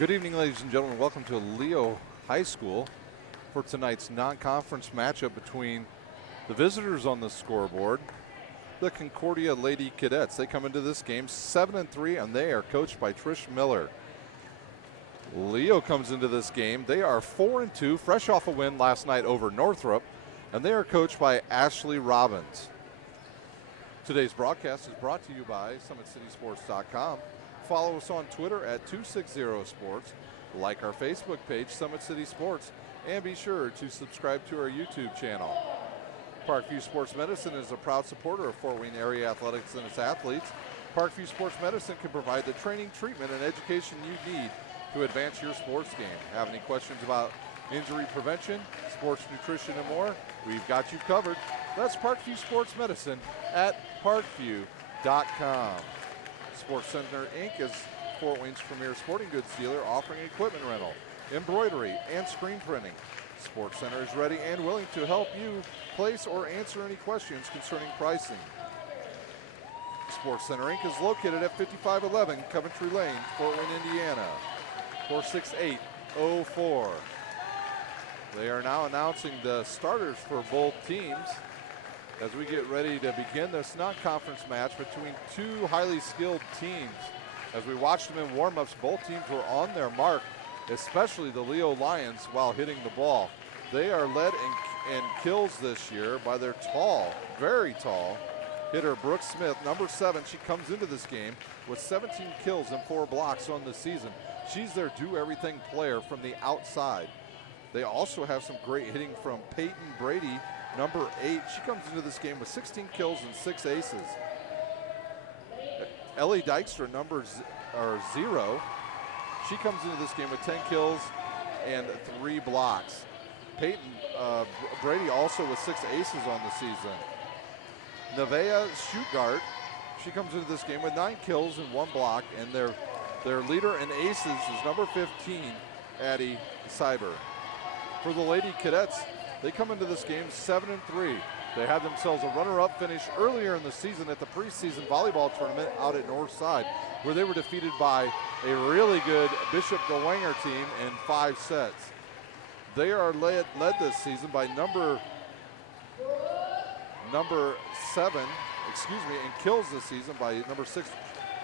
Good evening, ladies and gentlemen. Welcome to Leo High School for tonight's non-conference matchup between the visitors on the scoreboard, the Concordia Lady Cadets. They come into this game 7-3, and they are coached by Trish Miller. Leo comes into this game. They are 4-2, fresh off a win last night over Northrop, and they are coached by Ashley Robbins. Today's broadcast is brought to you by SummitCitySports.com. Follow us on Twitter at 260sports, like our Facebook page, Summit City Sports, and be sure to subscribe to our YouTube channel. Parkview Sports Medicine is a proud supporter of Fort Wayne area athletics and its athletes. Parkview Sports Medicine can provide the training, treatment, and education you need to advance your sports game. Have any questions about injury prevention, sports nutrition, and more? We've got you covered. That's Parkview Sports Medicine at parkview.com. Sports Center Inc. is Fort Wayne's premier sporting goods dealer offering equipment rental, embroidery, and screen printing. Sports Center is ready and willing to help you place or answer any questions concerning pricing. Sports Center Inc. is located at 5511 Coventry Lane, Fort Wayne, Indiana, 46804. They are now announcing the starters for both teams as we get ready to begin this non-conference match between two highly skilled teams. As we watched them in warm-ups, both teams were on their mark, especially the Leo Lions while hitting the ball. They are led in kills this year by their tall, very tall hitter, Brooke Smith, number 7. She comes into this game with 17 kills and 4 blocks on the season. She's their do-everything player from the outside. They also have some great hitting from Peyton Brady, number 8. She comes into this game with 16 kills and 6 aces. Ellie Dykstra, number 0. She comes into this game with 10 kills and 3 blocks. Peyton Brady also with 6 aces on the season. Nevaeh Schutgart, she comes into this game with 9 kills and 1 block, and their leader in aces is number 15, Addie Cyber. For the Lady Cadets, they come into this game 7-3. They had themselves a runner-up finish earlier in the season at the preseason volleyball tournament out at Northside, where they were defeated by a really good Bishop Gawanger team in 5 sets. They are led this season by number 7, and kills this season by number 6,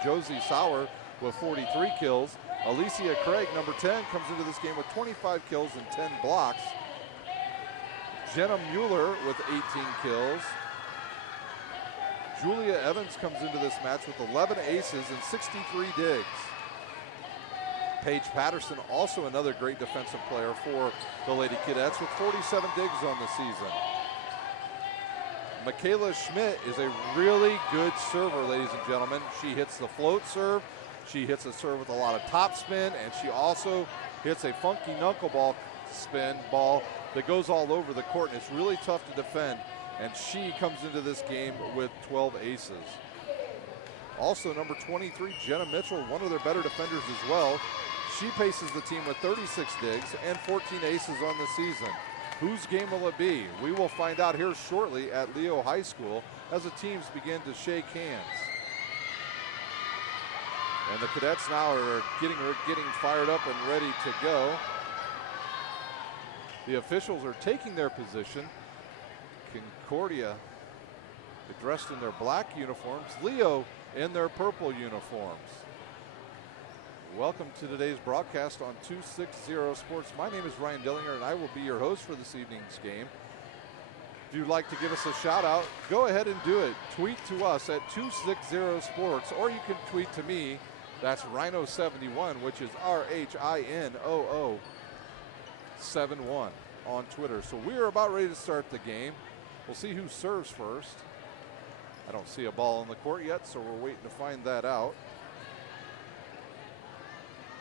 Josie Sauer, with 43 kills. Alicia Craig, number 10, comes into this game with 25 kills and 10 blocks. Jenna Mueller with 18 kills. Julia Evans comes into this match with 11 aces and 63 digs. Paige Patterson, also another great defensive player for the Lady Cadets, with 47 digs on the season. Michaela Schmidt is a really good server, ladies and gentlemen. She hits the float serve. She hits a serve with a lot of top spin, and she also hits a funky knuckleball spin ball that goes all over the court, and it's really tough to defend, and she comes into this game with 12 aces. Also, number 23, Jenna Mitchell, one of their better defenders as well. She paces the team with 36 digs and 14 aces on the season. Whose game will it be? We will find out here shortly at Leo High School as the teams begin to shake hands. And the Cadets now are getting fired up and ready to go. The officials are taking their position. Concordia dressed in their black uniforms. Leo in their purple uniforms. Welcome to today's broadcast on 260 Sports. My name is Ryan Dillinger, and I will be your host for this evening's game. If you'd like to give us a shout out, go ahead and do it. Tweet to us at 260 Sports, or you can tweet to me. That's Rhino71, which is RHINOO 71 on Twitter. So we are about ready to start the game. We'll see who serves first. I don't see a ball on the court yet, so we're waiting to find that out.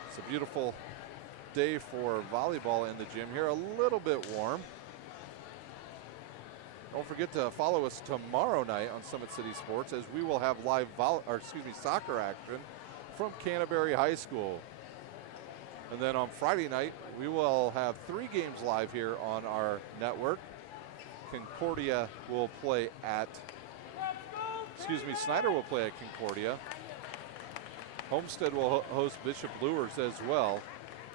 It's a beautiful day for volleyball in the gym here, a little bit warm. Don't forget to follow us tomorrow night on Summit City Sports, as we will have live soccer action from Canterbury High School. And then on Friday night, we will have 3 games live here on our network. Concordia will play at, Snyder will play at Concordia. Homestead will host Bishop Luers as well.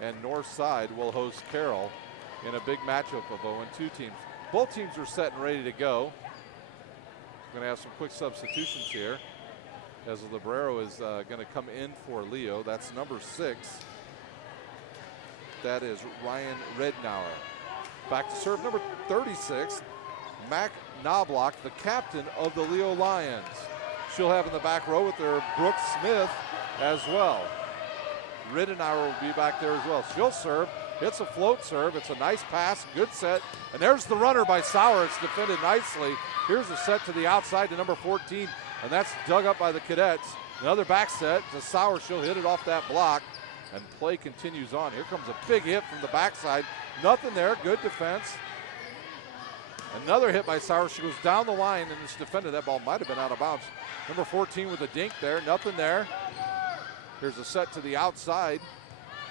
and north side will host Carroll in a big matchup of 0-2 teams. Both teams are set and ready to go. We're going to have some quick substitutions here as the Librero is going to come in for Leo. That's number 6. That is Ryan Rednauer. Back to serve number 36, Mac Knobloch, the captain of the Leo Lions. She'll have in the back row with her Brooke Smith as well. Riddenauer will be back there as well. She'll serve. It's a float serve. It's a nice pass, good set. And there's the runner by Sauer. It's defended nicely. Here's a set to the outside to number 14, and that's dug up by the Cadets. Another back set to Sauer. She'll hit it off that block, and play continues on. Here comes a big hit from the backside. Nothing there. Good defense. Another hit by Sauer. She goes down the line, and it's defended. That ball might have been out of bounds. Number 14 with a dink there. Nothing there. Here's a set to the outside.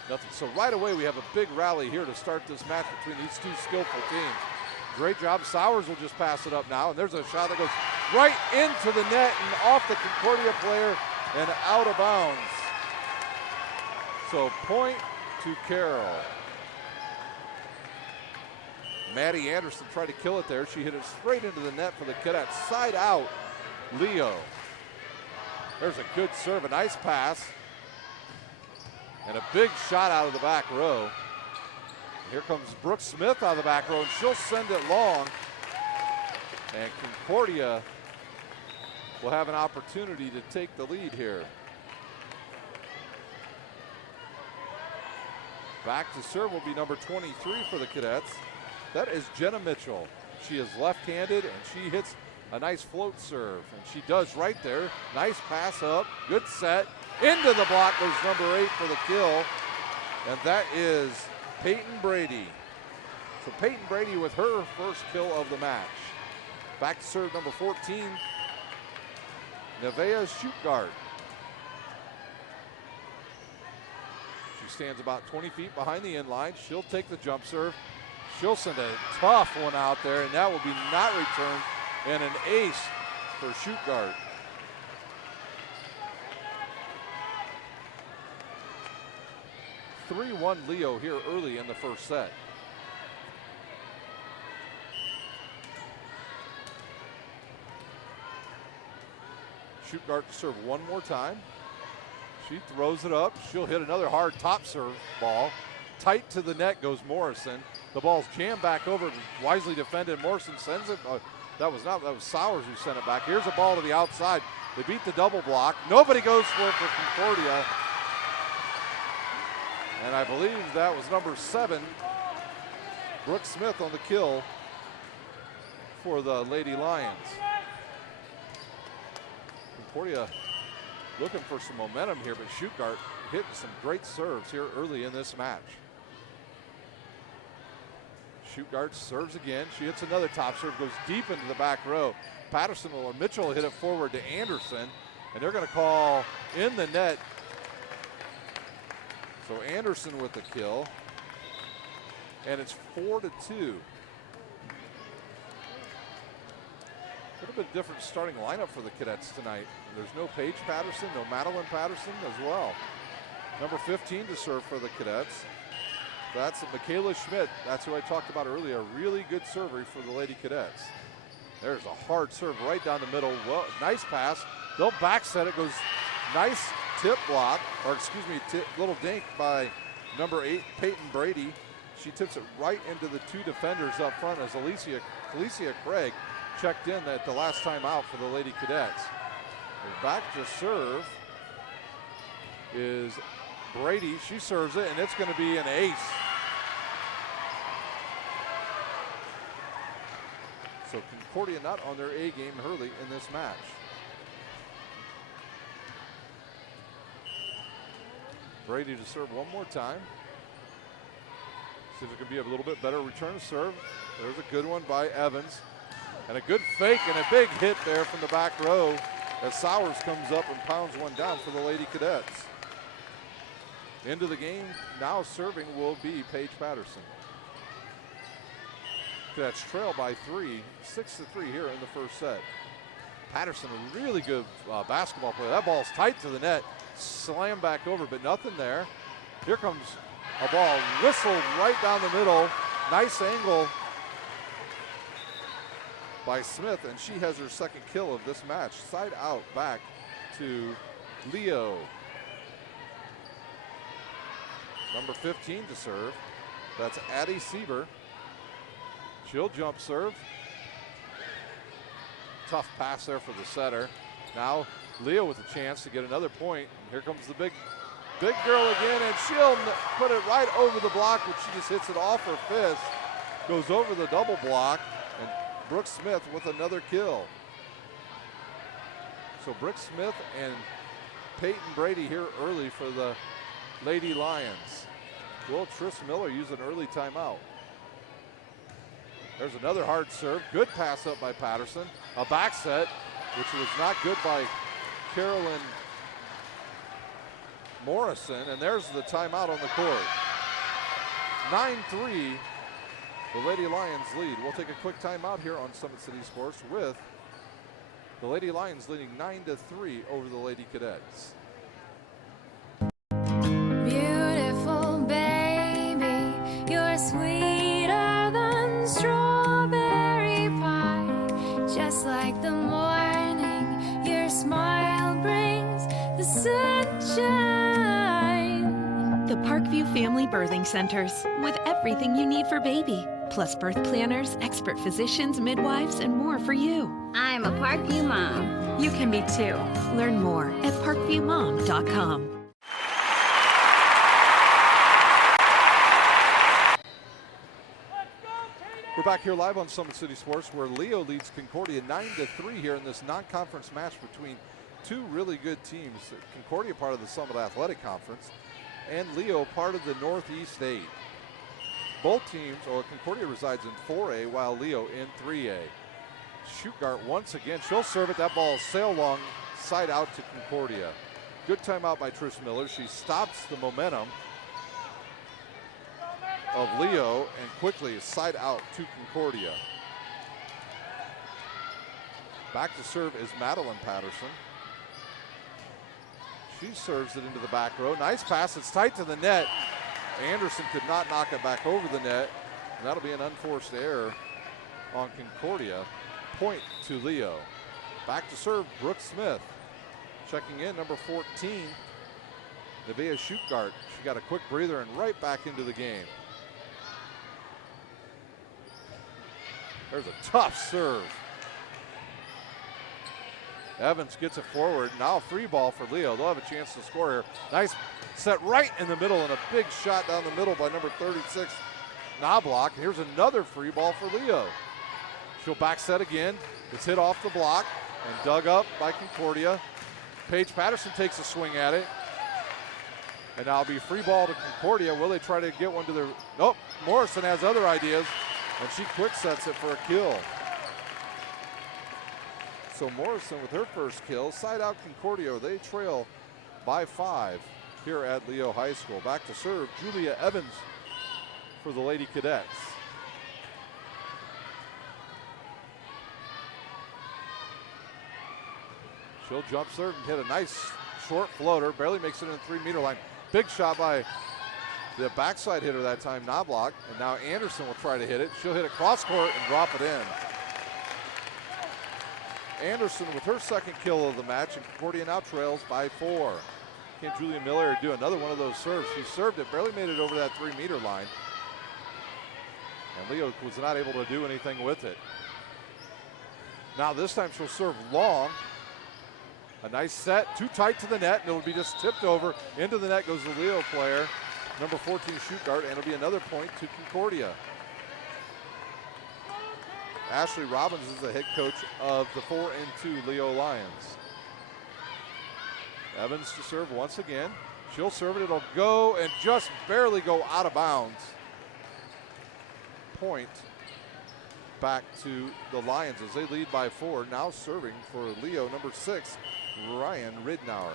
Nothing. So right away we have a big rally here to start this match between these two skillful teams. Great job. Sowers will just pass it up now. And there's a shot that goes right into the net and off the Concordia player and out of bounds. So point to Carroll. Maddie Anderson tried to kill it there. She hit it straight into the net for the Cadets. Side out, Leo. There's a good serve, a nice pass. And a big shot out of the back row. Here comes Brooke Smith out of the back row, and she'll send it long. And Concordia will have an opportunity to take the lead here. Back to serve will be number 23 for the Cadets. That is Jenna Mitchell. She is left-handed, and she hits a nice float serve. And she does right there. Nice pass up, good set. Into the block goes number 8 for the kill. And that is Peyton Brady. So Peyton Brady with her first kill of the match. Back to serve number 14, Nevaeh Schuttgart. She stands about 20 feet behind the inline. She'll take the jump serve. She'll send a tough one out there, and that will be not returned. And an ace for Schuttgart. (3-1) Leo here early in the first set. Schuttgart to serve one more time. She throws it up. She'll hit another hard top serve ball. Tight to the net goes Morrison. The ball's jammed back over, wisely defended. Morrison sends it. That was Sowers who sent it back. Here's a ball to the outside. They beat the double block. Nobody goes for it for Concordia. And I believe that was number 7, Brooke Smith on the kill for the Lady Lions. Concordia looking for some momentum here, but Schuttgart hitting some great serves here early in this match. Schuttgart serves again. She hits another top serve, goes deep into the back row. Patterson or Mitchell hit it forward to Anderson, and they're going to call in the net. So Anderson with the kill, and it's 4-2. A little bit different starting lineup for the Cadets tonight. There's no Paige Patterson, no Madeline Patterson as well. Number 15 to serve for the Cadets. That's Michaela Schmidt. That's who I talked about earlier. A really good server for the Lady Cadets. There's a hard serve right down the middle. Well, nice pass. They'll back set it. Goes nice tip block, or excuse me, little dink by number 8, Peyton Brady. She tips it right into the 2 defenders up front as Alicia Craig checked in at the last time out for the Lady Cadets. And back to serve is Brady. She serves it, and it's going to be an ace. So Concordia not on their A game early in this match. Brady to serve one more time. See if it can be a little bit better return to serve. There's a good one by Evans. And a good fake and a big hit there from the back row as Sowers comes up and pounds one down for the Lady Cadets. Into the game now serving will be Paige Patterson. Cadets trail by 3, 6-3 here in the first set. Patterson, a really good basketball player. That ball's tight to the net. Slam back over, but nothing there. Here comes A ball whistled right down the middle. Nice angle by Smith, and she has her second kill of this match. Side out back to Leo. Number 15 to serve. That's Addie Sieber. She'll jump serve. Tough pass there for the setter. Now Leo with a chance to get another point. Here comes the big girl again, and she'll put it right over the block, but she just hits it off her fist. Goes over the double block, and Brooke Smith with another kill. So Brooke Smith and Peyton Brady here early for the Lady Lions. Will Tris Miller use an early timeout? There's another hard serve. Good pass up by Patterson. A back set, which was not good by Carolyn Morrison. And there's the timeout on the court. 9-3, the Lady Lions lead. We'll take a quick timeout here on Summit City Sports with the Lady Lions leading 9-3 over the Lady Cadets. Beautiful baby, you're sweeter than strawberry pie. Just like the morning, your smile brings the sunshine. The Parkview Family Birthing Centers, with everything you need for baby, plus birth planners, expert physicians, midwives, and more for you. I'm a Parkview mom. You can be too. Learn more at parkviewmom.com. We're back here live on Summit City Sports, where Leo leads Concordia 9-3 here in this non-conference match between two really good teams. Concordia part of the Summit Athletic Conference, and Leo part of the Northeast 8. Both teams, Concordia resides in 4A, while Leo in 3A. Shootgart once again, she'll serve it. That ball will sail long, side out to Concordia. Good timeout by Trish Miller. She stops the momentum of Leo and quickly side out to Concordia. Back to serve is Madeline Patterson. She serves it into the back row. Nice pass, it's tight to the net. Anderson could not knock it back over the net, and that'll be an unforced error on Concordia. Point to Leo. Back to serve, Brooke Smith. Checking in, number 14, Nevaeh Shootgart. She got a quick breather and right back into the game. There's a tough serve. Evans gets it forward. Now a free ball for Leo. They'll have a chance to score here. Nice set right in the middle and a big shot down the middle by number 36, Knobloch. Here's another free ball for Leo. She'll back set again. It's hit off the block and dug up by Concordia. Paige Patterson takes a swing at it. And now it'll be free ball to Concordia. Will they try to get one to their... Nope, Morrison has other ideas, and she quick sets it for a kill. So Morrison with her first kill. Side out Concordia. They trail by 5 here at Leo High School. Back to serve, Julia Evans for the Lady Cadets. She'll jump serve and hit a nice short floater. Barely makes it in the 3-meter line. Big shot by the backside hitter that time, Knobloch. And now Anderson will try to hit it. She'll hit it cross court and drop it in. Anderson with her second kill of the match, and Concordia now trails by 4. Can Julia Miller do another one of those serves? She served it, barely made it over that 3-meter line. And Leo was not able to do anything with it. Now this time she'll serve long. A nice set, too tight to the net, and it'll be just tipped over. Into the net goes the Leo player, number 14, Shootgart, and it'll be another point to Concordia. Ashley Robbins is the head coach of the 4-2 Leo Lions. Evans to serve once again. She'll serve it, it'll go and just barely go out of bounds. Point back to the Lions as they lead by 4. Now serving for Leo, number 6, Ryan Ridnour.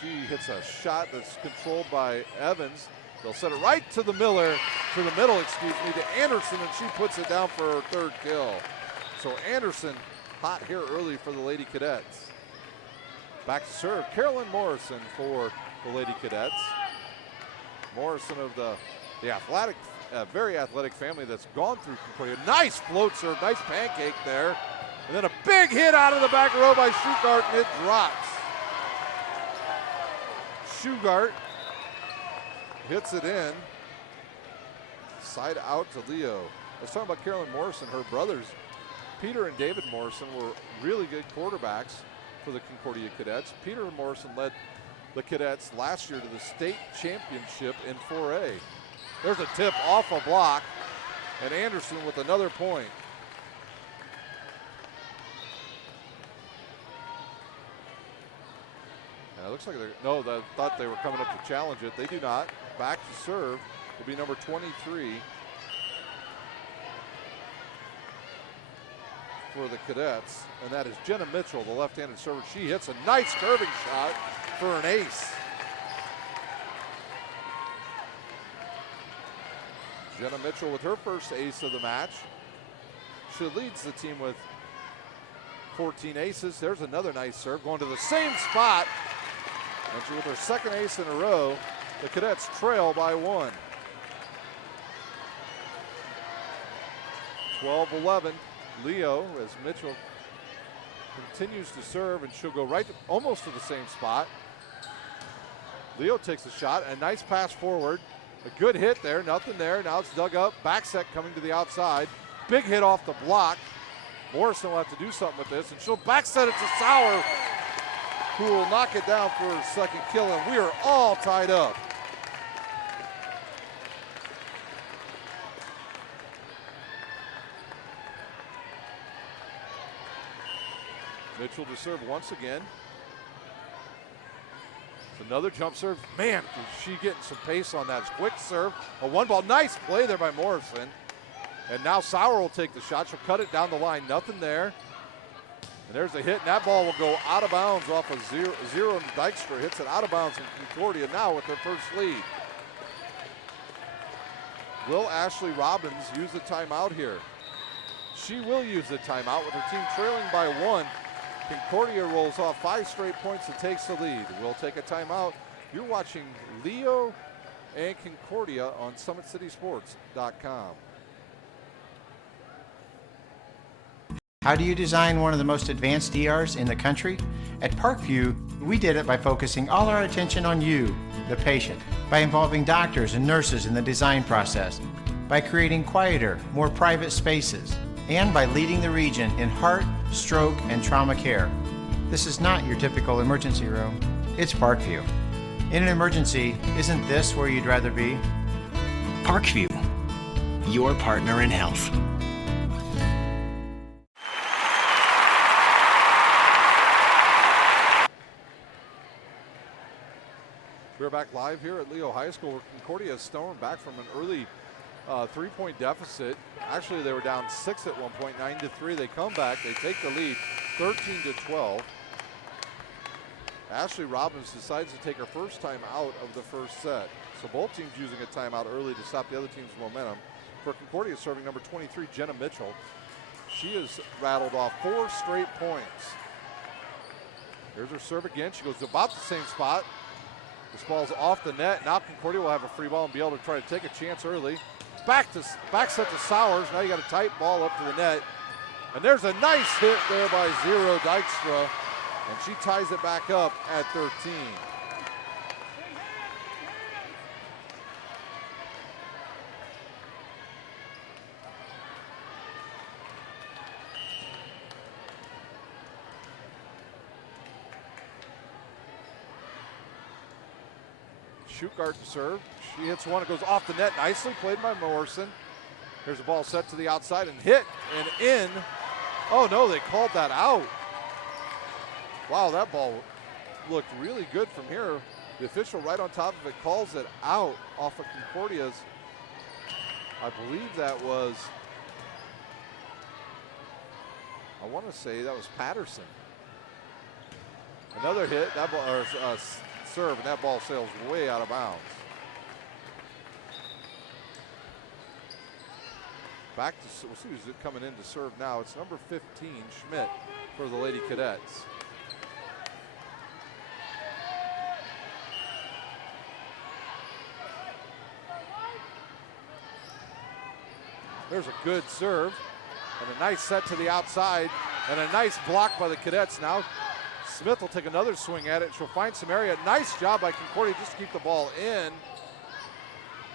She hits a shot that's controlled by Evans. They'll set it right to the middle, to Anderson, and she puts it down for her third kill. So Anderson hot here early for the Lady Cadets. Back to serve, Carolyn Morrison for the Lady Cadets. Morrison of the athletic, very athletic family that's gone through Concordia. Nice float serve, nice pancake there. And then a big hit out of the back row by Shugart, and it drops. Shugart hits it in. Side out to Leo. I was talking about Carolyn Morrison. Her brothers, Peter and David Morrison, were really good quarterbacks for the Concordia Cadets. Peter Morrison led the Cadets last year to the state championship in 4A. There's a tip off a block, and Anderson with another point. And it looks like they thought they were coming up to challenge it. They do not. Back to serve will be number 23 for the Cadets, and that is Jenna Mitchell, the left-handed server. She hits a nice curving shot for an ace. Jenna Mitchell with her first ace of the match. She leads the team with 14 aces. There's another nice serve going to the same spot. And she with her second ace in a row. The Cadets trail by 1. 12-11. Leo, as Mitchell continues to serve, and she'll go right almost to the same spot. Leo takes a shot, a nice pass forward. A good hit there, nothing there. Now it's dug up. Back set coming to the outside. Big hit off the block. Morrison will have to do something with this, and she'll back set it to Sauer, who will knock it down for her second kill, and we are all tied up. Mitchell to serve once again. It's another jump serve. Man, is she getting some pace on that. It's quick serve, a one ball. Nice play there by Morrison. And now Sauer will take the shot. She'll cut it down the line. Nothing there. And there's a hit, and that ball will go out of bounds off of zero. And Dykstra hits it out of bounds in Concordia now with their first lead. Will Ashley Robbins use the timeout here? She will use the timeout with her team trailing by 1. Concordia rolls off 5 straight points and takes the lead. We'll take a timeout. You're watching Leo and Concordia on SummitCitySports.com. How do you design one of the most advanced ERs in the country? At Parkview, we did it by focusing all our attention on you, the patient, by involving doctors and nurses in the design process, by creating quieter, more private spaces, and by leading the region in heart, stroke, and trauma care. This is not your typical emergency room. It's Parkview. In an emergency, isn't this where you'd rather be? Parkview, your partner in health. We're back live here at Leo High School, where Concordia is stormed back from an early 3-point deficit. Actually, they were down 6 at one point, 9-3. They come back, they take the lead, 13-12. Ashley Robbins decides to take her first time out of the first set. So both teams using a timeout early to stop the other team's momentum. For Concordia, serving number 23, Jenna Mitchell. She has rattled off 4 straight points. Here's her serve again. She goes to about the same spot. This ball's off the net. Now Concordia will have a free ball and be able to try to take a chance early. Back set to Sowers. Now you got a tight ball up to the net. And there's a nice hit there by Zero Dykstra. And she ties it back up at 13. Shugart to serve. She hits one. It goes off the net. Nicely played by Morrison. Here's a ball set to the outside and hit and in. Oh no, they called that out. Wow, that ball looked really good from here. The official right on top of it calls it out off of Concordia's. I believe that was, I want to say that was Patterson. Another hit, that ball, or serve, and that ball sails way out of bounds. Back to, we'll see who's coming in to serve now. It's number 15, Schmidt, for the Lady Cadets. There's a good serve and a nice set to the outside and a nice block by the Cadets. Now Smith will take another swing at it. She'll find some area. Nice job by Concordia just to keep the ball in.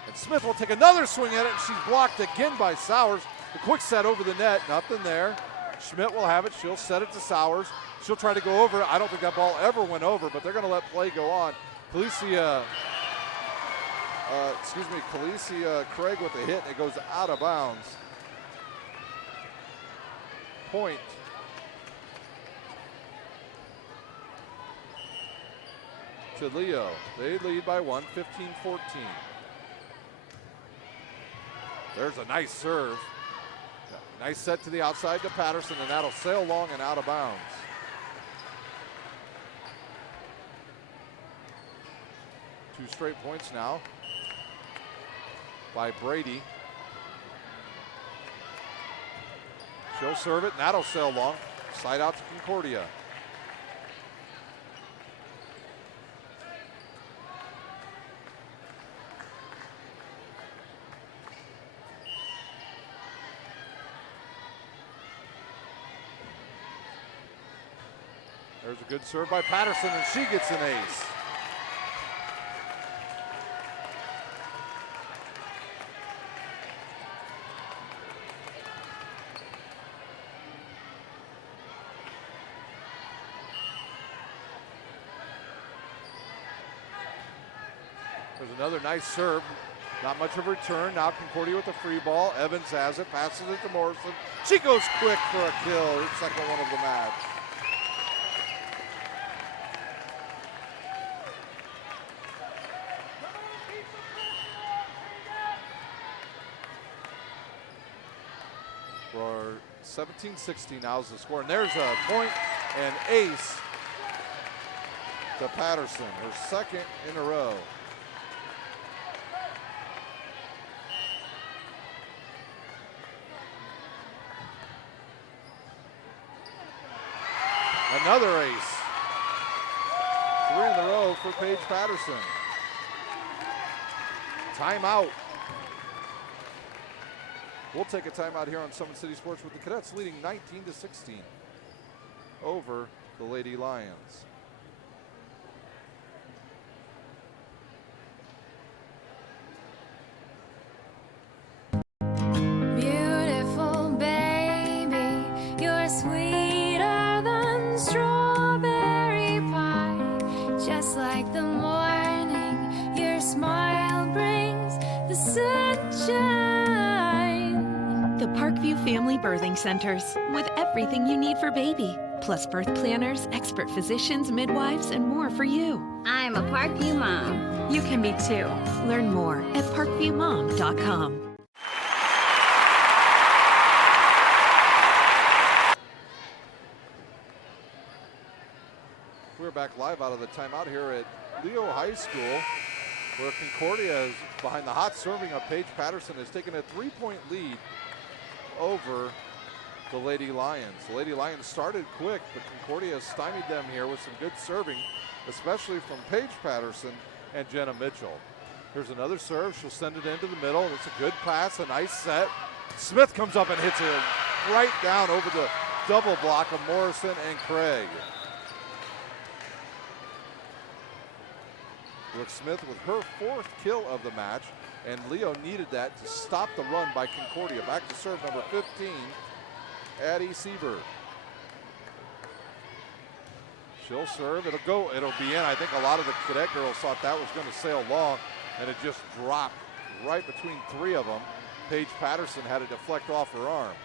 And Smith will take another swing at it, and she's blocked again by Sowers. The quick set over the net, nothing there. Schmidt will have it. She'll set it to Sowers. She'll try to go over. I don't think that ball ever went over, but they're going to let play go on. Khaleesi Craig with the hit, and it goes out of bounds. Point to Leo. They lead by one, 15-14. There's a nice serve. Nice set to the outside to Patterson, and that'll sail long and out of bounds. Two straight points now by Brady. She'll serve it, and that'll sail long. Side out to Concordia. There's a good serve by Patterson, and she gets an ace. There's another nice serve. Not much of a return. Now Concordia with the free ball. Evans has it, passes it to Morrison. She goes quick for a kill, her second one of the match. For 17-16 now is the score. And there's a point and ace to Patterson, her second in a row. Another ace. 3 in a row for Paige Patterson. Timeout. We'll take a timeout here on Summit City Sports with the Cadets leading 19-16 over the Lady Lions. Beautiful baby, you're sweeter than strawberry pie. Just like the morning, your smile brings the sunshine. The Parkview Family Birthing Centers, with everything you need for baby, plus birth planners, expert physicians, midwives, and more for you. I'm a Parkview mom. You can be too. Learn more at parkviewmom.com. We're back live out of the timeout here at Leo High School, where Concordia is behind the hot serving of Paige Patterson, has taken a 3-point lead over the Lady Lions. The Lady Lions started quick, but Concordia has stymied them here with some good serving, especially from Paige Patterson and Jenna Mitchell. Here's another serve. She'll send it into the middle. It's a good pass, a nice set. Smith comes up and hits it right down over the double block of Morrison and Craig. Brooke Smith with her 4th kill of the match, and Leo needed that to stop the run by Concordia. Back to serve number 15, Addie Seabird. She'll serve, it'll be in. I think a lot of the cadet girls thought that was going to sail long, and it just dropped right between 3 of them. Paige Patterson had to deflect off her arm.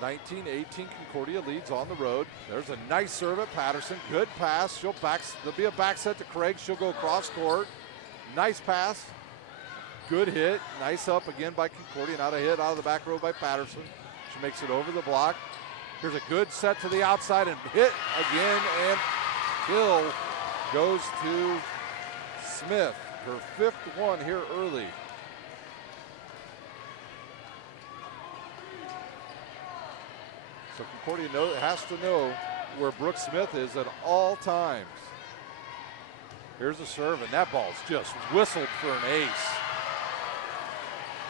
19-18, Concordia leads on the road. There's a nice serve at Patterson. Good pass. There'll be a back set to Craig. She'll go cross court. Nice pass. Good hit. Nice up again by Concordia. Not a hit out of the back row by Patterson. She makes it over the block. Here's a good set to the outside and hit again, and kill goes to Smith. Her 5th one here early. So Concordia has to know where Brooke Smith is at all times. Here's a serve, and that ball's just whistled for an ace.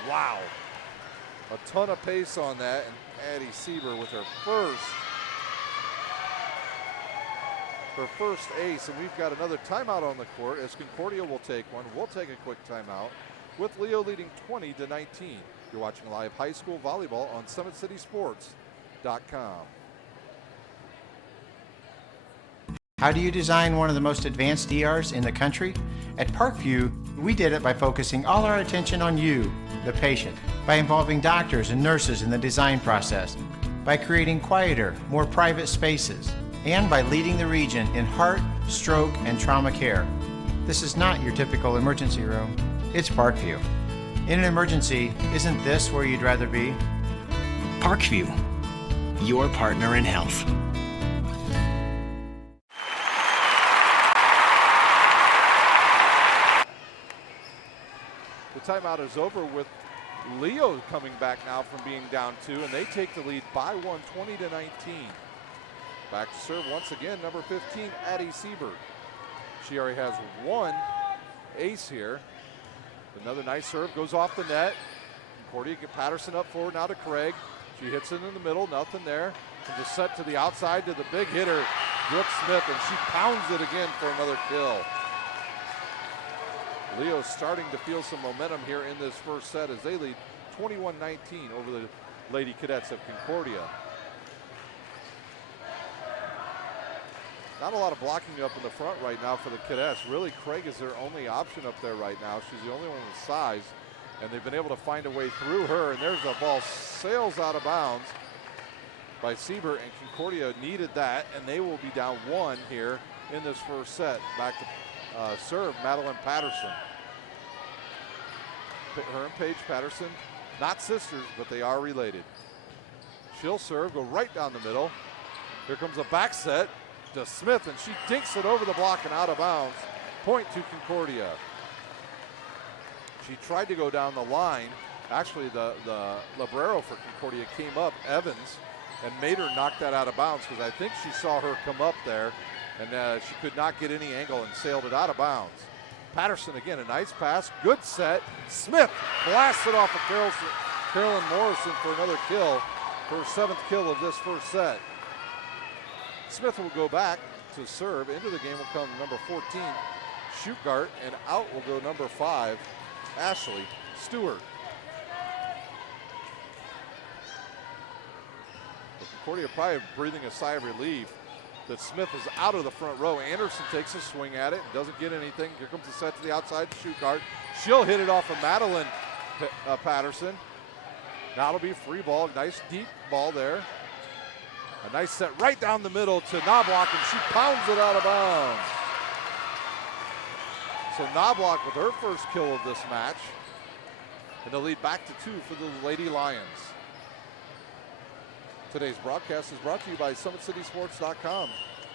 Wow. A ton of pace on that, and Addie Sieber with her first ace, and we've got another timeout on the court as Concordia will take one. We'll take a quick timeout with Leo leading 20-19. You're watching live high school volleyball on SummitCitySports.com. How do you design one of the most advanced ERs in the country? At Parkview, we did it by focusing all our attention on you, the patient, by involving doctors and nurses in the design process, by creating quieter, more private spaces, and by leading the region in heart, stroke, and trauma care. This is not your typical emergency room. It's Parkview. In an emergency, isn't this where you'd rather be? Parkview, your partner in health. The timeout is over with Leo coming back now from being down 2, and they take the lead by 1, 20-19. Back to serve once again, number 15, Addie Sieber. She already has one ace here. Another nice serve goes off the net. Concordia get Patterson up forward now to Craig. She hits it in the middle, nothing there. And just set to the outside to the big hitter, Brooke Smith, and she pounds it again for another kill. Leo's starting to feel some momentum here in this first set as they lead 21-19 over the Lady Cadets of Concordia. Not a lot of blocking up in the front right now for the Cadets. Really, Craig is their only option up there right now. She's the only one with size, and they've been able to find a way through her, and there's a ball sails out of bounds by Sieber, and Concordia needed that, and they will be down 1 here in this first set. Back to serve, Madeline Patterson. Her and Paige Patterson, not sisters, but they are related. She'll serve, go right down the middle. Here comes a back set to Smith, and she dinks it over the block and out of bounds. Point to Concordia. She tried to go down the line. Actually, the librero for Concordia came up, Evans, and made her knock that out of bounds because I think she saw her come up there, and she could not get any angle and sailed it out of bounds. Patterson again, a nice pass, good set. Smith blasts it off of Carolyn Morrison for another kill, her 7th kill of this first set. Smith will go back to serve. Into the game will come number 14, Schuchart, and out will go number 5, Ashley Stewart. Concordia probably breathing a sigh of relief that Smith is out of the front row. Anderson takes a swing at it, doesn't get anything. Here comes the set to the outside to Schuchart. She'll hit it off of Madeline Patterson. Now it'll be a free ball, nice deep ball there. A nice set right down the middle to Knobloch, and she pounds it out of bounds. So Knobloch with her first kill of this match, and they'll lead back to 2 for the Lady Lions. Today's broadcast is brought to you by SummitCitySports.com.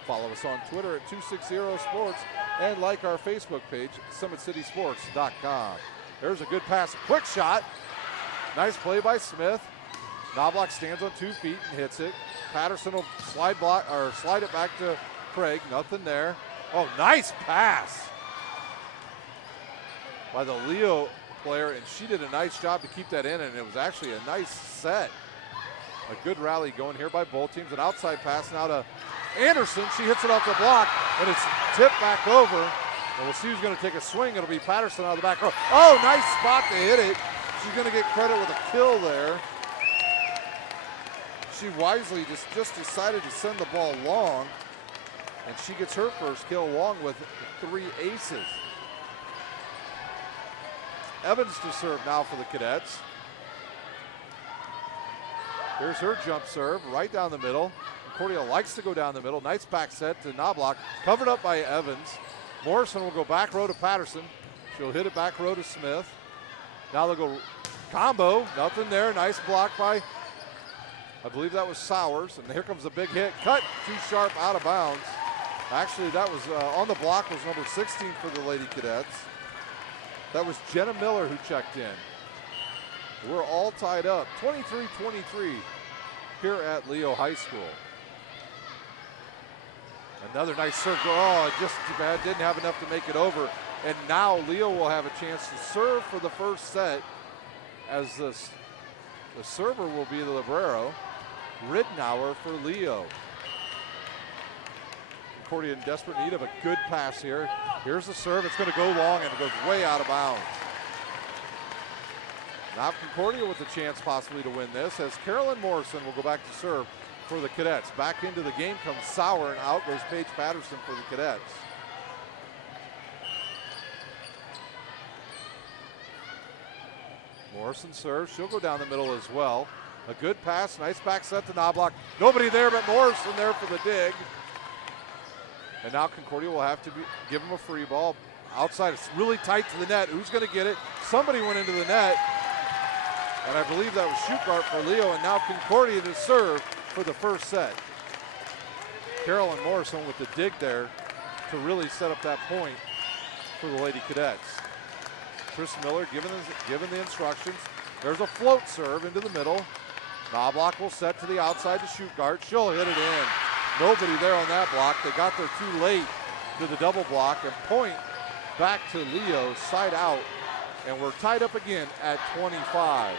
Follow us on Twitter at 260sports and like our Facebook page, SummitCitySports.com. There's a good pass, a quick shot. Nice play by Smith. Knobloch stands on 2 feet and hits it. Patterson will slide it back to Craig. Nothing there. Oh, nice pass by the Leo player, and she did a nice job to keep that in, and it was actually a nice set. A good rally going here by both teams. An outside pass now to Anderson. She hits it off the block, and it's tipped back over. And we'll see who's going to take a swing. It'll be Patterson out of the back row. Oh, nice spot to hit it. She's going to get credit with a kill there. She wisely just decided to send the ball long, and she gets her first kill along with 3 aces. Evans to serve now for the Cadets. Here's her jump serve right down the middle. Concordia likes to go down the middle. Nice back set to Knobloch, covered up by Evans. Morrison will go back row to Patterson. She'll hit it back row to Smith. Now they'll go combo, nothing there. Nice block by, I believe that was Sowers. And here comes a big hit, cut too sharp, out of bounds. Actually, that was on the block was number 16 for the Lady Cadets. That was Jenna Miller who checked in. We're all tied up, 23-23 here at Leo High School. Another nice serve. Oh, just too bad. Didn't have enough to make it over. And now Leo will have a chance to serve for the first set, as the server will be the libero, Ridnour for Leo. Concordia in desperate need of a good pass here. Here's the serve. It's going to go long, and it goes way out of bounds. Now Concordia with a chance possibly to win this, as Carolyn Morrison will go back to serve for the Cadets. Back into the game comes Sauer, and out goes Paige Patterson for the Cadets. Morrison serves. She'll go down the middle as well. A good pass. Nice back set to Knobloch. Nobody there but Morrison there for the dig. And now Concordia will have to give him a free ball. Outside, it's really tight to the net. Who's going to get it? Somebody went into the net. And I believe that was Schutgart for Leo. And now Concordia to serve for the first set. Carolyn Morrison with the dig there to really set up that point for the Lady Cadets. Chris Miller given the instructions. There's a float serve into the middle. Knobloch will set to the outside to Schutgart. She'll hit it in. Nobody there on that block. They got there too late to the double block, and point back to Leo, side out, and we're tied up again at 25.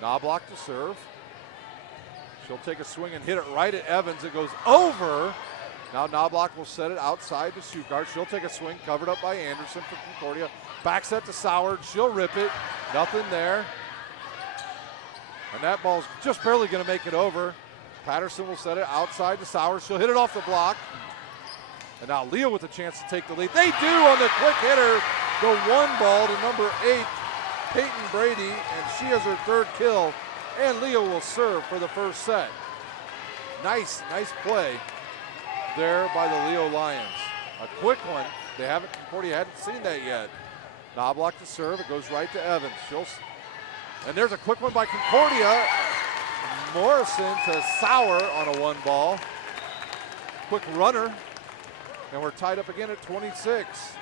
Knobloch to serve. She'll take a swing and hit it right at Evans. It goes over. Now Knobloch will set it outside to Schutgart. She'll take a swing, covered up by Anderson for Concordia. Back set to Sauer. She'll rip it. Nothing there. And that ball's just barely going to make it over. Patterson will set it outside to Sauer. She'll hit it off the block. And now Leo with a chance to take the lead. They do on the quick hitter. The one ball to number 8, Peyton Brady, and she has her third kill. And Leo will serve for the first set. Nice play there by the Leo Lions. A quick one. Concordia hadn't seen that yet. Knobloch to serve. It goes right to Evans. And there's a quick one by Concordia. Morrison to Sauer on a one ball. Quick runner. And we're tied up again at 26.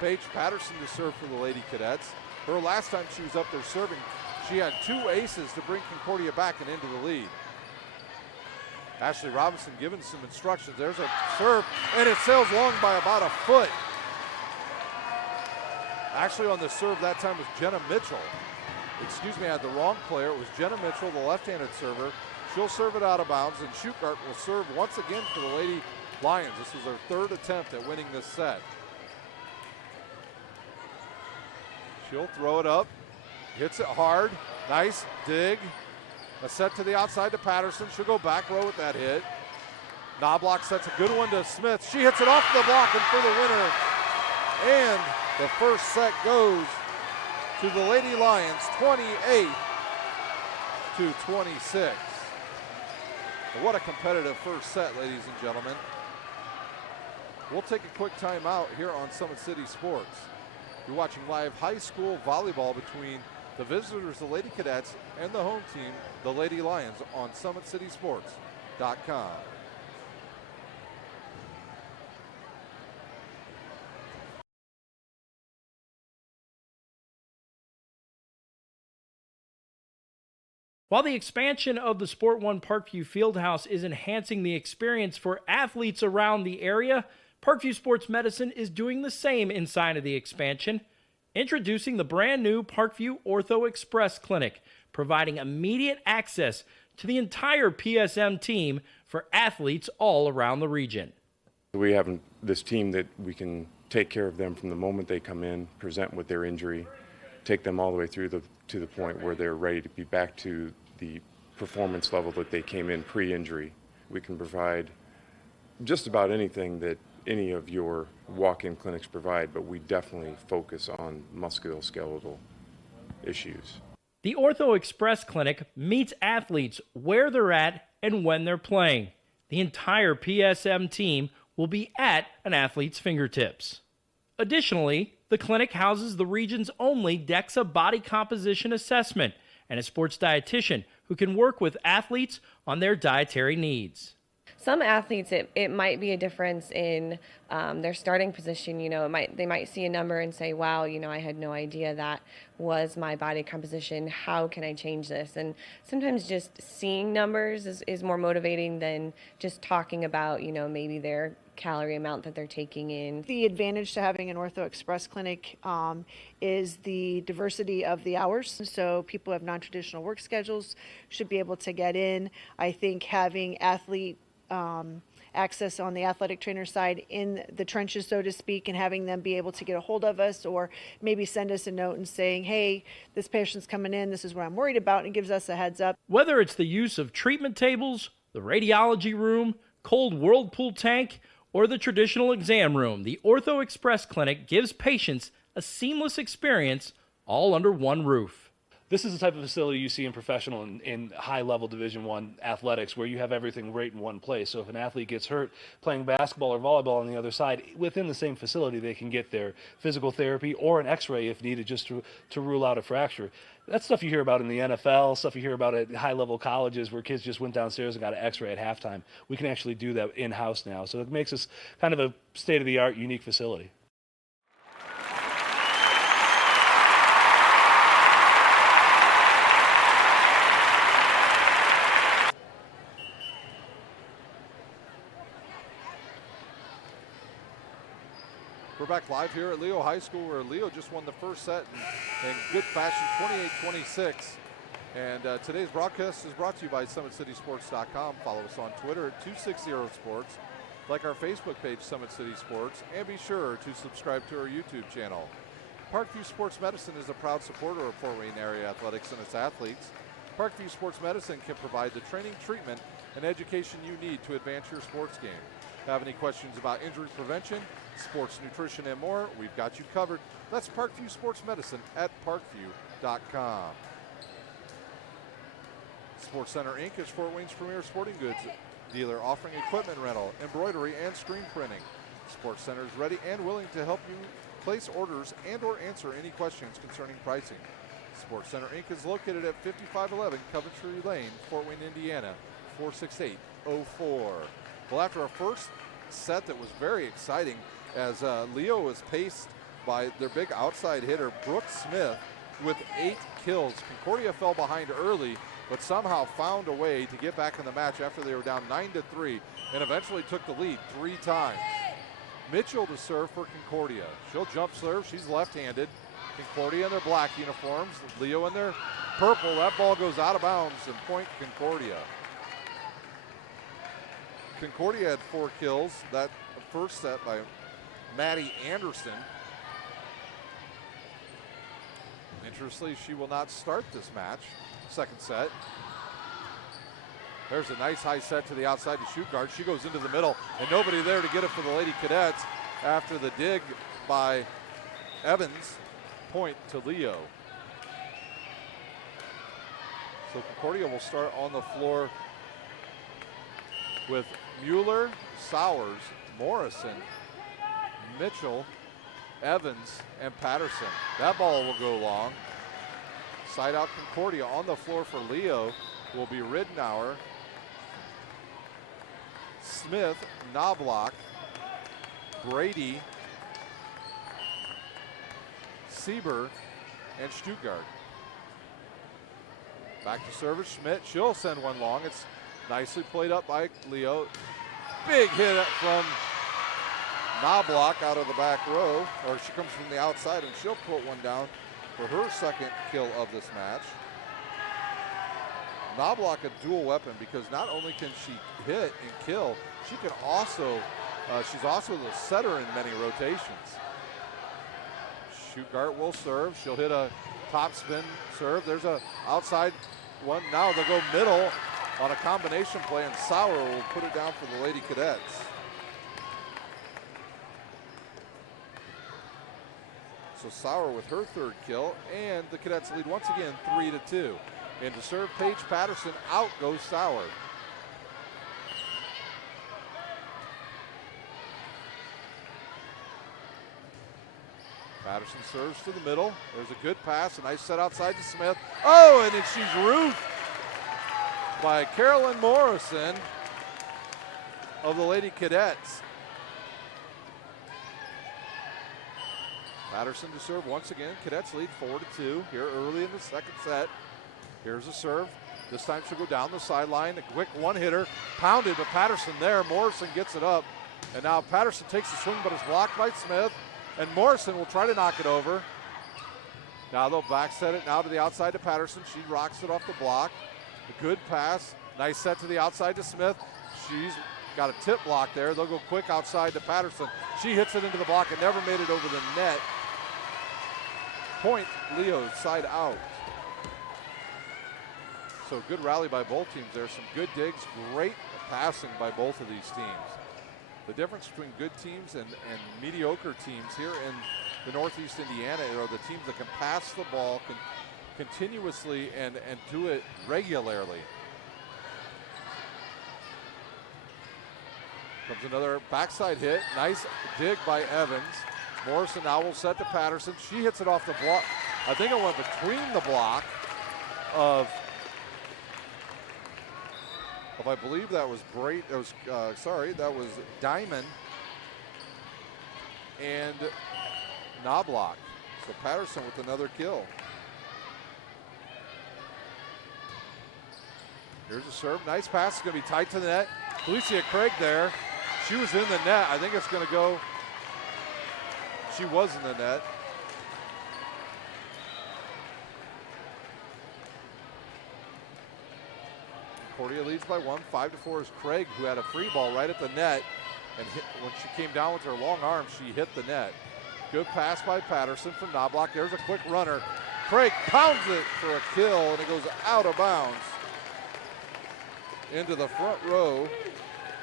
Paige Patterson to serve for the Lady Cadets. Her last time she was up there serving, she had 2 aces to bring Concordia back and into the lead. Ashley Robinson giving some instructions. There's a serve, and it sails long by about a foot. Actually on the serve that time was Jenna Mitchell. Excuse me, I had the wrong player. It was Jenna Mitchell, the left-handed server. She'll serve it out of bounds, and Schutgart will serve once again for the Lady Lions. This was her 3rd attempt at winning this set. She'll throw it up, hits it hard. Nice dig. A set to the outside to Patterson. She'll go back row with that hit. Knobloch sets a good one to Smith. She hits it off the block and for the winner. And the first set goes to the Lady Lions, 28 to 26. What a competitive first set, ladies and gentlemen. We'll take a quick timeout here on Summit City Sports. You're watching live high school volleyball between the visitors, the Lady Cadets, and the home team, the Lady Lions, on SummitCitySports.com. While the expansion of the Sport One Parkview Fieldhouse is enhancing the experience for athletes around the area, Parkview Sports Medicine is doing the same inside of the expansion. Introducing the brand new Parkview Ortho Express Clinic, providing immediate access to the entire PSM team for athletes all around the region. We have this team that we can take care of them from the moment they come in, present with their injury, take them all the way through to the point where they're ready to be back to the performance level that they came in pre-injury. We can provide just about anything that any of your walk-in clinics provide, but we definitely focus on musculoskeletal issues. The Ortho Express Clinic meets athletes where they're at and when they're playing. The entire PSM team will be at an athlete's fingertips. Additionally, the clinic houses the region's only DEXA body composition assessment and a sports dietitian who can work with athletes on their dietary needs. some athletes, it might be a difference in their starting position. You know, they might see a number and say, wow, you know, I had no idea that was my body composition. How can I change this? And sometimes just seeing numbers is more motivating than just talking about, you know, maybe their calorie amount that they're taking in. The advantage to having an Ortho Express clinic is the diversity of the hours. So people who have non-traditional work schedules should be able to get in. I think having athlete access on the athletic trainer side in the trenches, so to speak, and having them be able to get a hold of us or maybe send us a note and saying, hey, this patient's coming in, this is what I'm worried about, and it gives us a heads up. Whether it's the use of treatment tables, the radiology room, cold whirlpool tank, or the traditional exam room, the Ortho Express Clinic gives patients a seamless experience all under one roof. This is the type of facility you see in professional and high-level Division I athletics where you have everything right in one place. So if an athlete gets hurt playing basketball or volleyball on the other side, within the same facility they can get their physical therapy or an x-ray if needed just to rule out a fracture. That's stuff you hear about in the NFL, stuff you hear about at high-level colleges where kids just went downstairs and got an x-ray at halftime. We can actually do that in-house now. So it makes us kind of a state-of-the-art, unique facility. We're back live here at Leo High School where Leo just won the first set in good fashion, 28-26. And today's broadcast is brought to you by SummitCitySports.com. Follow us on Twitter at 260sports. Like our Facebook page, Summit City Sports. And be sure to subscribe to our YouTube channel. Parkview Sports Medicine is a proud supporter of Fort Wayne area athletics and its athletes. Parkview Sports Medicine can provide the training, treatment, and education you need to advance your sports game. Have any questions about injury prevention, sports nutrition, and more? We've got you covered. That's Parkview Sports Medicine at parkview.com. Sports Center Inc. is Fort Wayne's premier sporting goods dealer offering equipment rental, embroidery, and screen printing. Sports Center is ready and willing to help you place orders and or answer any questions concerning pricing. Sports Center Inc. is located at 5511 Coventry Lane, Fort Wayne, Indiana, 46804. Well, after our first set that was very exciting as Leo was paced by their big outside hitter, Brooke Smith, with 8 kills. Concordia fell behind early, but somehow found a way to get back in the match after they were down 9-3 and eventually took the lead 3 times. Mitchell to serve for Concordia. She'll jump serve. She's left-handed. Concordia in their black uniforms. Leo in their purple. That ball goes out of bounds and point Concordia. Concordia had 4 kills. That first set by Maddie Anderson. Interestingly, she will not start this match. Second set. There's a nice high set to the outside to shoot guard. She goes into the middle, and nobody there to get it for the Lady Cadets after the dig by Evans. Point to Leo. So Concordia will start on the floor with Mueller, Sowers, Morrison, Mitchell, Evans, and Patterson. That ball will go long. Side out Concordia. On the floor for Leo will be Ridenour, Smith, Knobloch, Brady, Sieber, and Stuttgart. Back to service, Schmidt. She'll send one long. It's nicely played up by Leo. Big hit from Knobloch out of the back row, or she comes from the outside, and she'll put one down for her second kill of this match. Knobloch a dual weapon because not only can she hit and kill, she can also, she's also the setter in many rotations. Stuttgart will serve. She'll hit a top spin serve. There's a outside one. Now they'll go middle on a combination play, and Sauer will put it down for the Lady Cadets. So Sauer with her 3rd kill, and the Cadets lead once again 3-2. And to serve Paige Patterson, out goes Sauer. Patterson serves to the middle. There's a good pass, a nice set outside to Smith. Oh, and then she's roofed by Carolyn Morrison. of the Lady Cadets. Patterson to serve once again. Cadets lead 4-2 here early in the second set. Here's a serve. This time she'll go down the sideline. A quick one-hitter. Pounded, but Patterson there. Morrison gets it up. And now Patterson takes the swing, but it's blocked by Smith. And Morrison will try to knock it over. Now they'll back set it now to the outside to Patterson. She rocks it off the block. A good pass. Nice set to the outside to Smith. She's got a tip block there. They'll go quick outside to Patterson. She hits it into the block and never made it over the net. Point, Leo, side out. So good rally by both teams there. Some good digs, great passing by both of these teams. The difference between good teams and mediocre teams here in the Northeast Indiana are the teams that can pass the ball continuously and do it regularly. Comes another backside hit. Nice dig by Evans. Morrison now will set to Patterson. She hits it off the block. I think it went between the block of I believe that was that was Diamond and Knobloch. So Patterson with another kill. Here's a serve. Nice pass. It's going to be tight to the net. Felicia Craig there. She was in the net. I think it's going to go. She was in the net. Concordia leads by 1. 5-4 is Craig, who had a free ball right at the net. And when she came down with her long arm, she hit the net. Good pass by Patterson from Knobloch. There's a quick runner. Craig pounds it for a kill, and it goes out of bounds into the front row.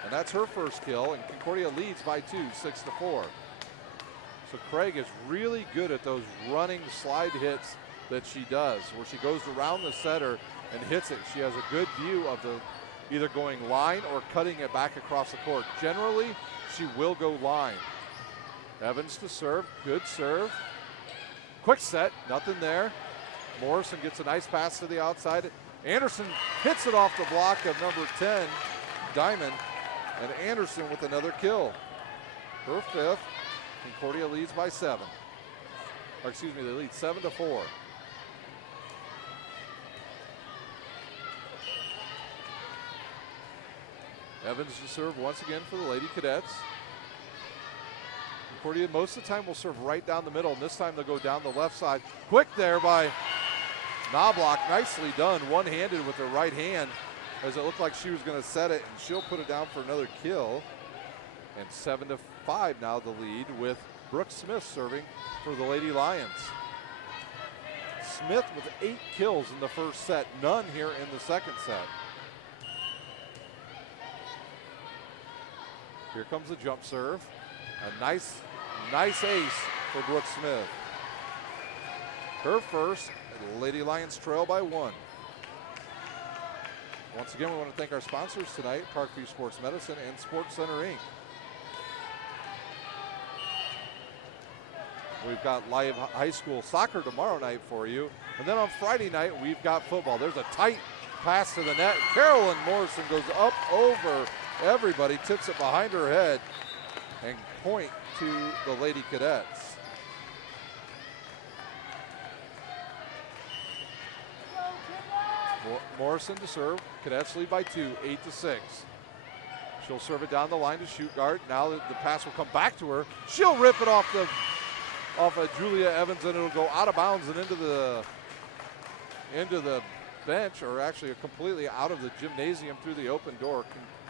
And that's her first kill, and Concordia leads by 2, 6-4. So Craig is really good at those running slide hits that she does, where she goes around the setter and hits it. She has a good view of the either going line or cutting it back across the court. Generally, she will go line. Evans to serve, good serve. Quick set, nothing there. Morrison gets a nice pass to the outside. Anderson hits it off the block of number 10, Diamond, and Anderson with another kill. Her fifth. Concordia leads by 7. Or excuse me, they lead 7-4. Evans to serve once again for the Lady Cadets. Concordia most of the time will serve right down the middle, and this time they'll go down the left side. Quick there by Knobloch, nicely done, one-handed with her right hand, as it looked like she was going to set it, and she'll put it down for another kill. And 7-5 now the lead, with Brooke Smith serving for the Lady Lions. Smith with 8 kills in the first set, none here in the second set. Here comes the jump serve. A nice ace for Brooke Smith. Her first, the Lady Lions trail by 1. Once again, we want to thank our sponsors tonight, Parkview Sports Medicine and Sports Center Inc. We've got live high school soccer tomorrow night for you. And then on Friday night, we've got football. There's a tight pass to the net. Carolyn Morrison goes up over everybody, tips it behind her head, and point to the Lady Cadets. Morrison to serve. Cadets lead by 2, 8-6. She'll serve it down the line to Shootgard. Now the pass will come back to her. She'll rip it off of Julia Evans, and it'll go out of bounds and into the bench, or actually completely out of the gymnasium through the open door.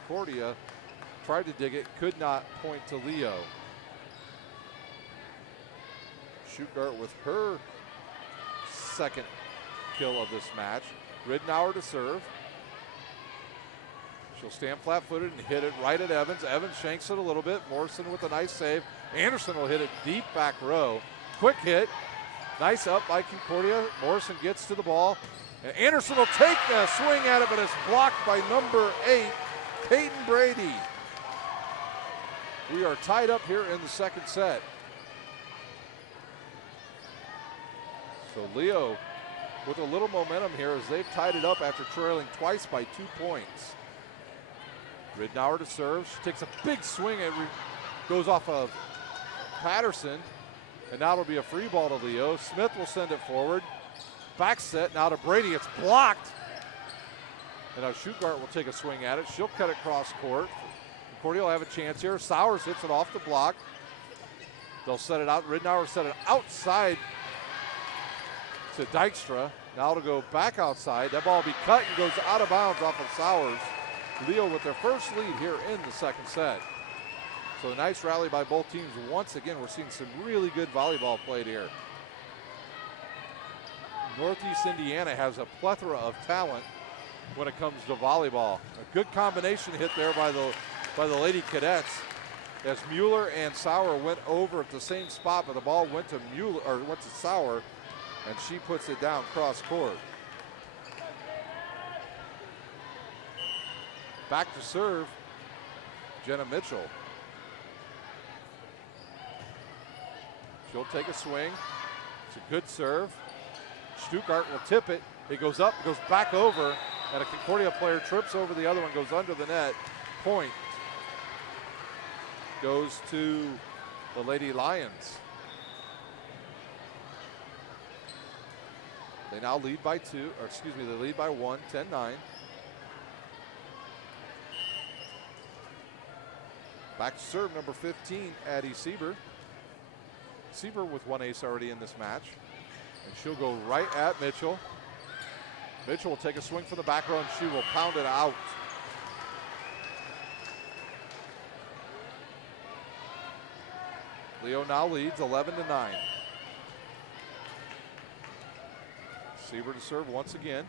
Concordia tried to dig it, could not, point to Leo. Shootgart with her second kill of this match. Ridnour to serve. She'll stand flat-footed and hit it right at Evans. Evans shanks it a little bit. Morrison with a nice save. Anderson will hit it deep back row. Quick hit. Nice up by Concordia. Morrison gets to the ball. And Anderson will take a swing at it, but it's blocked by number 8, Peyton Brady. We are tied up here in the second set. So Leo with a little momentum here as they've tied it up after trailing twice by 2 points. Ridnour to serve. She takes a big swing. It goes off of Patterson. And now it'll be a free ball to Leo. Smith will send it forward. Back set now to Brady. It's blocked. And now Shugart will take a swing at it. She'll cut it cross court. Concordia will have a chance here. Sowers hits it off the block. They'll set it out. Ridnour will set it outside to Dykstra. Now it'll go back outside. That ball will be cut and goes out of bounds off of Sowers. Leo with their first lead here in the second set. So a nice rally by both teams. Once again, we're seeing some really good volleyball played here. Northeast Indiana has a plethora of talent when it comes to volleyball. A good combination hit there by the Lady Cadets as Mueller and Sauer went over at the same spot, but the ball went to Sauer, and she puts it down cross court. Back to serve, Jenna Mitchell. She'll take a swing. It's a good serve. Stuttgart will tip it. It goes up, goes back over, and a Concordia player trips over the other one, goes under the net. Point goes to the Lady Lions. They now lead by they lead by 1, 10-9. Back to serve, number 15, Addie Sieber. Sieber with one ace already in this match. And she'll go right at Mitchell. Mitchell will take a swing from the back row and she will pound it out. Leo now leads 11-9. Sieber to serve once again.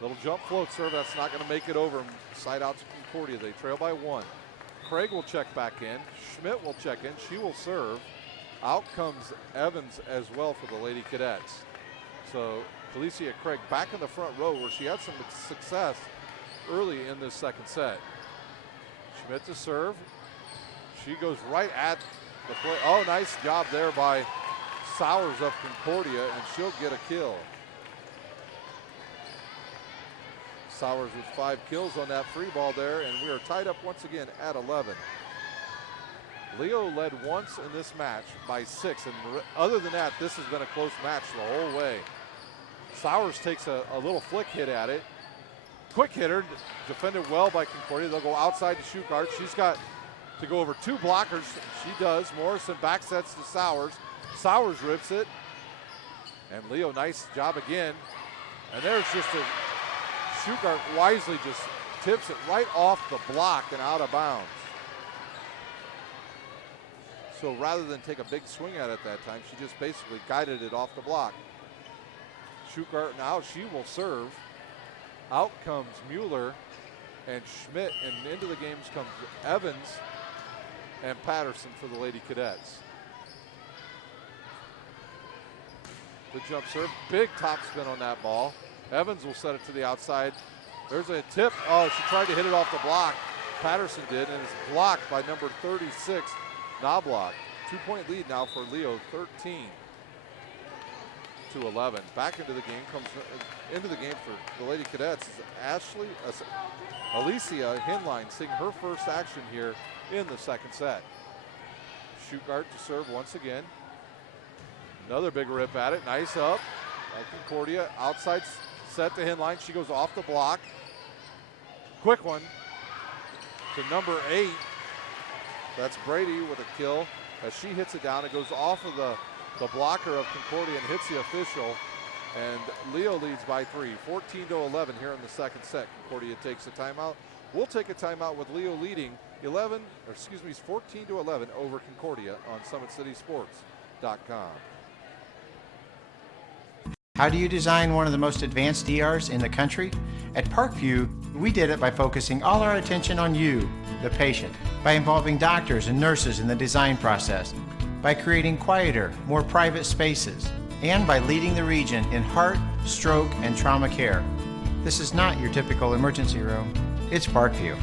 Little jump float serve, that's not going to make it over. Side out to Concordia, they trail by 1. Craig will check back in. Schmidt will check in, she will serve. Out comes Evans as well for the Lady Cadets. So Felicia Craig back in the front row where she had some success early in this second set. Schmidt to serve. She goes right at the play. Oh, nice job there by Sowers of Concordia, and she'll get a kill. Sowers with 5 kills on that free ball there, and we are tied up once again at 11. Leo led once in this match by 6, and other than that, this has been a close match the whole way. Sowers takes a little flick hit at it. Quick hitter, defended well by Concordia. They'll go outside to Shugart. She's got to go over 2 blockers. She does. Morrison back sets to Sowers. Sowers rips it. And Leo, nice job again. And there's just Shugart wisely just tips it right off the block and out of bounds. So rather than take a big swing at it that time, she just basically guided it off the block. Shugart now, she will serve. Out comes Mueller and Schmidt, and into the games comes Evans and Patterson for the Lady Cadets. The jump serve, big top spin on that ball. Evans will set it to the outside. There's a tip. Oh, she tried to hit it off the block. Patterson did, and it's blocked by number 36, Knobloch. 2-point lead now for Leo, 13-11. Back into the game for the Lady Cadets is Alicia Hinline seeing her first action here in the second set. Shugart to serve once again. Another big rip at it. Nice up. Concordia outside set to Hinline. She goes off the block. Quick one to number 8. That's Brady with a kill. As she hits it down, it goes off of the blocker of Concordia and hits the official. And Leo leads by 3, 14-11 here in the second set. Concordia takes a timeout. We'll take a timeout with Leo leading 14-11 over Concordia on SummitCitySports.com. How do you design one of the most advanced ERs in the country? At Parkview, we did it by focusing all our attention on you, the patient, by involving doctors and nurses in the design process, by creating quieter, more private spaces, and by leading the region in heart, stroke, and trauma care. This is not your typical emergency room. It's Parkview.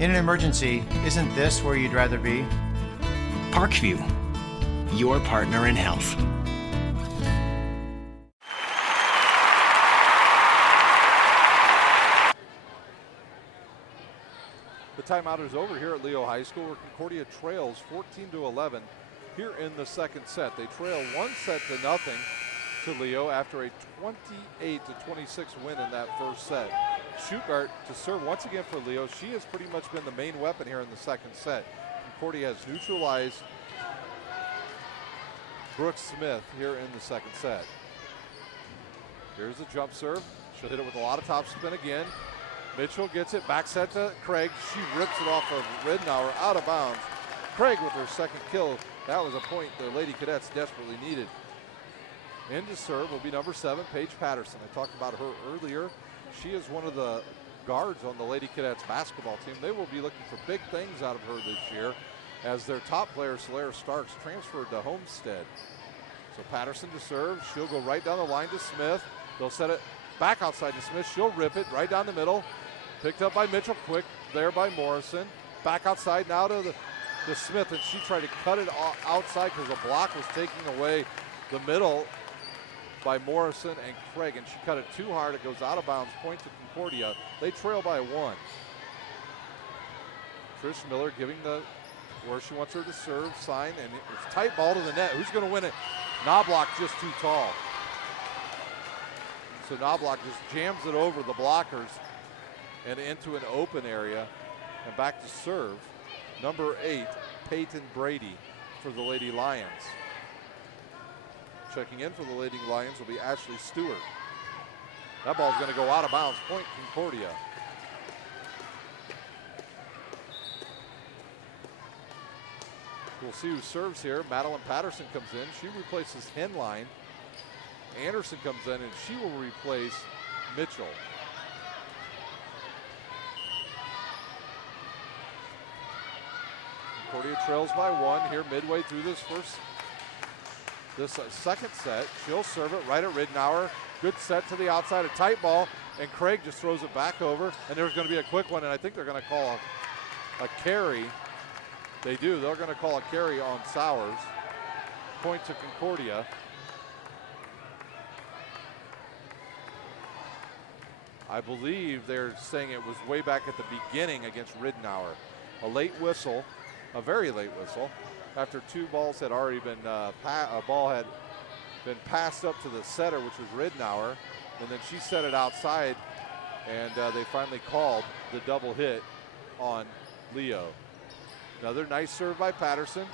In an emergency, isn't this where you'd rather be? Parkview, your partner in health. timeout is over here at Leo High School, where Concordia trails 14-11 here in the second set. They trail 1-0 to Leo after a 28-26 win in that first set. Schutgart to serve once again for Leo. She has pretty much been the main weapon here in the second set. Concordia has neutralized Brooks Smith here in the second set. Here's the jump serve. She'll hit it with a lot of top spin again. Mitchell gets it, back set to Craig. She rips it off of Ridnour out of bounds. Craig with her second kill. That was a point the Lady Cadets desperately needed. In to serve will be number 7, Paige Patterson. I talked about her earlier. She is one of the guards on the Lady Cadets basketball team. They will be looking for big things out of her this year as their top player, Solaire Starks, transferred to Homestead. So Patterson to serve. She'll go right down the line to Smith. They'll set it back outside to Smith. She'll rip it right down the middle. Picked up by Mitchell, quick there by Morrison. Back outside now to Smith, and she tried to cut it outside because the block was taking away the middle by Morrison and Craig, and she cut it too hard. It goes out of bounds, point to Concordia. They trail by 1. Trish Miller giving where she wants her to serve, sign, and it's tight ball to the net. Who's going to win it? Knobloch just too tall. So Knobloch just jams it over the blockers and into an open area. And back to serve, number 8, Peyton Brady for the Lady Lions. Checking in for the Lady Lions will be Ashley Stewart. That ball's going to go out of bounds, point Concordia. We'll see who serves here. Madeline Patterson comes in. She replaces Henline. Anderson comes in, and she will replace Mitchell. Concordia trails by 1 here midway through this second set. She'll serve it right at Ridnour. Good set to the outside, a tight ball, and Craig just throws it back over, and there's going to be a quick one, and I think they're going to call a carry. They do. They're going to call a carry on Sowers. Point to Concordia. I believe they're saying it was way back at the beginning against Ridnour. A late whistle, a very late whistle, after 2 balls had already been, a ball had been passed up to the setter, which was Ridnour, and then she set it outside, and they finally called the double hit on Leo. Another nice serve by Patterson.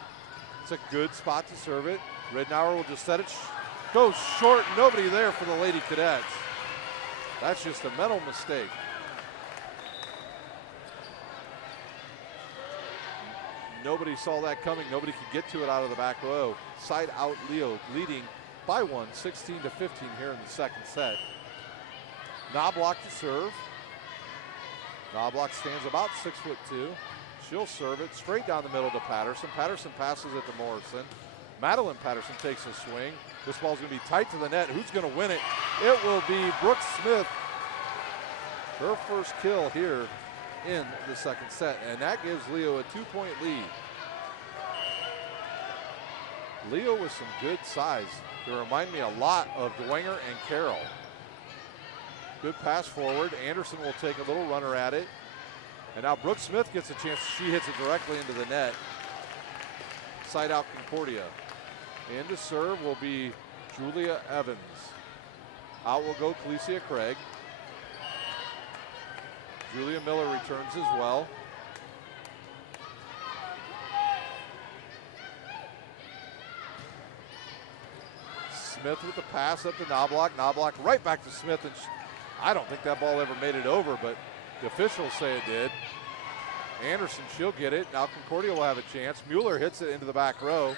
It's a good spot to serve it. Ridnour will just set it, goes short, nobody there for the Lady Cadets. That's just a mental mistake. Nobody saw that coming. Nobody could get to it out of the back row. Side out Leo leading by 1, 16-15 here in the second set. Knobloch to serve. Knobloch stands about 6'2". She'll serve it straight down the middle to Patterson. Patterson passes it to Morrison. Madeline Patterson takes a swing. This ball's going to be tight to the net. Who's going to win it? It will be Brooks Smith. Her first kill here in the second set, and that gives Leo a 2-point lead. Leo with some good size. They remind me a lot of Dwenger and Carroll. Good pass forward. Anderson will take a little runner at it. And now Brooks Smith gets a chance. She hits it directly into the net. Side out Concordia. In to serve will be Julia Evans. Out will go Clecia Craig. Julia Miller returns as well. Smith with the pass up to Knobloch. Knobloch right back to Smith, and I don't think that ball ever made it over, but the officials say it did. Anderson, she'll get it. Now Concordia will have a chance. Mueller hits it into the back row.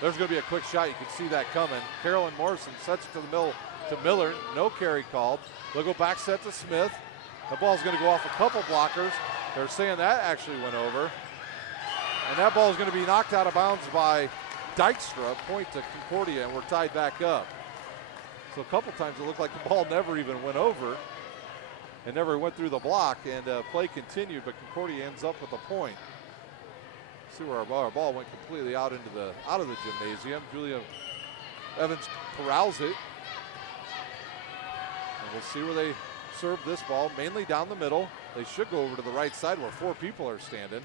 There's going to be a quick shot. You can see that coming. Carolyn Morrison sets it to the middle to Miller. No carry called. They'll go back set to Smith. The ball's going to go off a couple blockers. They're saying that actually went over. And that ball is going to be knocked out of bounds by Dykstra. Point to Concordia, and we're tied back up. So a couple times it looked like the ball never even went over and never went through the block, and play continued, but Concordia ends up with a point. See where our ball went completely out of the gymnasium. Julia Evans corrals it. And we'll see where they serve this ball mainly down the middle. They should go over to the right side where 4 people are standing.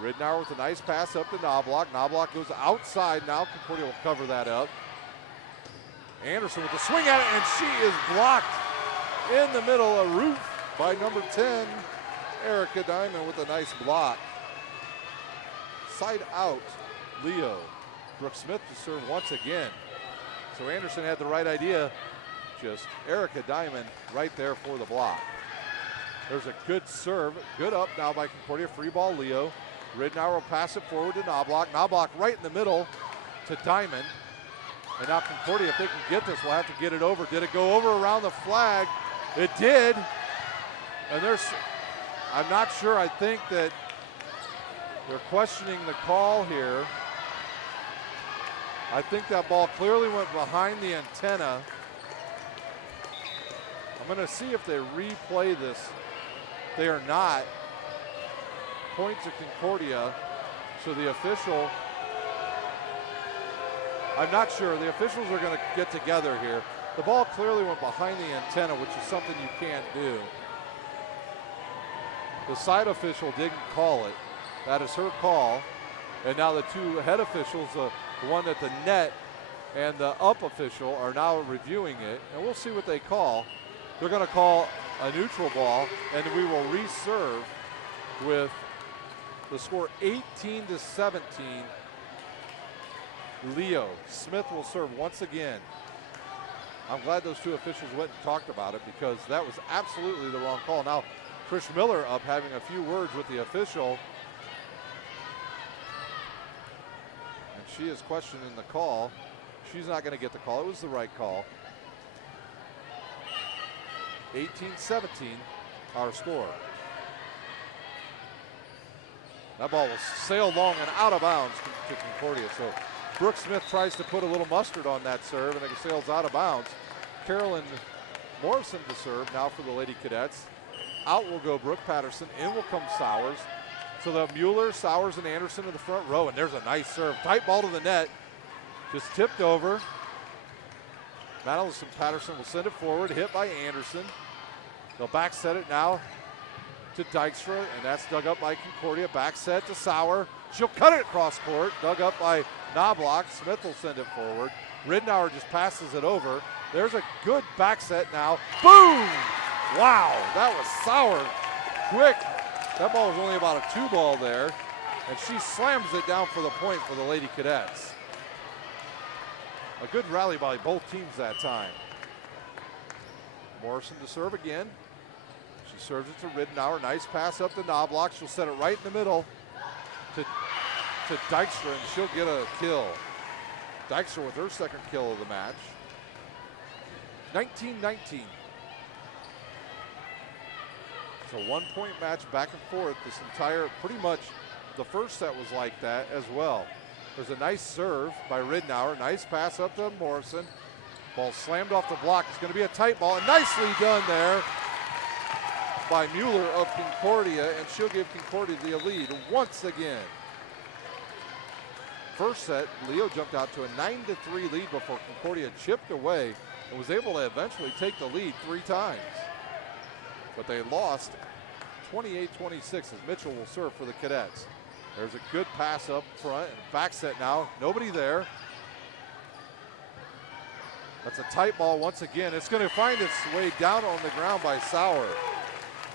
Ridnour with a nice pass up to Knobloch. Knobloch goes outside now. Concordia will cover that up. Anderson with the swing at it, and she is blocked in the middle, a roof by number 10, Erica Diamond with a nice block. Side out, Leo. Brooke Smith to serve once again. So Anderson had the right idea. Just Erica Diamond right there for the block. There's a good serve. Good up now by Concordia. Free ball, Leo. Ridnour will pass it forward to Knobloch. Knobloch right in the middle to Diamond. And now Concordia, if they can get this, will have to get it over. Did it go over around the flag? It did. And I'm not sure. I think that they're questioning the call here. I think that ball clearly went behind the antenna. I'm going to see if they replay this. They are not. Points to Concordia. So the official, I'm not sure. The officials are going to get together here. The ball clearly went behind the antenna, which is something you can't do. The side official didn't call it. That is her call. And now the 2 head officials, the one at the net and the up official, are now reviewing it. And we'll see what they call. They're going to call a neutral ball, and we will reserve with the score 18-17. Leo Smith will serve once again. I'm glad those 2 officials went and talked about it, because that was absolutely the wrong call. Now, Trish Miller up having a few words with the official. And she is questioning the call. She's not going to get the call. It was the right call. 18-17, our score. That ball will sail long and out of bounds to Concordia. So Brooke Smith tries to put a little mustard on that serve, and it sails out of bounds. Carolyn Morrison to serve now for the Lady Cadets. Out will go Brooke Patterson. In will come Sowers. So the Mueller, Sowers, and Anderson in the front row. And there's a nice serve. Tight ball to the net. Just tipped over. Madison Patterson will send it forward. Hit by Anderson. They'll back set it now to Dykstra, and that's dug up by Concordia. Back set to Sauer. She'll cut it across court. Dug up by Knobloch. Smith will send it forward. Ridnour just passes it over. There's a good back set now. Boom! Wow, that was Sauer. Quick. That ball was only about a 2 ball there, and she slams it down for the point for the Lady Cadets. A good rally by both teams that time. Morrison to serve again. She serves it to Ridnour. Nice pass up to Knobloch. She'll set it right in the middle to Dykstra, and she'll get a kill. Dykstra with her second kill of the match. 19-19. It's a 1-point match back and forth. This entire, pretty much the first set was like that as well. There's a nice serve by Ridnour. Nice pass up to Morrison. Ball slammed off the block. It's going to be a tight ball, and nicely done there by Mueller of Concordia, and she'll give Concordia the lead once again. First set, Leo jumped out to a 9-3 lead before Concordia chipped away and was able to eventually take the lead 3 times. But they lost 28-26 as Mitchell will serve for the Cadets. There's a good pass up front and back set now. Nobody there. That's a tight ball once again. It's going to find its way down on the ground by Sauer.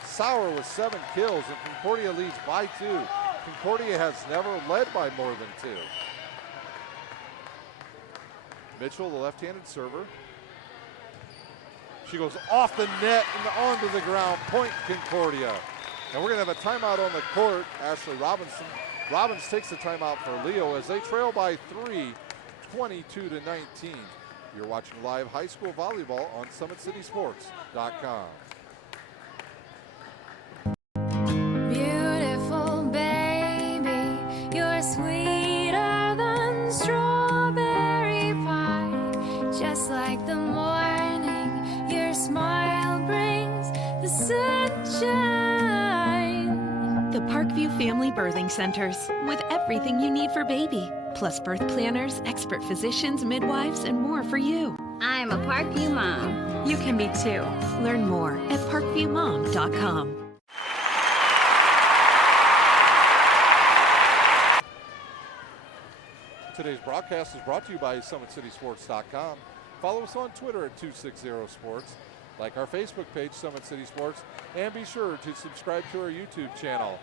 Sauer with 7 kills, and Concordia leads by 2. Concordia has never led by more than 2. Mitchell, the left-handed server. She goes off the net and onto the ground. Point Concordia. And we're going to have a timeout on the court. Ashley Robinson. Robbins takes the timeout for Leo as they trail by 3, 22-19. You're watching live high school volleyball on SummitCitySports.com. Beautiful baby, you're sweeter than strawberry pie. Just like the morning, your smile brings the sunshine. The Parkview Family Birthing Centers, with everything you need for baby, plus birth planners, expert physicians, midwives, and more for you. I'm a Parkview mom. You can be too. Learn more at parkviewmom.com. Today's broadcast is brought to you by SummitCitySports.com. Follow us on Twitter at 260sports. Like our Facebook page, Summit City Sports, and be sure to subscribe to our YouTube channel.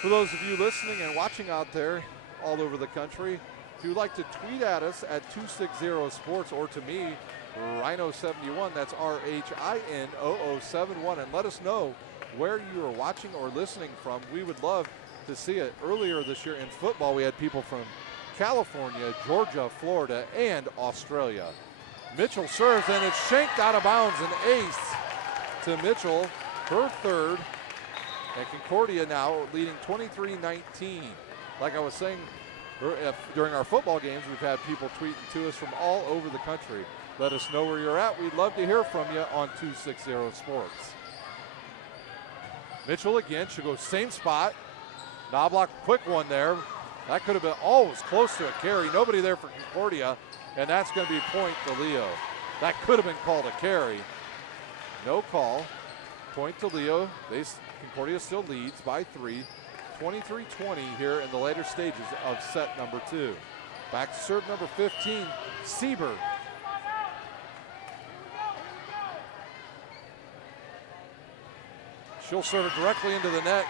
For those of you listening and watching out there all over the country, if you'd like to tweet at us at 260sports or to me, Rhino71, that's RHINO071, and let us know where you are watching or listening from. We would love to see it. Earlier this year in football, we had people from California, Georgia, Florida, and Australia. Mitchell serves, and it's shanked out of bounds, an ace to Mitchell, her third, and Concordia now leading 23-19. Like I was saying, during our football games, we've had people tweeting to us from all over the country. Let us know where you're at. We'd love to hear from you on 260 Sports. Mitchell again, she'll go same spot. Knobloch, quick one there. That could have been, oh, it was close to a carry. Nobody there for Concordia, and that's going to be point to Leo. That could have been called a carry. No call. Point to Leo. Concordia still leads by 3. 23-20 here in the later stages of set number 2. Back to serve number 15, Sieber. She'll serve it directly into the net.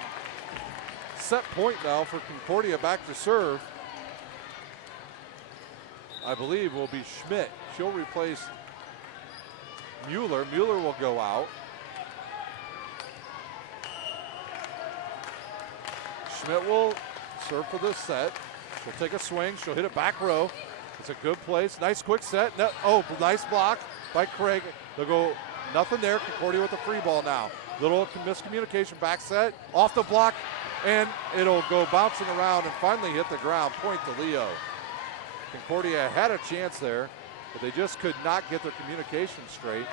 Set point now for Concordia, back to serve. I believe will be Schmidt. She'll replace Mueller. Mueller will go out. Schmidt will serve for this set. She'll take a swing. She'll hit it back row. It's a good place. Nice quick set. Oh, nice block by Craig. They'll go nothing there. Concordia with the free ball now. Little miscommunication. Back set. Off the block. And it'll go bouncing around and finally hit the ground. Point to Leo. Concordia had a chance there, but they just could not get their communication straight.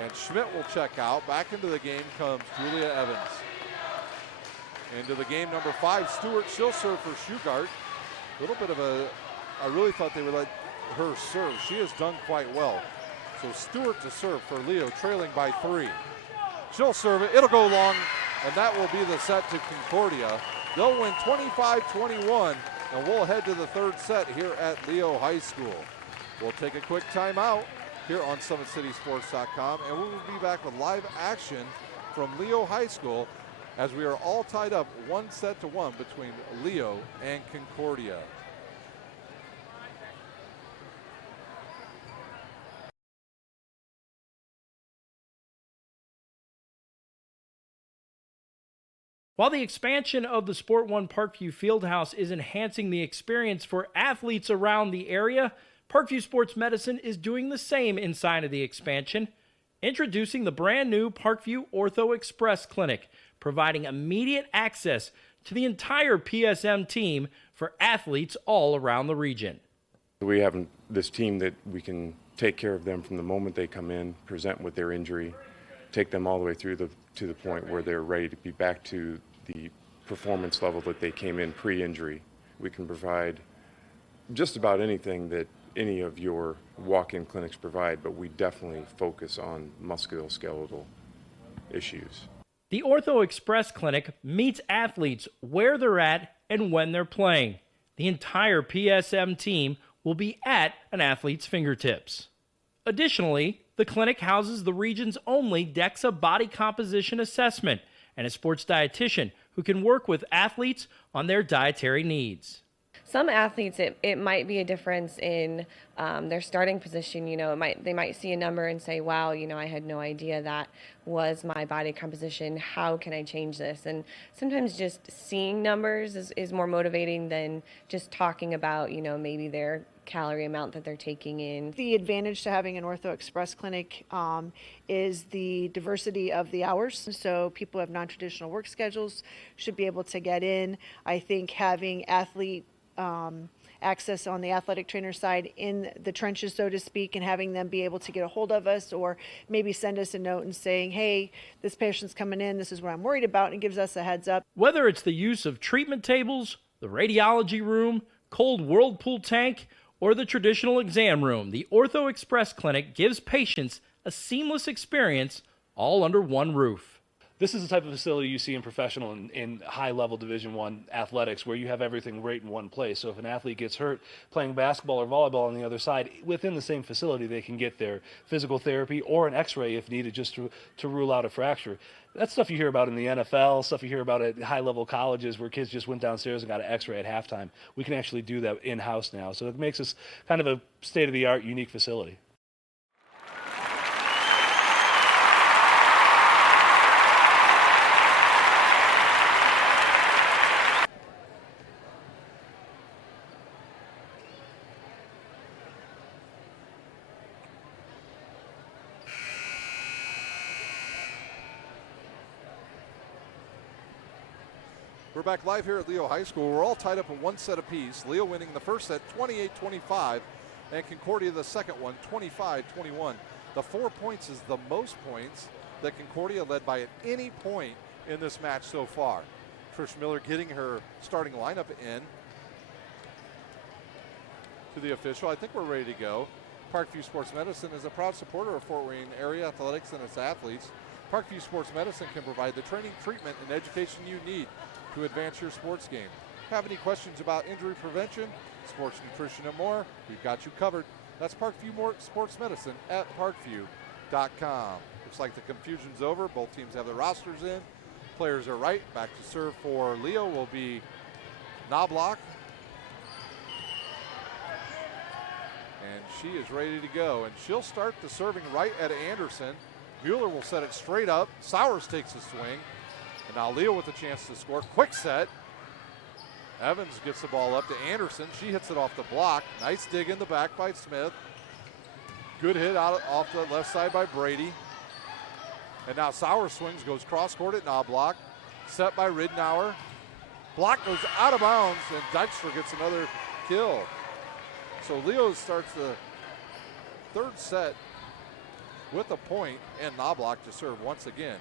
And Schmidt will check out. Back into the game comes Julia Evans. Into the game, number 5, Stewart. She'll serve for Shugart. A little bit of I really thought they would let her serve. She has done quite well. So Stewart to serve for Leo, trailing by 3. She'll serve it. It'll go long, and that will be the set to Concordia. They'll win 25-21, and we'll head to the third set here at Leo High School. We'll take a quick timeout here on SummitCitySports.com, and we will be back with live action from Leo High School as we are all tied up 1-1 between Leo and Concordia. While the expansion of the Sport One Parkview Fieldhouse is enhancing the experience for athletes around the area, Parkview Sports Medicine is doing the same inside of the expansion. Introducing the brand new Parkview Ortho Express Clinic, providing immediate access to the entire PSM team for athletes all around the region. We have this team that we can take care of them from the moment they come in, present with their injury, take them all the way through to the point where they're ready to be back to the performance level that they came in pre-injury. We can provide just about anything that any of your walk-in clinics provide, but we definitely focus on musculoskeletal issues. The Ortho Express Clinic meets athletes where they're at and when they're playing. The entire PSM team will be at an athlete's fingertips. Additionally, the clinic houses the region's only DEXA body composition assessment and a sports dietitian who can work with athletes on their dietary needs. Some athletes, it might be a difference in their starting position. You know, they might see a number and say, wow, you know, I had no idea that was my body composition. How can I change this? And sometimes just seeing numbers is more motivating than just talking about, you know, maybe their calorie amount that they're taking in. The advantage to having an Ortho Express clinic is the diversity of the hours. So people who have non-traditional work schedules should be able to get in. I think having athlete access on the athletic trainer side in the trenches, so to speak, and having them be able to get a hold of us or maybe send us a note and saying, hey, this patient's coming in, this is what I'm worried about, and it gives us a heads up. Whether it's the use of treatment tables, the radiology room, cold whirlpool tank, or the traditional exam room, the Ortho Express Clinic gives patients a seamless experience all under one roof. This is the type of facility you see in professional and high-level Division I athletics, where you have everything right in one place. So if an athlete gets hurt playing basketball or volleyball on the other side, within the same facility, they can get their physical therapy or an x-ray if needed, just to rule out a fracture. That's stuff you hear about in the NFL, stuff you hear about at high-level colleges where kids just went downstairs and got an x-ray at halftime. We can actually do that in-house now. So it makes us kind of a state-of-the-art, unique facility. We're back live here at Leo High School. We're all tied up in one set apiece. Leo winning the first set 28-25, and Concordia the second one 25-21. The 4 points is the most points that Concordia led by at any point in this match so far. Trish Miller getting her starting lineup in to the official. I think we're ready to go. Parkview Sports Medicine is a proud supporter of Fort Wayne area athletics and its athletes. Parkview Sports Medicine can provide the training, treatment, and education you need to advance your sports game. Have any questions about injury prevention, sports nutrition, and more? We've got you covered. That's Parkview Sports Medicine at parkview.com. Looks like the confusion's over. Both teams have their rosters in. Players are right. Back to serve for Leo will be Knobloch. And she is ready to go. And she'll start the serving right at Anderson. Mueller will set it straight up. Sowers takes a swing. And now Leo with a chance to score. Quick set. Evans gets the ball up to Anderson. She hits it off the block. Nice dig in the back by Smith. Good hit out off the left side by Brady. And now Sowers swings, goes cross court at Knobloch. Set by Ridnour. Block goes out of bounds, and Dykstra gets another kill. So Leo starts the third set with a point, and Knobloch to serve once again.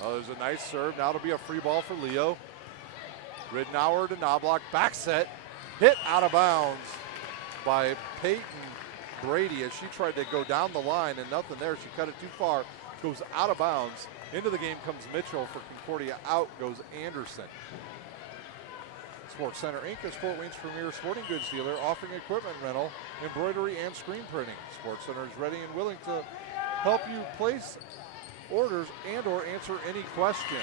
Oh, there's a nice serve. Now it'll be a free ball for Leo. Ridnour to Knobloch. Back set. Hit out of bounds by Peyton Brady as she tried to go down the line and nothing there. She cut it too far. Goes out of bounds. Into the game comes Mitchell for Concordia. Out goes Anderson. Sports Center Inc. is Fort Wayne's premier sporting goods dealer, offering equipment rental, embroidery, and screen printing. Sports Center is ready and willing to help you place orders and or answer any questions.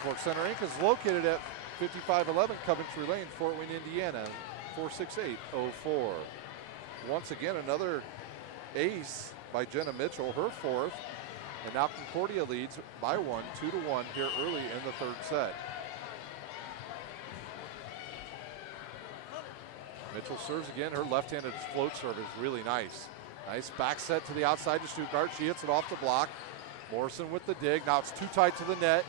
Sports Center Inc. is located at 5511 Coventry Lane, Fort Wayne, Indiana, 46804. Once again, another ace by Jenna Mitchell, her fourth. And now Concordia leads by 1, 2-1 here early in the third set. Mitchell serves again. Her left-handed float serve is really nice. Nice back set to the outside to Stuttgart. She hits it off the block. Morrison with the dig. Now it's too tight to the net.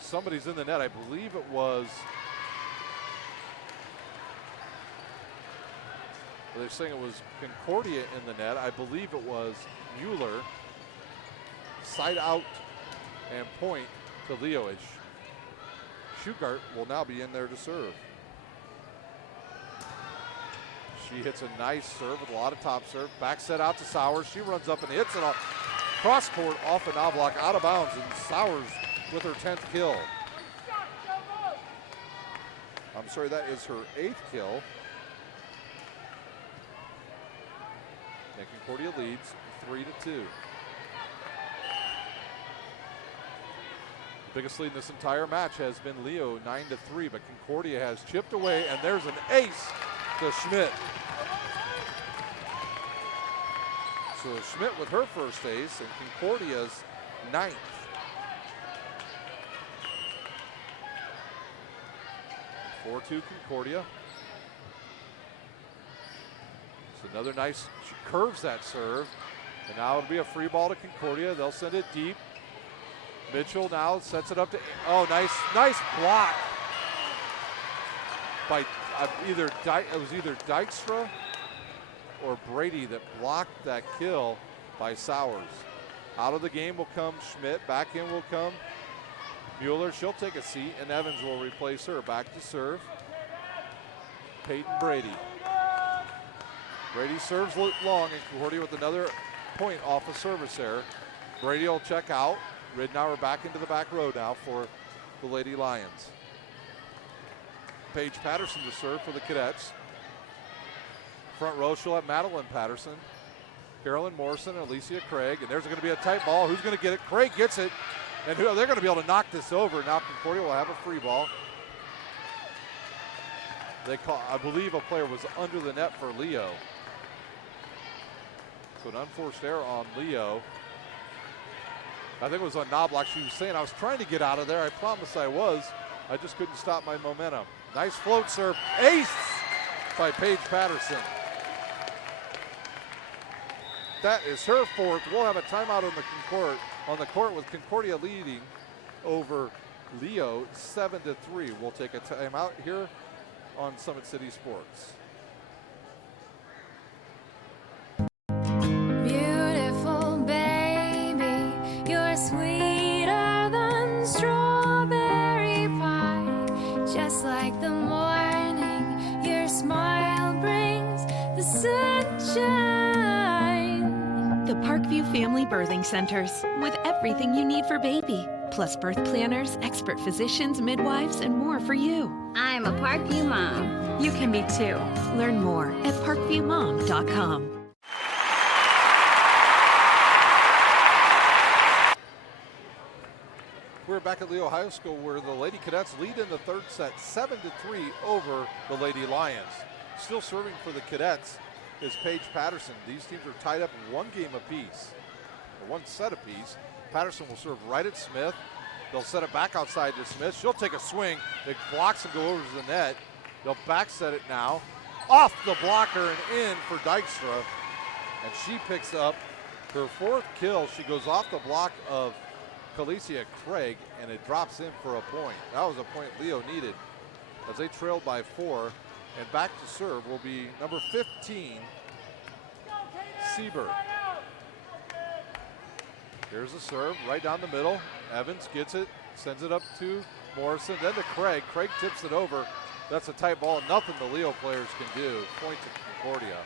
Somebody's in the net. I believe it was. They're saying it was Concordia in the net. I believe it was Mueller. Side out and point to Leo. Stuttgart will now be in there to serve. She hits a nice serve with a lot of top serve. Back set out to Sowers. She runs up and hits it off cross court off of Knobloch, out of bounds, and Sowers with her 10th kill. I'm sorry, that is her 8th kill. And Concordia leads 3-2. Biggest lead in this entire match has been Leo, 9-3, but Concordia has chipped away, and there's an ace to Schmidt. So Schmidt with her first ace, and Concordia's 9th. And 4-2 Concordia. So another nice, she curves that serve, and now it'll be a free ball to Concordia. They'll send it deep. Mitchell now sets it up to, oh, nice block by it was either Dykstra or Brady that blocked that kill by Sowers. Out of the game will come Schmidt. Back in will come Mueller, she'll take a seat, and Evans will replace her. Back to serve. Peyton Brady. Brady serves long, and Concordia with another point off a service error. Brady will check out. Ridnour back into the back row now for the Lady Lions. Paige Patterson to serve for the Cadets. Front row, she'll have Madeline Patterson, Carolyn Morrison, and Alicia Craig. And there's going to be a tight ball. Who's going to get it? Craig gets it. And they're going to be able to knock this over. Now Concordia will have a free ball. I believe a player was under the net for Leo. So an unforced error on Leo. I think it was on Knobloch. She was saying, I was trying to get out of there. I promise I was. I just couldn't stop my momentum. Nice float serve. Ace by Paige Patterson. That is her fourth. We'll have a timeout on the court with Concordia leading over Leo 7-3. We'll take a timeout here on Summit City Sports. Beautiful baby, you're sweeter than strawberry pie. Just like the morning, your smile brings the sunshine. The Parkview Family Birthing Centers, with everything you need for baby, plus birth planners, expert physicians, midwives, and more for you. I'm a Parkview mom. You can be too. Learn more at parkviewmom.com. We're back at Leo High School where the Lady Cadets lead in the third set 7-3 over the Lady Lions. Still serving for the Cadets is Paige Patterson. These teams are tied up in one game apiece, or one set apiece. Patterson will serve right at Smith. They'll set it back outside to Smith. She'll take a swing. It blocks and go over to the net. They'll back set it now. Off the blocker and in for Dykstra. And she picks up her fourth kill. She goes off the block of Calicia Craig, and it drops in for a point. That was a point Leo needed as they trailed by 4. And back to serve will be number 15, Sieber. Here's a serve right down the middle. Evans gets it, sends it up to Morrison, then to Craig. Craig tips it over. That's a tight ball. Nothing the Leo players can do. Point to Concordia.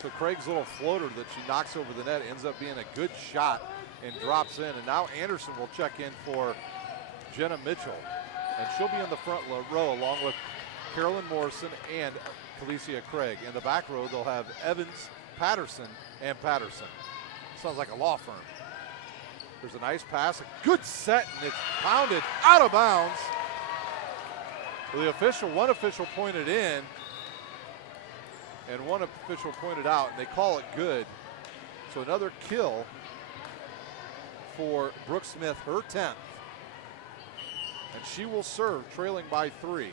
So Craig's little floater that she knocks over the net ends up being a good shot and drops in. And now Anderson will check in for Jenna Mitchell. And she'll be in the front row along with Carolyn Morrison and Calicia Craig. In the back row, they'll have Evans, Patterson, and Patterson. Sounds like a law firm. There's a nice pass, a good set, and it's pounded out of bounds. One official pointed in, and one official pointed out, and they call it good. So another kill for Brooke Smith, her 10th. And she will serve, trailing by 3.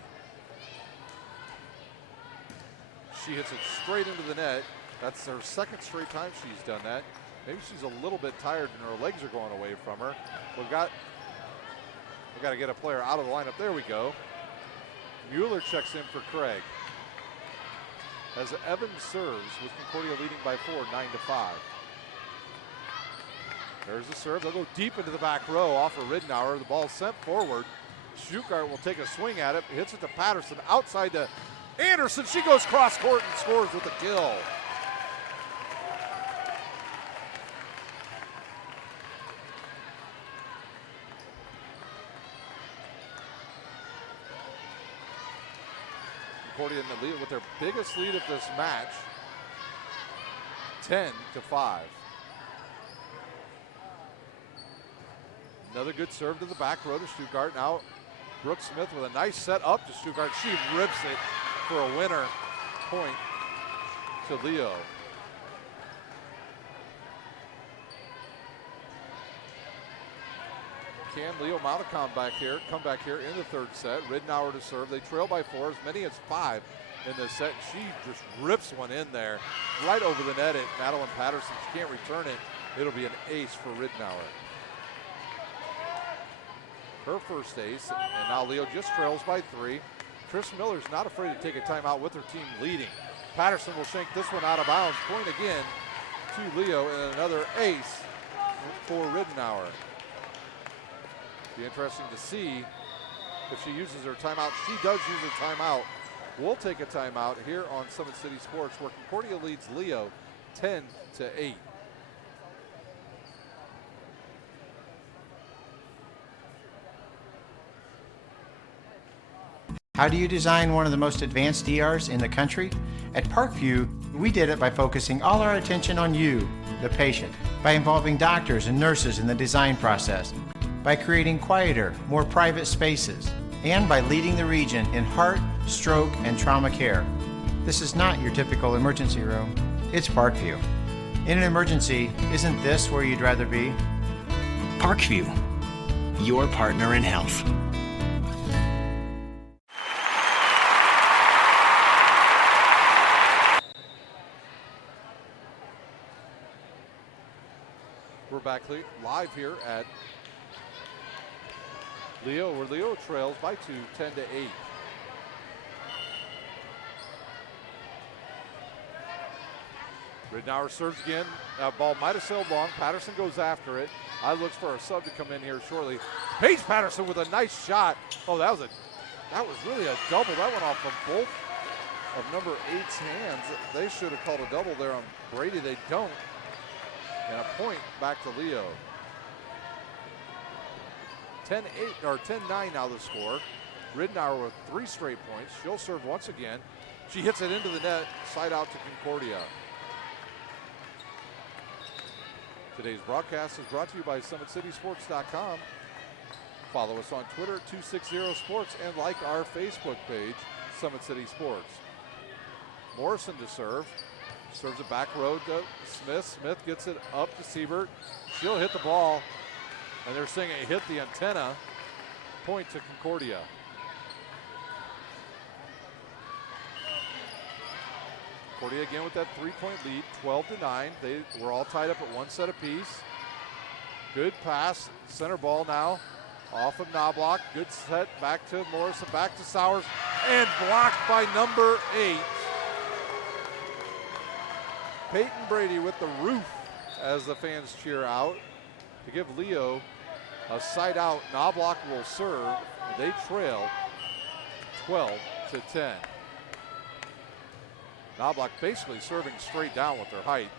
She hits it straight into the net. That's her second straight time she's done that. Maybe she's a little bit tired and her legs are going away from her. We got to get a player out of the lineup. There we go. Mueller checks in for Craig. As Evans serves with Concordia leading by 4, 9-5. There's the serve. They'll go deep into the back row off of Ridnour. The ball sent forward. Schuchart will take a swing at it. Hits it to Patterson outside to Anderson. She goes cross court and scores with a kill. Concordia in the lead with their biggest lead of this match, 10-5. Another good serve to the back row to Stuttgart. Now Brooke Smith with a nice set up to Stuttgart. She rips it for a winner point to Leo. Can Leo mount a comeback here in the third set? Ridnour to serve. They trail by 4, as many as 5 in this set. She just rips one in there right over the net at Madeline Patterson. She can't return it. It'll be an ace for Ridnour. Her first ace, and now Leo just trails by 3. Tris Miller's not afraid to take a timeout with her team leading. Patterson will shank this one out of bounds. Point again to Leo, and another ace for Ridnour. Be interesting to see if she uses her timeout. She does use her timeout. We'll take a timeout here on Summit City Sports, where Concordia leads Leo 10-8. How do you design one of the most advanced ERs in the country? At Parkview, we did it by focusing all our attention on you, the patient, by involving doctors and nurses in the design process, by creating quieter, more private spaces, and by leading the region in heart, stroke, and trauma care. This is not your typical emergency room. It's Parkview. In an emergency, isn't this where you'd rather be? Parkview, your partner in health. We're back live here at Leo, where Leo trails by 2, 10-8. Ridnour serves again. Ball might have sailed long. Patterson goes after it. I looks for a sub to come in here shortly. Paige Patterson with a nice shot. Oh, that was really a double. That went off of both of number 8's hands. They should have called a double there on Brady. They don't. And a point back to Leo. 10-8 or 10-9 now the score. Ridnour with 3 straight points. She'll serve once again. She hits it into the net, side out to Concordia. Today's broadcast is brought to you by SummitCitySports.com. Follow us on Twitter at 260sports and like our Facebook page, Summit City Sports. Morrison to serve. Serves it back road to Smith. Smith gets it up to Siebert. She'll hit the ball, and they're saying it hit the antenna. Point to Concordia. Concordia again with that 3-point lead, 12-9. They were all tied up at 1 set apiece. Good pass, center ball now, off of Knobloch. Good set, back to Morrison, back to Sowers, and blocked by number 8. Peyton Brady with the roof as the fans cheer out to give Leo a side out. Knobloch will serve. They trail 12-10. Knobloch basically serving straight down with their height.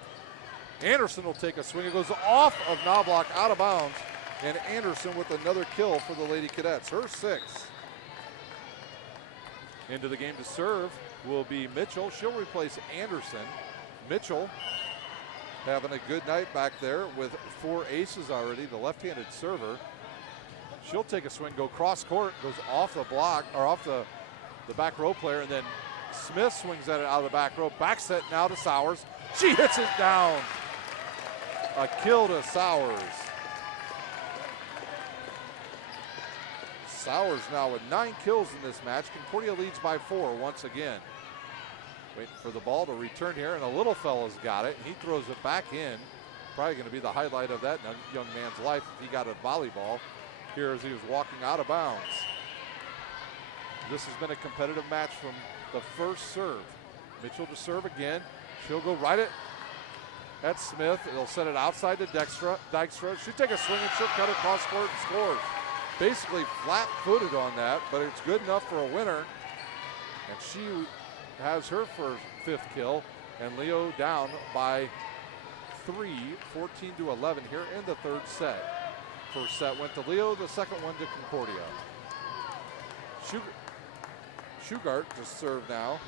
Anderson will take a swing. It goes off of Knobloch, out of bounds, and Anderson with another kill for the Lady Cadets, her 6th. Into the game to serve will be Mitchell. She'll replace Anderson. Mitchell having a good night back there with 4 aces already, the left-handed server. She'll take a swing, go cross court, goes off the block, or off the back row player, and then Smith swings at it out of the back row. Back set now to Sowers. She hits it down. A kill to Sowers. Sowers now with 9 kills in this match. Concordia leads by 4 once again. Waiting for the ball to return here, and a little fella's got it, and he throws it back in. Probably going to be the highlight of that young man's life if he got a volleyball here as he was walking out of bounds. This has been a competitive match from the first serve. Mitchell to serve again. She'll go right at Smith. They'll set it outside to Dykstra. She'll take a swing and she'll cut it cross court and scores. Basically flat-footed on that, but it's good enough for a winner. And she has her first 5th kill, and Leo down by 3, 14-11 here in the 3rd set. First set went to Leo, the second one to Concordia. Shugart to serve now.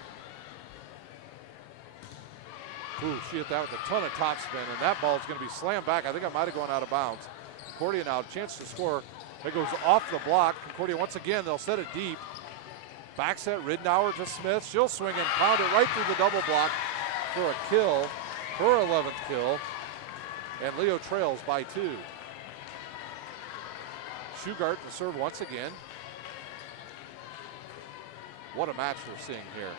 Ooh, she hit that with a ton of topspin, and that ball is going to be slammed back. I think I might have gone out of bounds. Concordia now, chance to score. It goes off the block. Concordia once again, they'll set it deep. Back set, Ridnour to Smith. She'll swing and pound it right through the double block for a kill, her 11th kill. And Leo trails by 2. Shugart to serve once again. What a match we're seeing here.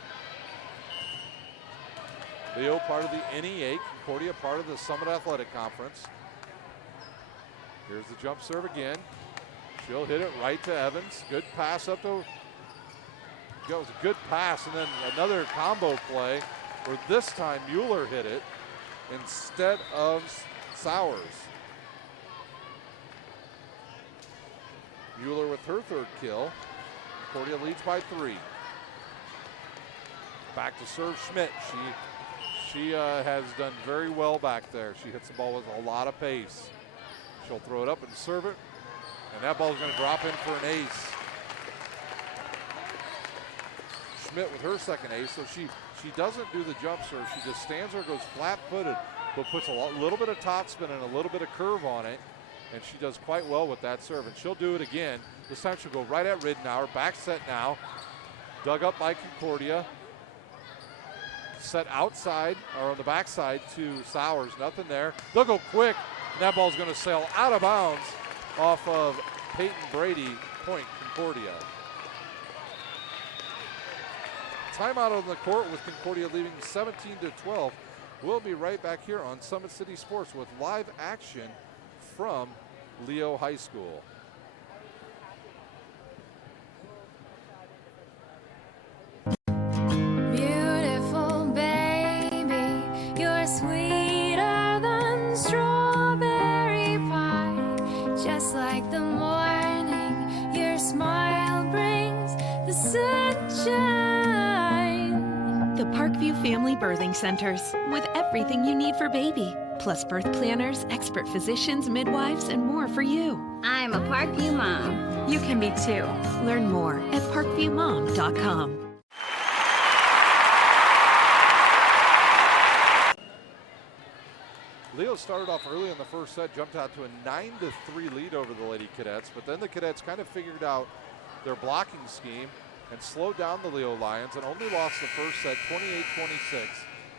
Leo part of the NE8, Concordia part of the Summit Athletic Conference. Here's the jump serve again. She'll hit it right to Evans. Good pass up to, that was a good pass, and then another combo play where this time Mueller hit it instead of Sowers. her third kill. Concordia leads by 3. Back to serve Schmidt. She has done very well back there. She hits the ball with a lot of pace. She'll throw it up and serve it, and that ball's going to drop in for an ace. Schmidt with her second ace, so she doesn't do the jump serve. She just stands there, goes flat-footed, but puts a little bit of topspin and a little bit of curve on it, and she does quite well with that serve. And she'll do it again. This time she'll go right at Ridenour. Back set now. Dug up by Concordia. Set outside, or on the backside to Sowers. Nothing there. They'll go quick, and that ball's going to sail out of bounds off of Peyton Brady. Point Concordia. Timeout on the court with Concordia leading 17-12. We'll be right back here on Summit City Sports with live action from Leo High School. Beautiful baby, you're sweeter than strawberry pie. Just like the morning, your smile brings the sunshine. The Parkview Family Birthing Centers, with everything you need for baby, plus birth planners, expert physicians, midwives, and more for you. I'm a Parkview mom. You can be too. Learn more at parkviewmom.com. Leo started off early in the first set, jumped out to a 9-3 lead over the Lady Cadets, but then the Cadets kind of figured out their blocking scheme and slowed down the Leo Lions and only lost the first set 28-26.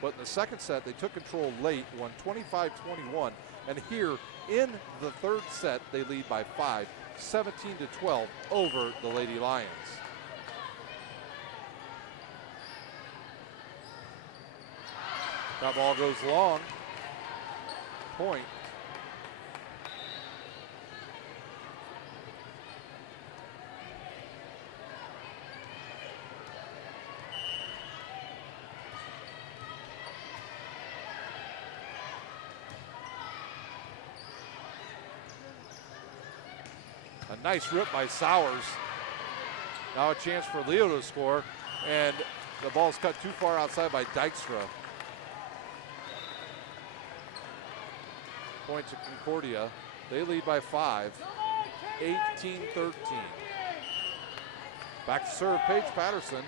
But in the second set, they took control late, won 25-21. And here in the third set, they lead by 5, 17-12 over the Lady Lions. That ball goes long. Point. A nice rip by Sowers. Now a chance for Leo to score, and the ball's cut too far outside by Dykstra. Point to Concordia. They lead by 5, 18-13. Back to serve, Paige Patterson.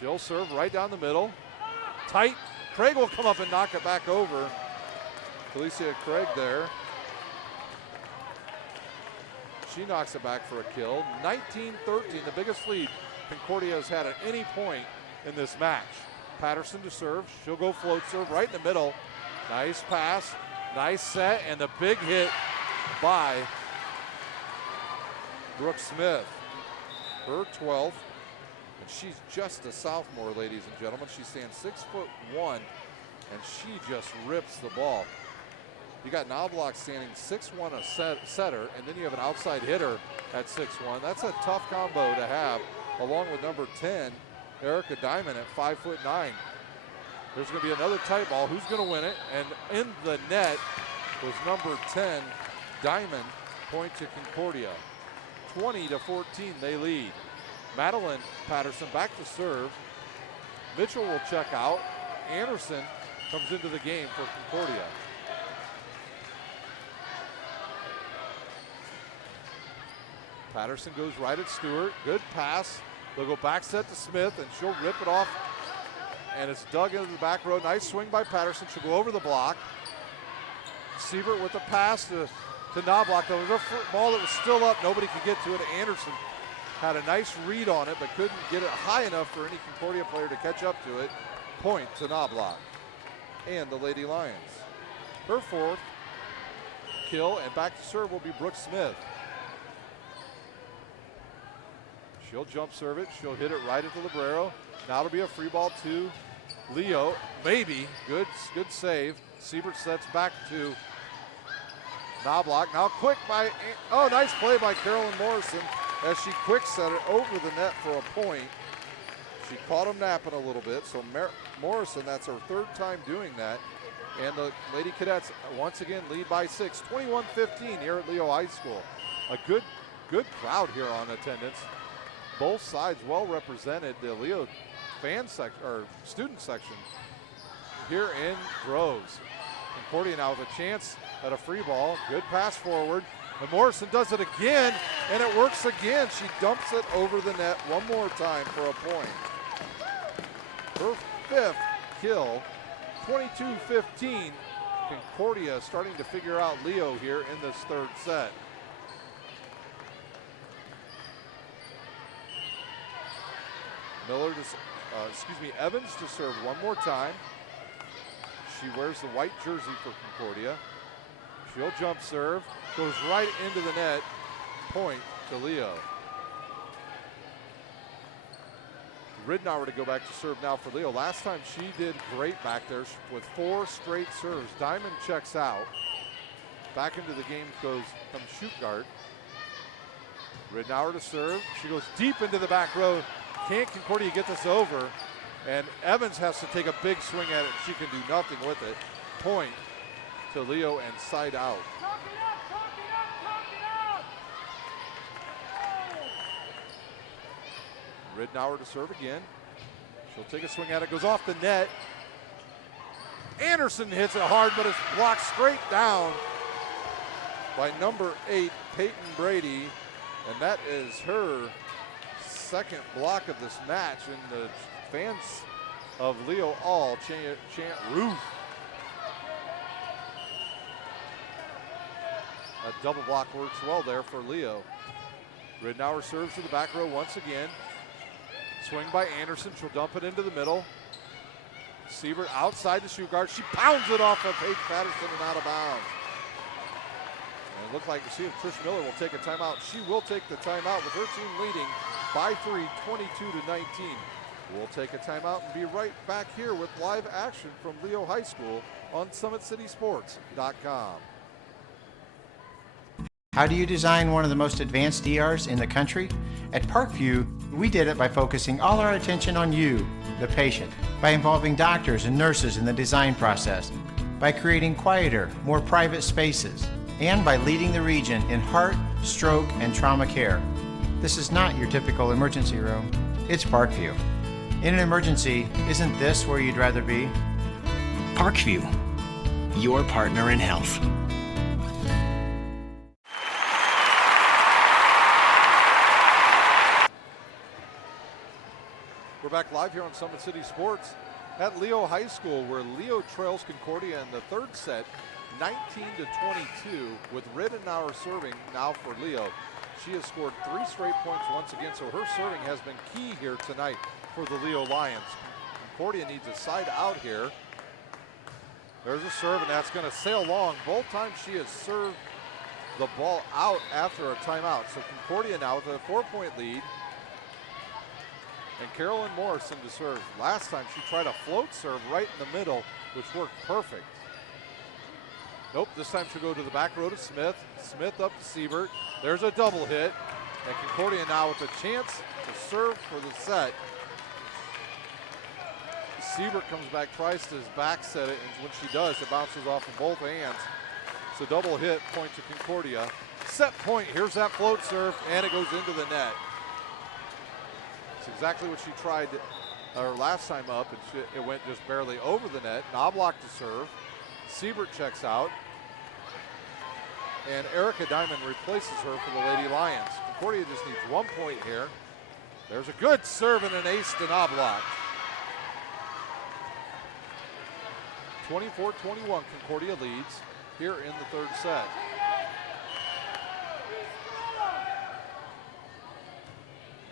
She'll serve right down the middle. Tight. Craig will come up and knock it back over. Felicia Craig there. She knocks it back for a kill. 19-13, the biggest lead Concordia has had at any point in this match. Patterson to serve. She'll go float serve right in the middle. Nice pass, nice set, and the big hit by Brooke Smith. Her 12th, and she's just a sophomore, ladies and gentlemen. She stands 6'1", and she just rips the ball. You got Knobloch standing 6'1", a setter, and then you have an outside hitter at 6'1". That's a tough combo to have, along with number 10, Erica Diamond at 5'9". There's going to be another tight ball. Who's going to win it? And in the net was number 10, Diamond. Point to Concordia. 20-14, they lead. Madeline Patterson back to serve. Mitchell will check out. Anderson comes into the game for Concordia. Patterson goes right at Stewart. Good pass. They'll go back set to Smith, and she'll rip it off. And it's dug into the back row. Nice swing by Patterson. She'll go over the block. Siebert with the pass to Knobloch. There was a ball that was still up. Nobody could get to it. Anderson had a nice read on it, but couldn't get it high enough for any Concordia player to catch up to it. Point to Knobloch and the Lady Lions. Her 4th kill, and back to serve will be Brooke Smith. She'll jump serve it. She'll hit it right at the Librero. Now it'll be a free ball to Leo. Maybe. Good save. Siebert sets back to Knobloch. Now quick by, oh, nice play by Carolyn Morrison as she quick set it over the net for a point. She caught him napping a little bit. So Morrison, that's her 3rd time doing that. And the Lady Cadets once again lead by 6, 21-15 here at Leo High School. A good crowd here on attendance. Both sides well represented. The Leo fan section or student section here in droves. Concordia now with a chance at a free ball. Good pass forward. And Morrison does it again, and it works again. She dumps it over the net one more time for a point. Her 5th kill, 22-15. Concordia starting to figure out Leo here in this 3rd set. Evans to serve one more time. She wears the white jersey for Concordia. She'll jump serve, goes right into the net, point to Leo. Ridnour to go back to serve now for Leo. Last time she did great back there with 4 straight serves. Diamond checks out. Back into the game comes Schuttgart. Ridnour to serve. She goes deep into the back row. Can't Concordia get this over? And Evans has to take a big swing at it. She can do nothing with it. Point to Leo and side out. Ridnour to serve again. She'll take a swing at it, goes off the net. Anderson hits it hard, but it's blocked straight down by number 8, Peyton Brady. And that is her 2nd block of this match. And the fans of Leo all chant roof. A double block works well there for Leo. Ridnour serves to the back row once again. Swing by Anderson, she'll dump it into the middle. Siebert outside the shoot guard. She pounds it off of Paige Patterson and out of bounds. And it looks like to see if Trish Miller will take a timeout. She will take the timeout with her team leading by 3, 22-19. We'll take a timeout and be right back here with live action from Leo High School on SummitCitySports.com. How do you design one of the most advanced ERs in the country? At Parkview, we did it by focusing all our attention on you, the patient, by involving doctors and nurses in the design process, by creating quieter, more private spaces, and by leading the region in heart, stroke, and trauma care. This is not your typical emergency room. It's Parkview. In an emergency, isn't this where you'd rather be? Parkview, your partner in health. We're back live here on Summit City Sports at Leo High School, where Leo trails Concordia in the 3rd set, 19-22, with Ridnour serving now for Leo. She has scored 3 straight points once again, so her serving has been key here tonight for the Leo Lions. Concordia needs a side out here. There's a serve, and that's going to sail long. Both times she has served the ball out after a timeout. So Concordia now with a 4-point lead. And Carolyn Morrison to serve. Last time she tried a float serve right in the middle, which worked perfect. Nope, this time she'll go to the back row to Smith. Smith up to Siebert. There's a double hit. And Concordia now with a chance to serve for the set. Siebert comes back, tries to back set it, and when she does, it bounces off of both hands. It's a double hit, point to Concordia. Set point, here's that float serve, and it goes into the net. It's exactly what she tried her last time up, and it went just barely over the net. Knobloch to serve. Siebert checks out. And Erica Diamond replaces her for the Lady Lions. Concordia just needs 1 point here. There's a good serve and an ace to Knobloch. 24-21, Concordia leads here in the 3rd set.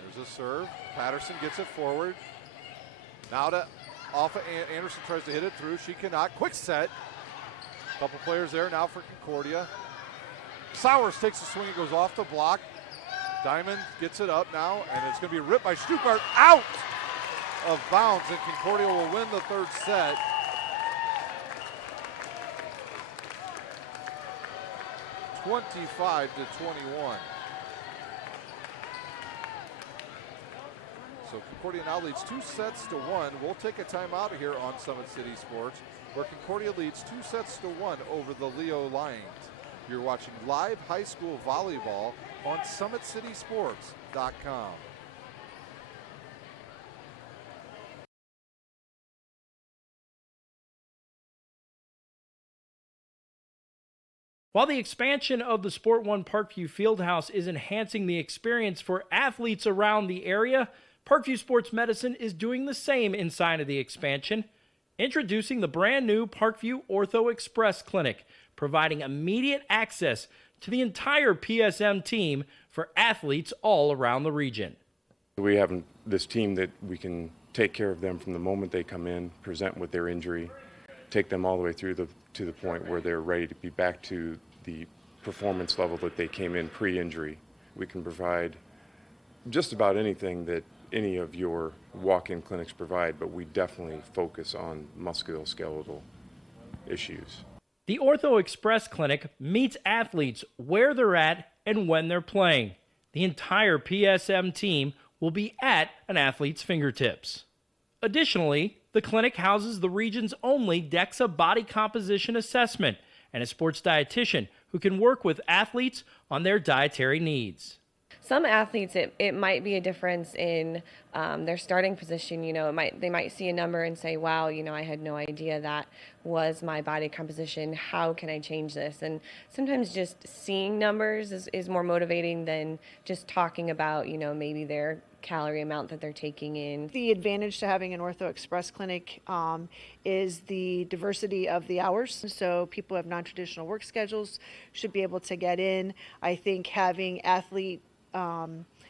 There's a serve. Patterson gets it forward. Now to off of Anderson, tries to hit it through. She cannot. Quick set. Couple players there now for Concordia. Sowers takes a swing and goes off the block. Diamond gets it up now, and it's going to be ripped by Stuttgart out of bounds, and Concordia will win the 3rd set. (25-21). So Concordia now leads 2-1. We'll take a timeout here on Summit City Sports. where Concordia leads 2-1 over the Leo Lions. You're watching live high school volleyball on SummitCitySports.com. While the expansion of the Sport One Parkview Fieldhouse is enhancing the experience for athletes around the area, Parkview Sports Medicine is doing the same inside of the expansion, introducing the brand new Parkview Ortho Express Clinic, providing immediate access to the entire PSM team for athletes all around the region. We have this team that we can take care of them from the moment they come in, present with their injury, take them all the way through to the point where they're ready to be back to the performance level that they came in pre-injury. We can provide just about anything that any of your walk-in clinics provide, but we definitely focus on musculoskeletal issues. The Ortho Express Clinic meets athletes where they're at and when they're playing. The entire PSM team will be at an athlete's fingertips. Additionally, the clinic houses the region's only DEXA body composition assessment and a sports dietitian who can work with athletes on their dietary needs. Some athletes, it might be a difference in their starting position. They might see a number and say, wow, I had no idea that was my body composition. How can I change this? And sometimes just seeing numbers is more motivating than just talking about, maybe their calorie amount that they're taking in. The advantage to having an Ortho Express clinic is the diversity of the hours. So people who have non-traditional work schedules should be able to get in. I think having athlete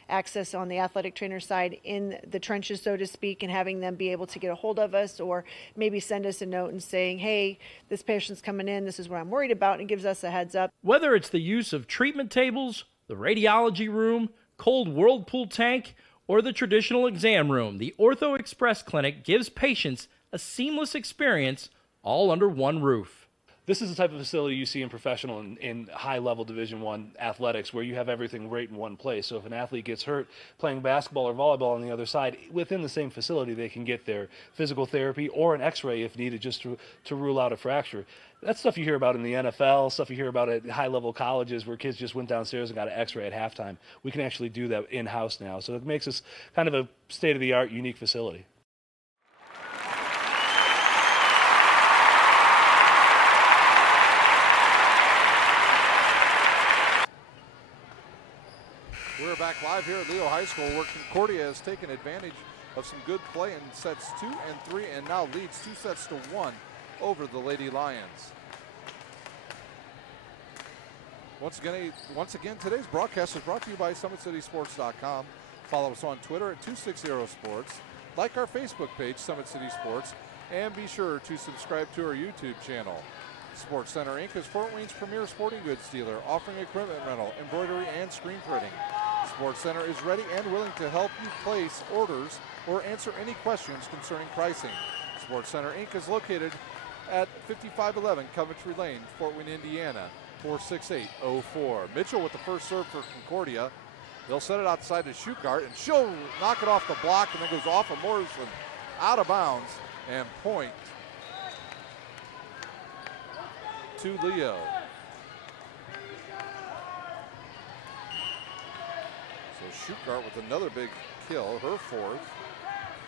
access on the athletic trainer side in the trenches, so to speak, and having them be able to get a hold of us or maybe send us a note and saying, hey, this patient's coming in, this is what I'm worried about, and it gives us a heads up. Whether it's the use of treatment tables, the radiology room, cold whirlpool tank, or the traditional exam room, the Ortho Express Clinic gives patients a seamless experience all under one roof. This is the type of facility you see in professional and high-level Division I athletics where you have everything right in one place. So if an athlete gets hurt playing basketball or volleyball on the other side, within the same facility they can get their physical therapy or an x-ray if needed just to rule out a fracture. That's stuff you hear about in the NFL, stuff you hear about at high-level colleges where kids just went downstairs and got an x-ray at halftime. We can actually do that in-house now. So it makes us kind of a state-of-the-art, unique facility. We're back live here at Leo High School where Concordia has taken advantage of some good play in sets 2 and 3 and now leads 2-1 over the Lady Lions. Once again, today's broadcast is brought to you by SummitCitySports.com. Follow us on Twitter at 260sports. Like our Facebook page, Summit City Sports, and be sure to subscribe to our YouTube channel. Sports Center Inc. is Fort Wayne's premier sporting goods dealer, offering equipment rental, embroidery, and screen printing. Sports Center is ready and willing to help you place orders or answer any questions concerning pricing. Sports Center Inc. is located at 5511 Coventry Lane, Fort Wayne, Indiana, 46804. Mitchell with the first serve for Concordia. They'll set it outside to Schugart, and she'll knock it off the block and then goes off of Morrison out of bounds and point to Leo. So Schugart with another big kill, her fourth.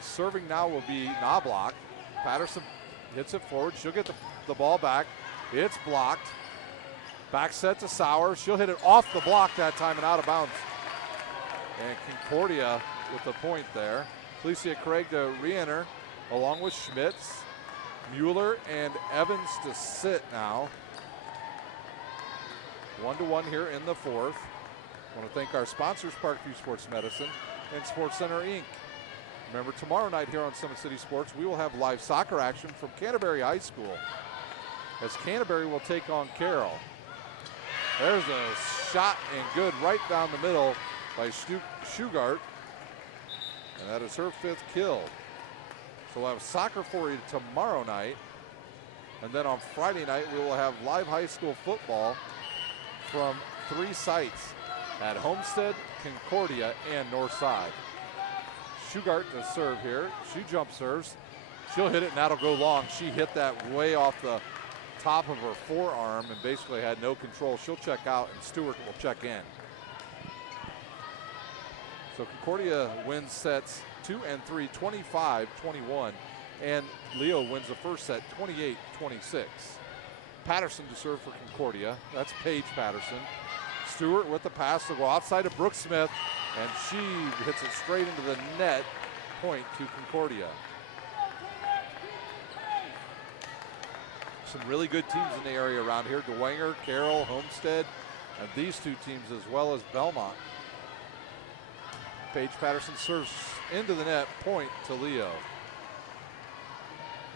Serving now will be Knobloch. Patterson hits it forward. She'll get the ball back. It's blocked. Back set to Sauer. She'll hit it off the block that time and out of bounds. And Concordia with the point there. Felicia Craig to re-enter along with Schmitz. Mueller and Evans to sit now. 1-1 here in the fourth. I want to thank our sponsors, Parkview Sports Medicine and Sports Center Inc. Remember, tomorrow night here on Summit City Sports, we will have live soccer action from Canterbury High School as Canterbury will take on Carroll. There's a shot and good right down the middle by Schugart, and that is her fifth kill. So we'll have soccer for you tomorrow night, and then on Friday night we will have live high school football from 3 sites at Homestead, Concordia, and Northside. Schugart to serve here. She jump serves. She'll hit it, and that'll go long. She hit that way off the top of her forearm and basically had no control. She'll check out, and Stewart will check in. So Concordia wins sets 2 and 3, 25-21, and Leo wins the first set 28-26. Patterson to serve for Concordia. That's Paige Patterson. Stewart with the pass to go outside of Brooke Smith, and she hits it straight into the net. Point to Concordia. Some really good teams in the area around here. DeWanger, Carroll, Homestead, and these two teams as well as Belmont. Paige Patterson serves into the net, point to Leo.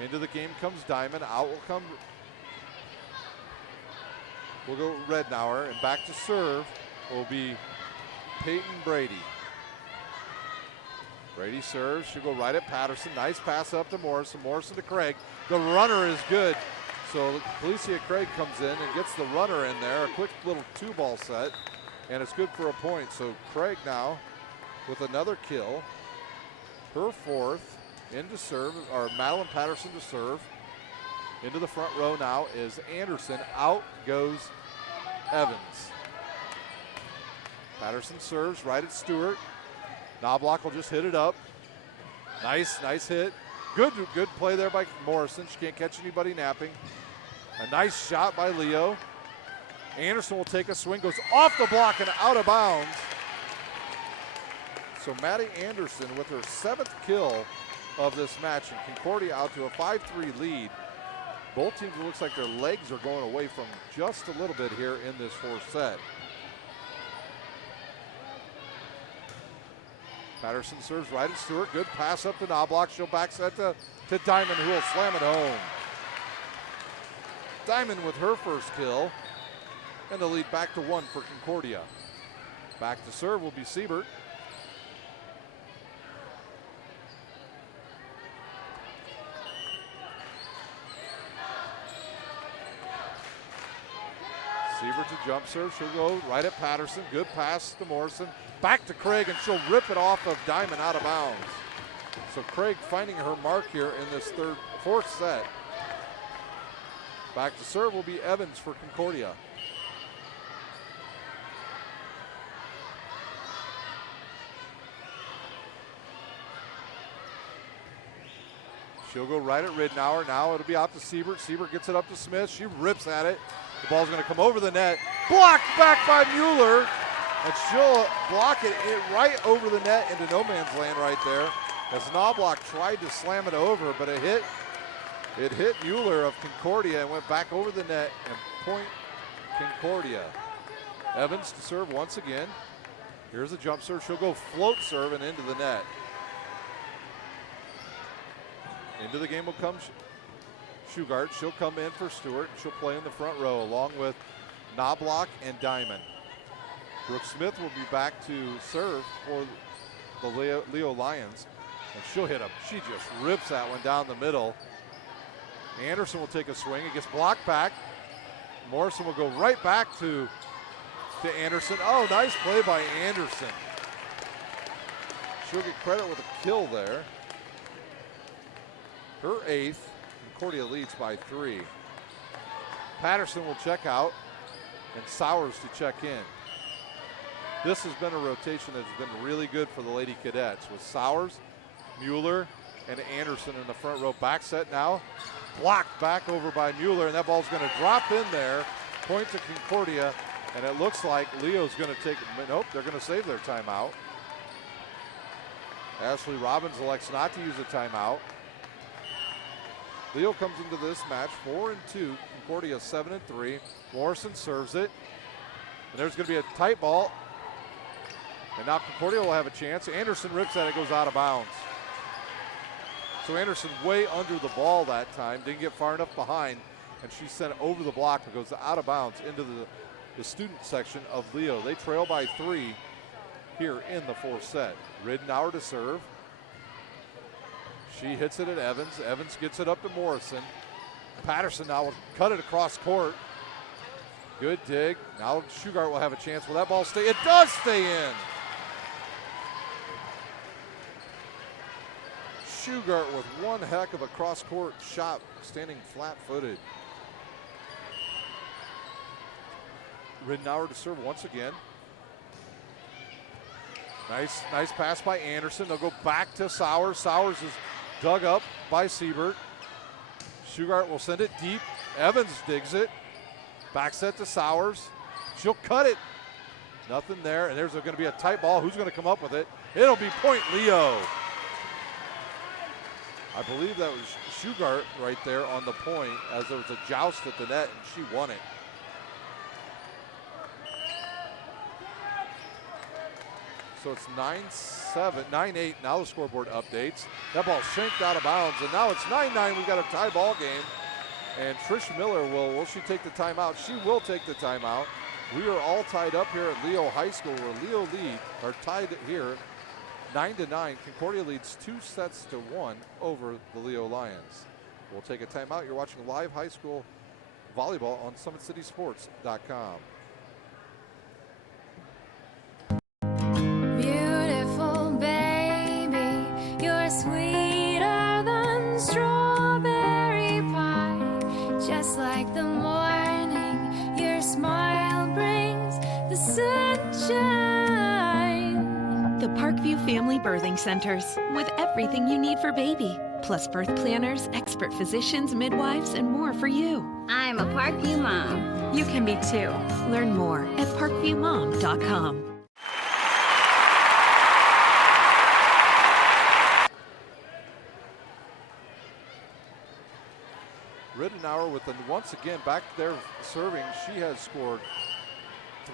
Into the game comes Diamond. Out will come, we'll go Rednauer, and back to serve will be Peyton Brady. Brady serves, she'll go right at Patterson. Nice pass up to Morrison. Morrison to Craig. The runner is good. So Felicia Craig comes in and gets the runner in there. A quick little 2-ball set, and it's good for a point. So Craig now with another kill. Her fourth. Into serve, or Madeline Patterson to serve. Into the front row now is Anderson. Out goes Evans. Patterson serves right at Stewart. Knobloch will just hit it up. Nice hit. Good play there by Morrison. She can't catch anybody napping. A nice shot by Leo. Anderson will take a swing, goes off the block and out of bounds. So Maddie Anderson with her 7th kill of this match, and Concordia out to a 5-3 lead. Both teams, it looks like their legs are going away from just a little bit here in this fourth set. Patterson serves right at Stewart. Good pass up to Knobloch. She'll back set to Diamond, who will slam it home. Diamond with her first kill, and the lead back to 1 for Concordia. Back to serve will be Siebert. Siebert to jump serve. She'll go right at Patterson. Good pass to Morrison. Back to Craig, and she'll rip it off of Diamond out of bounds. So Craig finding her mark here in this fourth set. Back to serve will be Evans for Concordia. She'll go right at Ridnour. Now it'll be out to Siebert. Siebert gets it up to Smith. She rips at it. The ball's going to come over the net. Blocked back by Mueller. And she'll block it right over the net into no man's land right there. As Knobloch tried to slam it over, but it hit Mueller of Concordia and went back over the net, and point Concordia. Evans to serve once again. Here's a jump serve. She'll go float serve and into the net. Into the game will come Shugart. She'll come in for Stewart. She'll play in the front row along with Knobloch and Diamond. Brooke Smith will be back to serve for the Leo Lions. And she'll hit him. She just rips that one down the middle. Anderson will take a swing. It gets blocked back. Morrison will go right back to Anderson. Oh, nice play by Anderson. She'll get credit with a kill there. Her 8th. Concordia leads by 3. Patterson will check out, and Sowers to check in. This has been a rotation that's been really good for the Lady Cadets with Sowers, Mueller, and Anderson in the front row. Back set now. Blocked back over by Mueller, and that ball's going to drop in there. Point to Concordia, and it looks like Leo's going to take, nope, they're going to save their timeout. Ashley Robbins elects not to use a timeout. Leo comes into this match 4-2, Concordia 7-3. Morrison serves it, and there's going to be a tight ball. And now Concordia will have a chance. Anderson rips at it, goes out of bounds. So Anderson way under the ball that time, didn't get far enough behind, and she sent it over the block, but goes out of bounds into the student section of Leo. They trail by 3 here in the fourth set. Ridnour to serve. She hits it at Evans. Evans gets it up to Morrison. Patterson now will cut it across court. Good dig. Now Shugart will have a chance. Will that ball stay? It does stay in. Shugart with one heck of a cross-court shot, standing flat-footed. Ridenour to serve once again. Nice pass by Anderson. They'll go back to Sowers. Sowers is dug up by Siebert. Shugart will send it deep. Evans digs it. Back set to Sowers. She'll cut it. Nothing there, and there's going to be a tight ball. Who's going to come up with it? It'll be point Leo. I believe that was Shugart right there on the point as there was a joust at the net, and she won it. So it's 9-7, 9-8. Now the scoreboard updates. That ball shanked out of bounds, and now it's 9-9. We've got a tie ball game. And Trish Miller will she take the timeout? She will take the timeout. We are all tied up here at Leo High School, where Leo are tied here 9-9. Concordia leads 2-1 over the Leo Lions. We'll take a timeout. You're watching live high school volleyball on SummitCitySports.com. Beautiful baby, you're sweeter than strawberry pie. Just like the morning, your smile brings the sunshine. The Parkview Family Birthing Centers, with everything you need for baby, plus birth planners, expert physicians, midwives, and more for you. I'm a Parkview mom. You can be too. Learn more at parkviewmom.com. Ridenour with once again back there serving. She has scored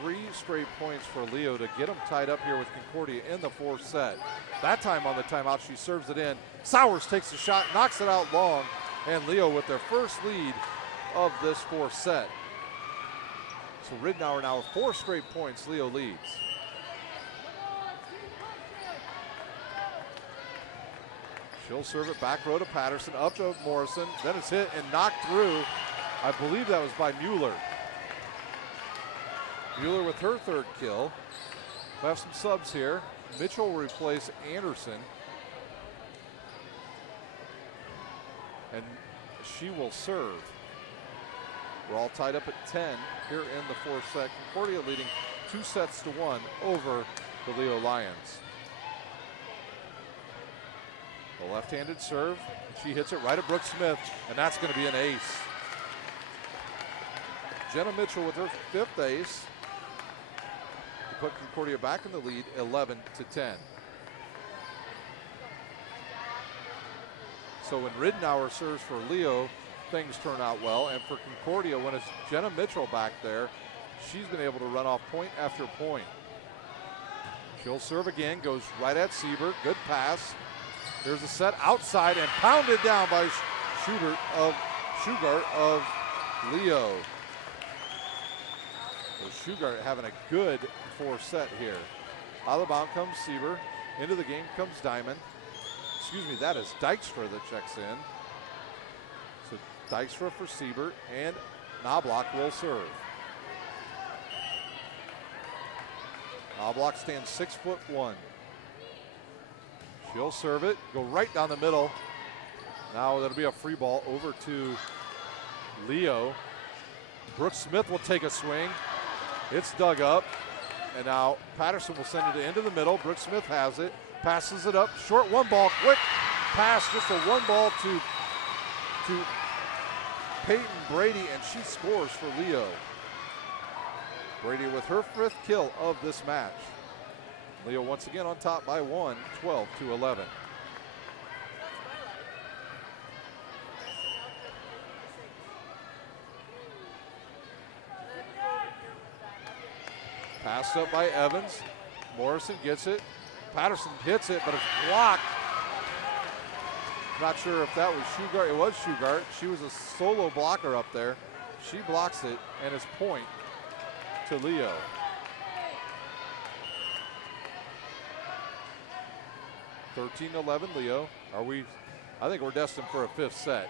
3 straight points for Leo to get them tied up here with Concordia in the fourth set. That time on the timeout, she serves it in. Sowers takes the shot, knocks it out long, and Leo with their first lead of this fourth set. So Ridenour now with 4 straight points. Leo leads. She'll serve it back row to Patterson, up to Morrison. Then it's hit and knocked through. I believe that was by Mueller. Mueller with her third kill. We have some subs here. Mitchell will replace Anderson. And she will serve. We're all tied up at 10 here in the fourth set. Concordia leading 2-1 over the Leo Lions. The left-handed serve. She hits it right at Brooke Smith, and that's going to be an ace. Jenna Mitchell with her 5th ace to put Concordia back in the lead, 11-10. So when Ridenour serves for Leo, things turn out well, and for Concordia, when it's Jenna Mitchell back there, she's been able to run off point after point. She'll serve again, goes right at Siebert, good pass. There's a set outside and pounded down by Shugart of Leo. So Shugart having a good fourth set here. Out of bounds comes Siebert. Into the game comes Diamond. Excuse me, that is Dykstra that checks in. So Dykstra for Siebert, and Knobloch will serve. Knobloch stands 6'1". She'll serve it, go right down the middle. Now that'll be a free ball over to Leo. Brooke Smith will take a swing. It's dug up. And now Patterson will send it into the middle. Brooke Smith has it, passes it up. Short one ball, quick pass, just a one ball to Peyton Brady, and she scores for Leo. Brady with her 5th kill of this match. Leo once again on top by 1, 12-11. Passed up by Evans. Morrison gets it. Patterson hits it, but it's blocked. Not sure if that was Shugart. It was Shugart. She was a solo blocker up there. She blocks it, and it's point to Leo. (13-11) Leo. I think we're destined for a 5th set.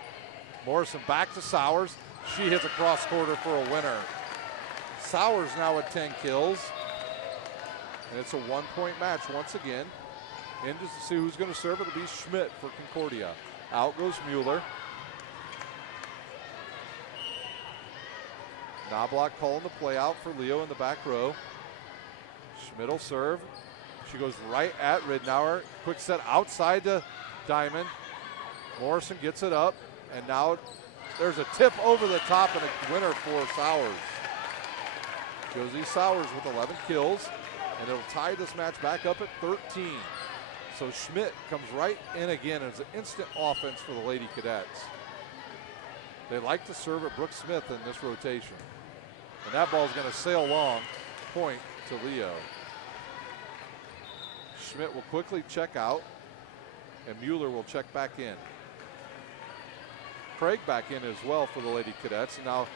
Morrison back to Sowers. She hits a cross quarter for a winner. Sowers now with 10 kills. And it's a 1-point match once again. In to see who's going to serve. It'll be Schmidt for Concordia. Out goes Mueller. Knobloch calling the play out for Leo in the back row. Schmidt will serve. She goes right at Ridnour. Quick set outside to Diamond. Morrison gets it up, and now there's a tip over the top and a winner for Sowers. Josie Sowers with 11 kills, and it'll tie this match back up at 13. So Schmidt comes right in again as an instant offense for the Lady Cadets. They like to serve at Brooke Smith in this rotation. And that ball's going to sail long, point to Leo. Schmidt will quickly check out, and Mueller will check back in. Craig back in as well for the Lady Cadets. And now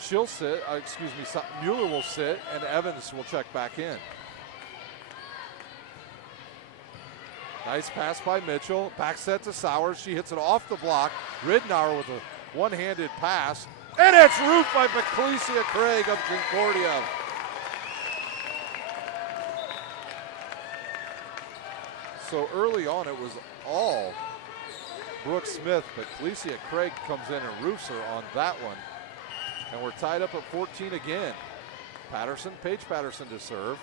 she'll sit, Mueller will sit, and Evans will check back in. Nice pass by Mitchell. Back set to Sowers. She hits it off the block. Ridnour with a one-handed pass. And it's roofed by Ecclesia Craig of Concordia. So early on it was all Brooke Smith, but Ecclesia Craig comes in and roofs her on that one. And we're tied up at 14 again. Paige Patterson to serve.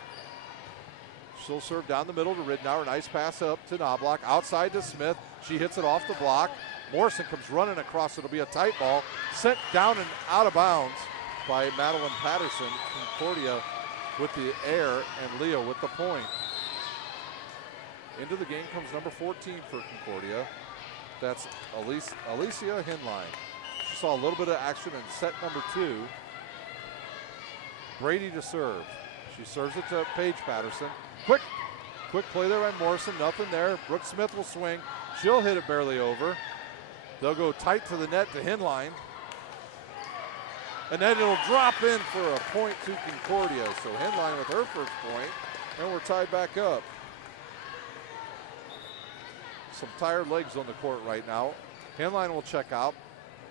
She'll serve down the middle to Ridnour. Nice pass up to Knobloch. Outside to Smith. She hits it off the block. Morrison comes running across. It'll be a tight ball. Sent down and out of bounds by Madeline Patterson. Concordia with the air and Leo with the point. Into the game comes number 14 for Concordia. That's Alicia Hinline. She saw a little bit of action in set number 2. Brady to serve. She serves it to Paige Patterson. Quick play there by Morrison. Nothing there. Brooke Smith will swing. She'll hit it barely over. They'll go tight to the net to Hinline. And then it'll drop in for a point to Concordia. So Hinline with her first point, and we're tied back up. Some tired legs on the court right now. Hinline will check out.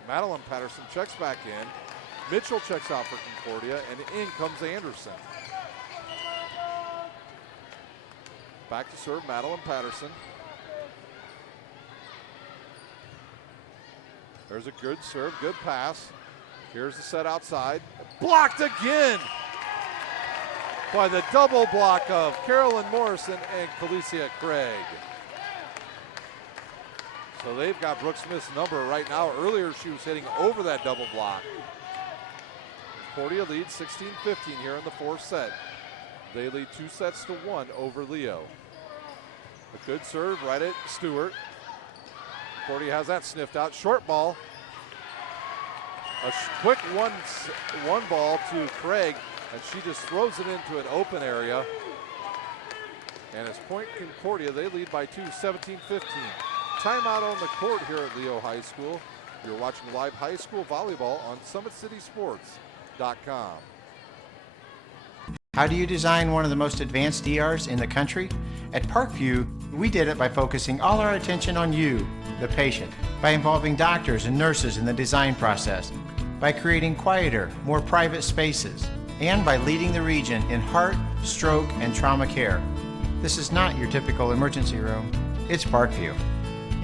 Madeline Patterson checks back in. Mitchell checks out for Concordia, and in comes Anderson. Back to serve Madeline Patterson. There's a good serve, good pass. Here's the set outside. Blocked again by the double block of Carolyn Morrison and Calicia Craig. So they've got Brooke Smith's number right now. Earlier she was hitting over that double block. Concordia leads 16-15 here in the fourth set. They lead 2-1 over Leo. A good serve right at Stewart. Concordia has that sniffed out. Short ball. A quick one ball to Craig, and she just throws it into an open area. And it's point Concordia. They lead by 2, 17-15. Timeout on the court here at Leo High School. You're watching live high school volleyball on SummitCitySports.com. How do you design one of the most advanced DRs in the country? At Parkview, we did it by focusing all our attention on you, the patient, by involving doctors and nurses in the design process, by creating quieter, more private spaces, and by leading the region in heart, stroke, and trauma care. This is not your typical emergency room. It's Parkview.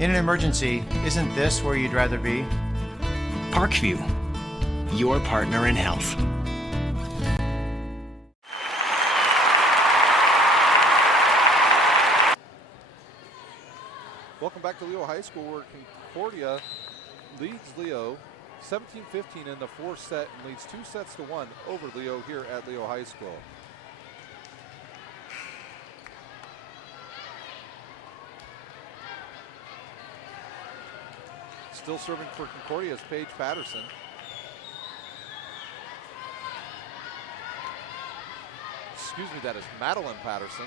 In an emergency, isn't this where you'd rather be? Parkview, your partner in health. Welcome back to Leo High School, where Concordia leads Leo 17-15 in the fourth set and leads 2-1 over Leo here at Leo High School. Still serving for Concordia is Paige Patterson. Excuse me, that is Madeline Patterson.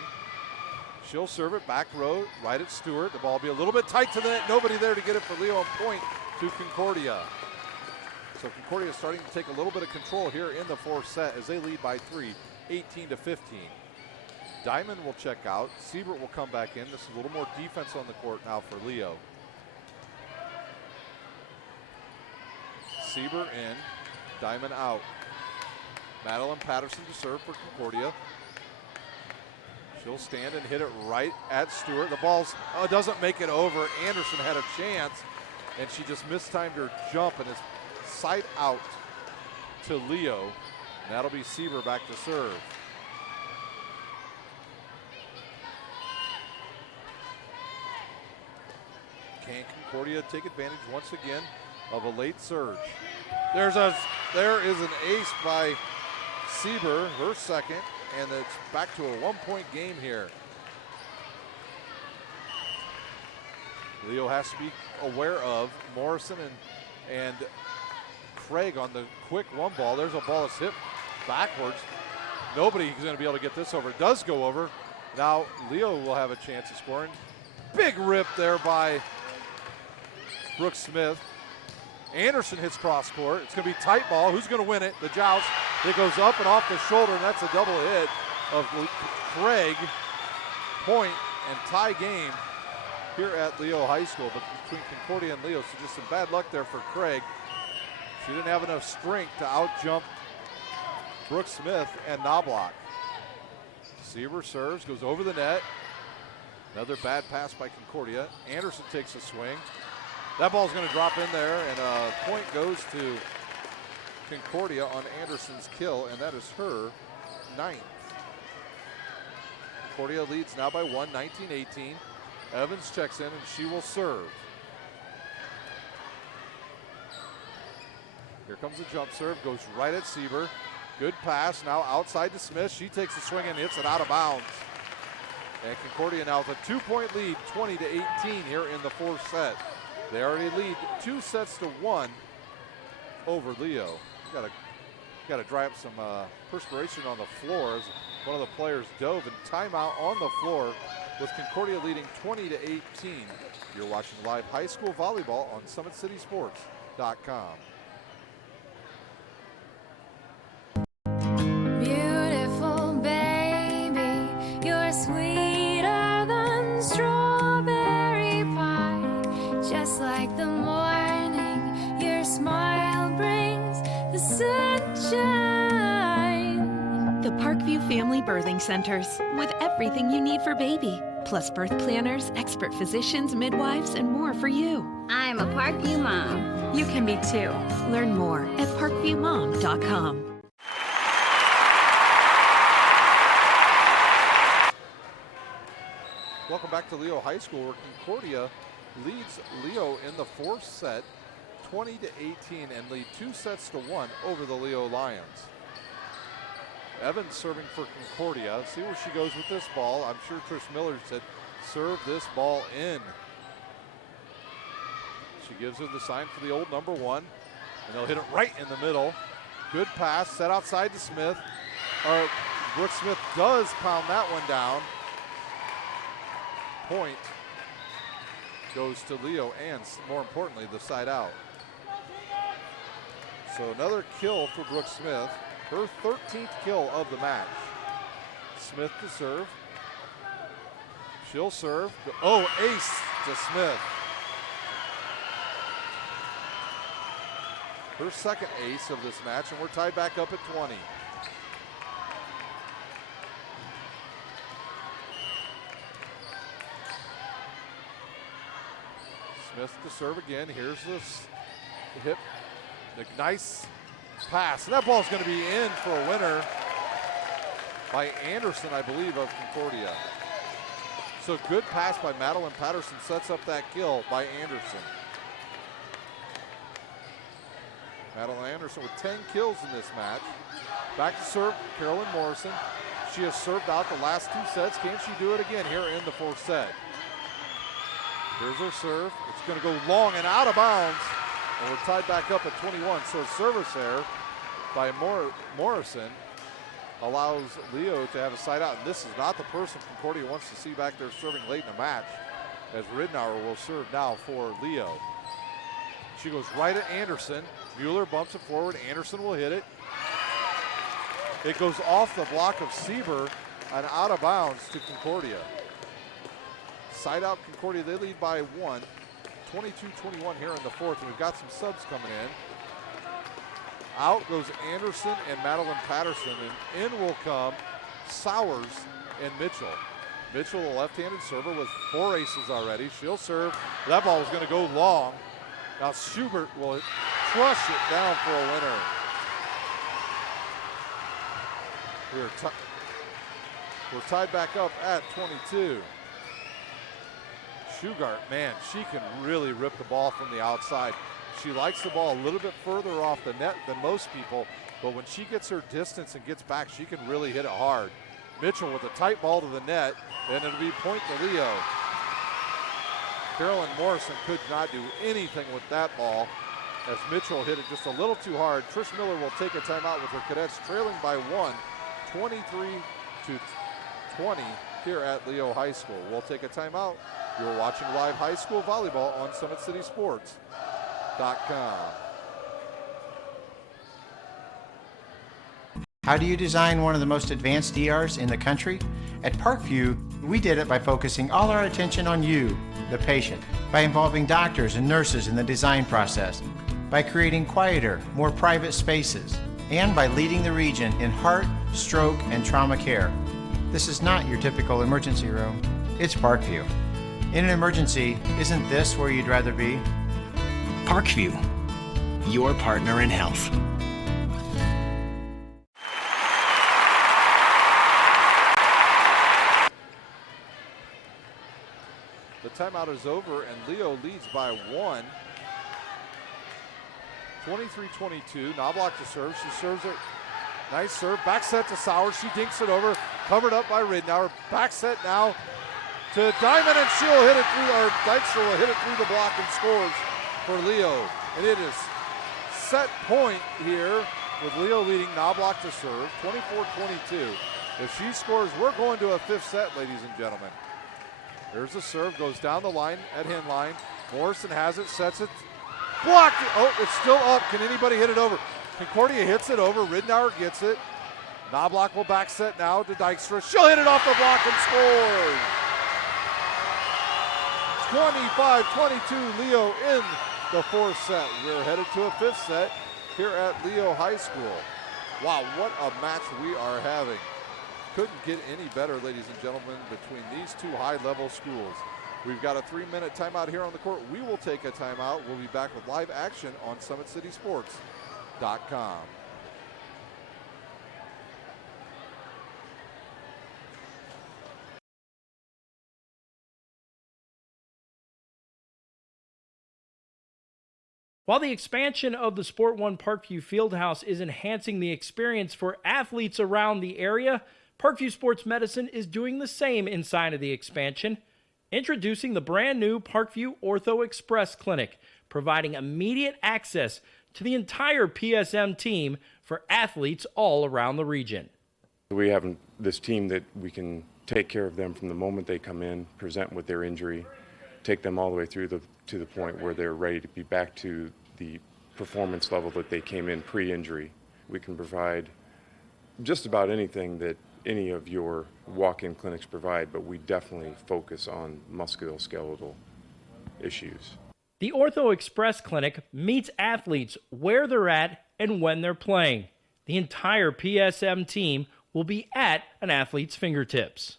She'll serve it back row, right at Stewart. The ball will be a little bit tight to the net. Nobody there to get it for Leo, and point to Concordia. So Concordia is starting to take a little bit of control here in the fourth set as they lead by 3, 18-15. Diamond will check out. Siebert will come back in. This is a little more defense on the court now for Leo. Siebert in, Diamond out. Madeline Patterson to serve for Concordia. She'll stand and hit it right at Stewart. The ball doesn't make it over. Anderson had a chance, and she just mistimed her jump, and it's side out to Leo. And that'll be Sieber back to serve. Can Concordia take advantage once again of a late surge? There is an ace by Sieber, her second, and it's back to a 1-point game here. Leo has to be aware of Morrison and Craig on the quick one ball. There's a ball that's hit backwards. Nobody's going to be able to get this over. It does go over. Now Leo will have a chance of scoring. Big rip there by Brooke Smith. Anderson hits cross court. It's going to be tight ball. Who's going to win it? The joust. It goes up and off the shoulder, and that's a double hit of Craig. Point and tie game here at Leo High School, but between Concordia and Leo, so just some bad luck there for Craig. She didn't have enough strength to out-jump Brooke Smith and Knobloch. Sieber serves, goes over the net. Another bad pass by Concordia. Anderson takes a swing. That ball's going to drop in there, and a point goes to Concordia on Anderson's kill, and that is her 9th. Concordia leads now by 1, 19-18. Evans checks in, and she will serve. Here comes the jump serve, goes right at Sieber. Good pass, now outside to Smith. She takes a swing and hits it out of bounds. And Concordia now with a 2-point lead, 20-18 here in the fourth set. They already lead 2-1 over Leo. Got to dry up some perspiration on the floor as one of the players dove, and timeout on the floor with Concordia leading 20-18. You're watching live high school volleyball on SummitCitySports.com. Beautiful baby, you're sweeter than strawberry pie. Just like the morning, your smile brings the sunshine. The Parkview Family Birthing Centers, with everything you need for baby, plus birth planners, expert physicians, midwives, and more for you. I'm a Parkview mom. You can be too. Learn more at parkviewmom.com. Welcome back to Leo High School, where Concordia leads Leo in the fourth set 20-18 and lead 2-1 over the Leo Lions. Evans serving for Concordia. See where she goes with this ball. I'm sure Trish Miller said, serve this ball in. She gives her the sign for the old number 1, and they'll hit it right in the middle. Good pass, set outside to Smith. Brooke Smith does pound that one down. Point goes to Leo, and more importantly, the side out. So another kill for Brooke Smith, her 13th kill of the match. Smith to serve. She'll serve. Oh, ace to Smith. Her second ace of this match, and we're tied back up at 20. Smith to serve again. Here's this hip. The nice pass. And that ball's going to be in for a winner by Anderson, I believe, of Concordia. So good pass by Madeline Patterson sets up that kill by Anderson. Madeline Anderson with 10 kills in this match. Back to serve, Carolyn Morrison. She has served out the last 2 sets. Can she do it again here in the fourth set? Here's her serve. It's going to go long and out of bounds. And we're tied back up at 21. So service error by Morrison allows Leo to have a side out. And this is not the person Concordia wants to see back there serving late in the match, as Ridnour will serve now for Leo. She goes right at Anderson. Mueller bumps it forward. Anderson will hit it. It goes off the block of Sieber and out of bounds to Concordia. Side out Concordia, they lead by 1. 22-21 here in the fourth, and we've got some subs coming in. Out goes Anderson and Madeline Patterson, and in will come Sowers and Mitchell. Mitchell, a left-handed server with 4 aces already. She'll serve. That ball is going to go long. Now Schubert will crush it down for a winner. We're tied back up at 22. Schugart, man, she can really rip the ball from the outside. She likes the ball a little bit further off the net than most people, but when she gets her distance and gets back, she can really hit it hard. Mitchell with a tight ball to the net, and it'll be point to Leo. Carolyn Morrison could not do anything with that ball as Mitchell hit it just a little too hard. Trish Miller will take a timeout with her Cadets trailing by 1, 23-20 here at Leo High School. We'll take a timeout. You're watching live high school volleyball on SummitCitySports.com. How do you design one of the most advanced ERs in the country? At Parkview, we did it by focusing all our attention on you, the patient, by involving doctors and nurses in the design process, by creating quieter, more private spaces, and by leading the region in heart, stroke, and trauma care. This is not your typical emergency room. It's Parkview. In an emergency, isn't this where you'd rather be? Parkview, your partner in health. The timeout is over, and Leo leads by 1. 23-22. Knobloch to serve. She serves it. Nice serve. Back set to Sauer. She dinks it over. Covered up by Ridnour. Back set now to Diamond, and she'll hit it through, or Dykstra will hit it through the block and scores for Leo. And it is set point here with Leo leading Knobloch to serve. 24-22. If she scores, we're going to a 5th set, ladies and gentlemen. There's a serve, goes down the line at Hen line. Morrison has it, sets it, blocked it. Oh, it's still up. Can anybody hit it over? Concordia hits it over. Ridnour gets it. Knobloch will back set now to Dykstra. She'll hit it off the block and scores. 25-22, Leo in the 4th set. We're headed to a 5th set here at Leo High School. Wow, what a match we are having. Couldn't get any better, ladies and gentlemen, between these two high-level schools. We've got a 3-minute timeout here on the court. We will take a timeout. We'll be back with live action on SummitCitySports.com. While the expansion of the Sport One Parkview Fieldhouse is enhancing the experience for athletes around the area, Parkview Sports Medicine is doing the same inside of the expansion. Introducing the brand new Parkview Ortho Express Clinic, providing immediate access to the entire PSM team for athletes all around the region. We have this team that we can take care of them from the moment they come in, present with their injury, take them all the way through to the point where they're ready to be back to the performance level that they came in pre-injury. We can provide just about anything that any of your walk-in clinics provide, but we definitely focus on musculoskeletal issues. The Ortho Express Clinic meets athletes where they're at and when they're playing. The entire PSM team will be at an athlete's fingertips.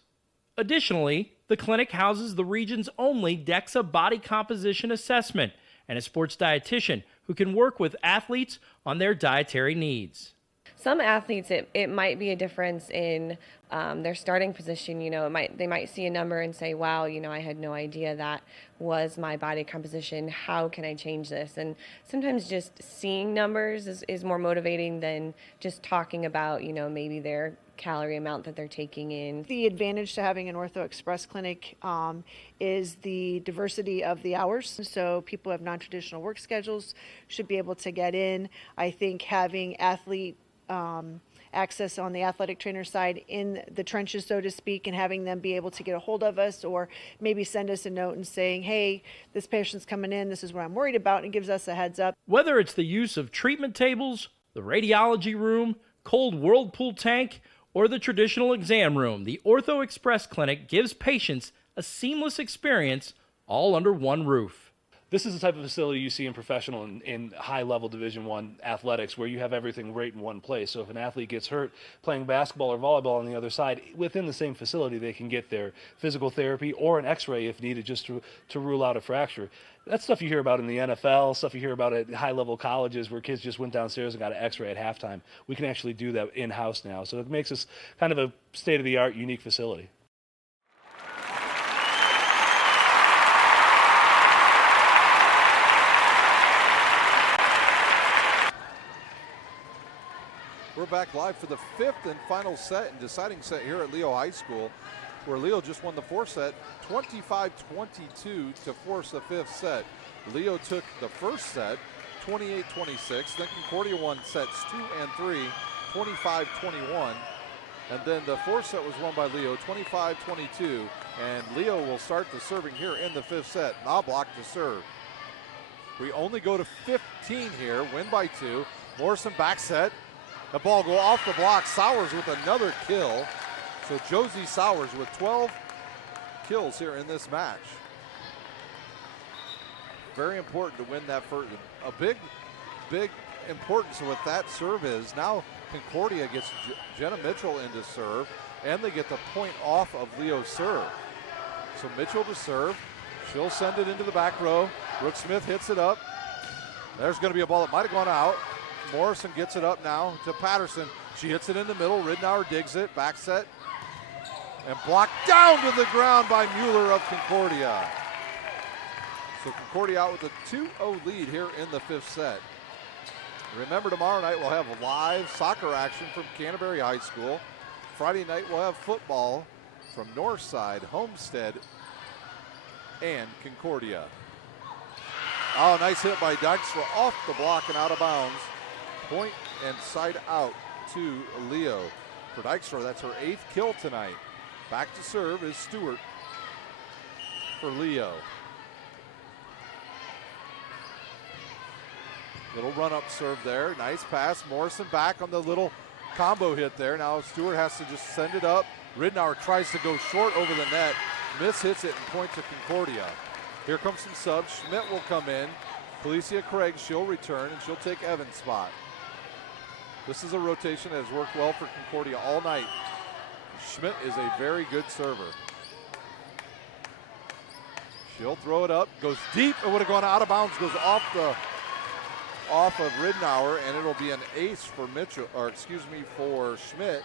Additionally, the clinic houses the region's only DEXA body composition assessment and a sports dietitian who can work with athletes on their dietary needs. Some athletes, it might be a difference in their starting position. You know, they might see a number and say, wow, you know, I had no idea that was my body composition. How can I change this? And sometimes just seeing numbers is more motivating than just talking about, you know, maybe their calorie amount that they're taking in. The advantage to having an Ortho Express clinic is the diversity of the hours. So people who have non-traditional work schedules should be able to get in. I think having athlete access on the athletic trainer side in the trenches, so to speak, and having them be able to get a hold of us or maybe send us a note and saying, hey, this patient's coming in, this is what I'm worried about, and gives us a heads up. Whether it's the use of treatment tables, the radiology room, cold whirlpool tank, or the traditional exam room, the Ortho Express Clinic gives patients a seamless experience all under one roof. This is the type of facility you see in professional and high-level Division I athletics, where you have everything right in one place. So if an athlete gets hurt playing basketball or volleyball on the other side, within the same facility, they can get their physical therapy or an X-ray if needed, just to rule out a fracture. That's stuff you hear about in the NFL, stuff you hear about at high-level colleges where kids just went downstairs and got an X-ray at halftime. We can actually do that in-house now. So it makes us kind of a state-of-the-art, unique facility. We're back live for the fifth and final set and deciding set here at Leo High School, where Leo just won the fourth set, 25-22 to force the fifth set. Leo took the first set, 28-26. Then Concordia won sets 2 and 3, 25-21. And then the fourth set was won by Leo, 25-22. And Leo will start the serving here in the fifth set. Knobloch to serve. We only go to 15 here, win by 2. Morrison back set. The ball go off the block. Sowers with another kill. So Josie Sowers with 12 kills here in this match. Very important to win that first. A big importance with that serve is now Concordia gets Jenna Mitchell into serve, and they get the point off of Leo's serve. So Mitchell to serve. She'll send it into the back row. Brooke Smith hits it up. There's going to be a ball that might have gone out. Morrison gets it up now to Patterson. She hits it in the middle. Ridnour digs it. Back set. And blocked down to the ground by Mueller of Concordia. So Concordia out with a 2-0 lead here in the fifth set. Remember, tomorrow night we'll have live soccer action from Canterbury High School. Friday night we'll have football from Northside, Homestead, and Concordia. Oh, nice hit by Dykstra off the block and out of bounds. Point and side out to Leo. For Dykstra, that's her 8th kill tonight. Back to serve is Stewart for Leo. Little run-up serve there. Nice pass. Morrison back on the little combo hit there. Now Stewart has to just send it up. Ridnour tries to go short over the net. Miss hits it and point to Concordia. Here comes some subs. Schmidt will come in. Felicia Craig, she'll return, and she'll take Evan's spot. This is a rotation that has worked well for Concordia all night. Schmidt is a very good server. She'll throw it up, goes deep. It would have gone out of bounds, goes off of Ridnour, and it'll be an ace for for Schmidt.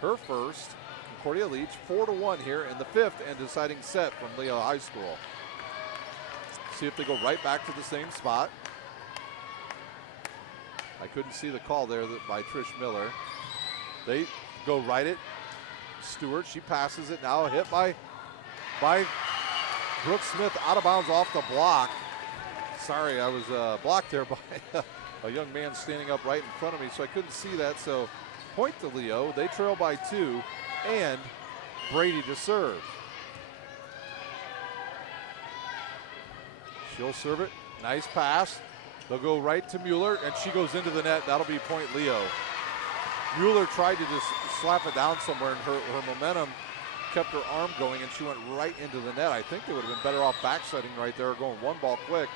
Her first. Concordia leads 4-1 here in the fifth and deciding set from Leo High School. See if they go right back to the same spot. I couldn't see the call there by Trish Miller. They go right at Stewart. She passes it now. Hit by Brooke Smith out of bounds off the block. Sorry, I was blocked there by a young man standing up right in front of me, so I couldn't see that. So point to Leo. They trail by 2, and Brady to serve. She'll serve it. Nice pass. They'll go right to Mueller, and she goes into the net. That'll be point Leo. Mueller tried to just slap it down somewhere, and her momentum kept her arm going, and she went right into the net. I think they would have been better off backsetting right there, going one ball quick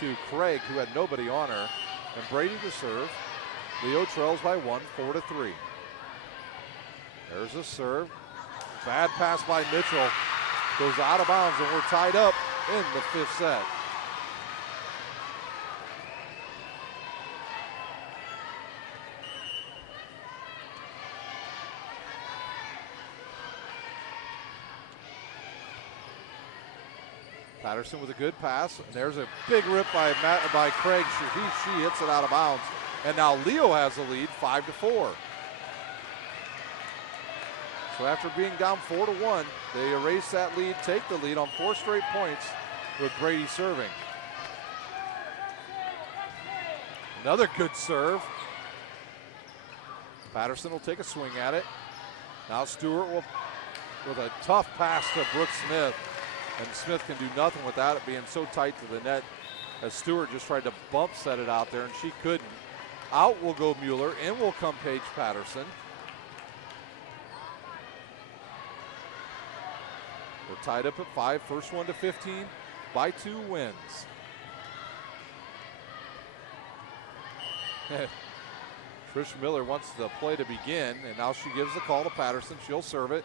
to Craig, who had nobody on her. And Brady to serve. Leo trails by 1, 4-3. There's a serve. Bad pass by Mitchell. Goes out of bounds, and we're tied up in the fifth set. Patterson with a good pass, and there's a big rip by Craig. She hits it out of bounds, and now Leo has the lead, 5-4. So after being down 4-1, they erase that lead, take the lead on 4 straight points with Brady serving. Another good serve. Patterson will take a swing at it. Now Stewart will, with a tough pass to Brooke Smith. And Smith can do nothing without it being so tight to the net, as Stewart just tried to bump set it out there, and she couldn't. Out will go Mueller, in will come Paige Patterson. We're tied up at 5. First one to 15 by 2 wins. Trish Miller wants the play to begin, and now she gives the call to Patterson. She'll serve it.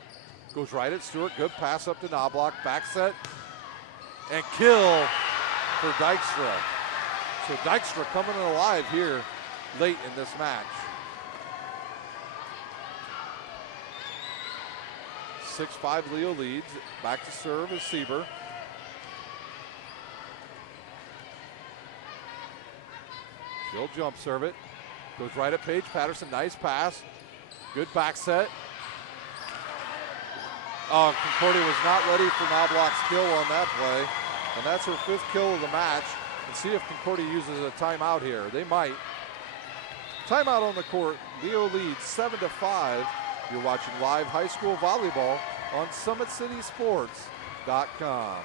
Goes right at Stewart. Good pass up to Knobloch. Back set. And kill for Dykstra. So Dykstra coming in alive here late in this match. 6-5 Leo leads. Back to serve is Sieber. She'll jump serve it. Goes right at Paige Patterson. Nice pass. Good back set. Oh, Concordia was not ready for Knobloch's kill on that play. And that's her 5th kill of the match. And see if Concordia uses a timeout here. They might. Timeout on the court. Leo leads 7-5. You're watching live high school volleyball on SummitCitySports.com.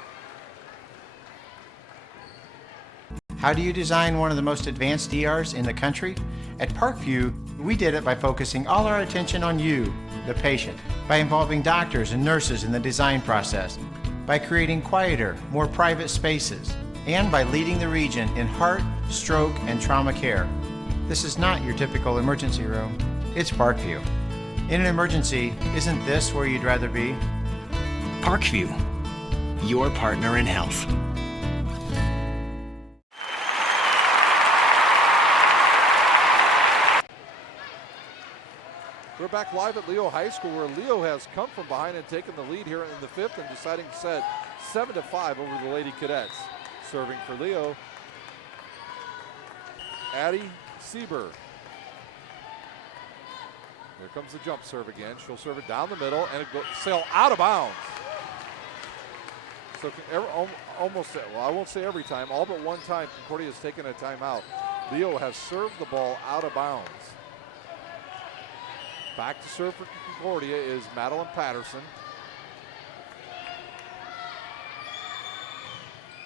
How do you design one of the most advanced ERs in the country? At Parkview, we did it by focusing all our attention on you, the patient, by involving doctors and nurses in the design process, by creating quieter, more private spaces, and by leading the region in heart, stroke, and trauma care. This is not your typical emergency room. It's Parkview. In an emergency, isn't this where you'd rather be? Parkview, your partner in health. We're back live at Leo High School, where Leo has come from behind and taken the lead here in the 5th and deciding to set 7-5 over the Lady Cadets. Serving for Leo, Addie Sieber. Here comes the jump serve again. She'll serve it down the middle, and it goes sail out of bounds. So almost, well, I won't say every time, all but one time Concordia has taken a timeout. Leo has served the ball out of bounds. Back to serve for Concordia is Madeline Patterson.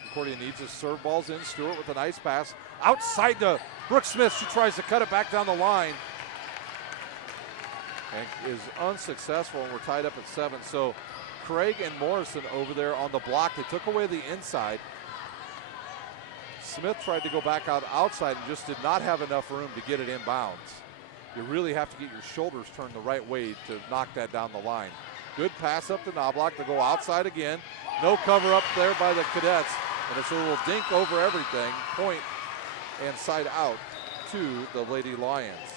Concordia needs his serve balls in. Stewart with a nice pass. Outside to Brooke Smith. She tries to cut it back down the line. And is unsuccessful, and we're tied up at 7. So Craig and Morrison over there on the block. They took away the inside. Smith tried to go back outside and just did not have enough room to get it inbounds. You really have to get your shoulders turned the right way to knock that down the line. Good pass up to Knobloch. They go outside again. No cover up there by the Cadets. And it's a little dink over everything. Point and side out to the Lady Lions.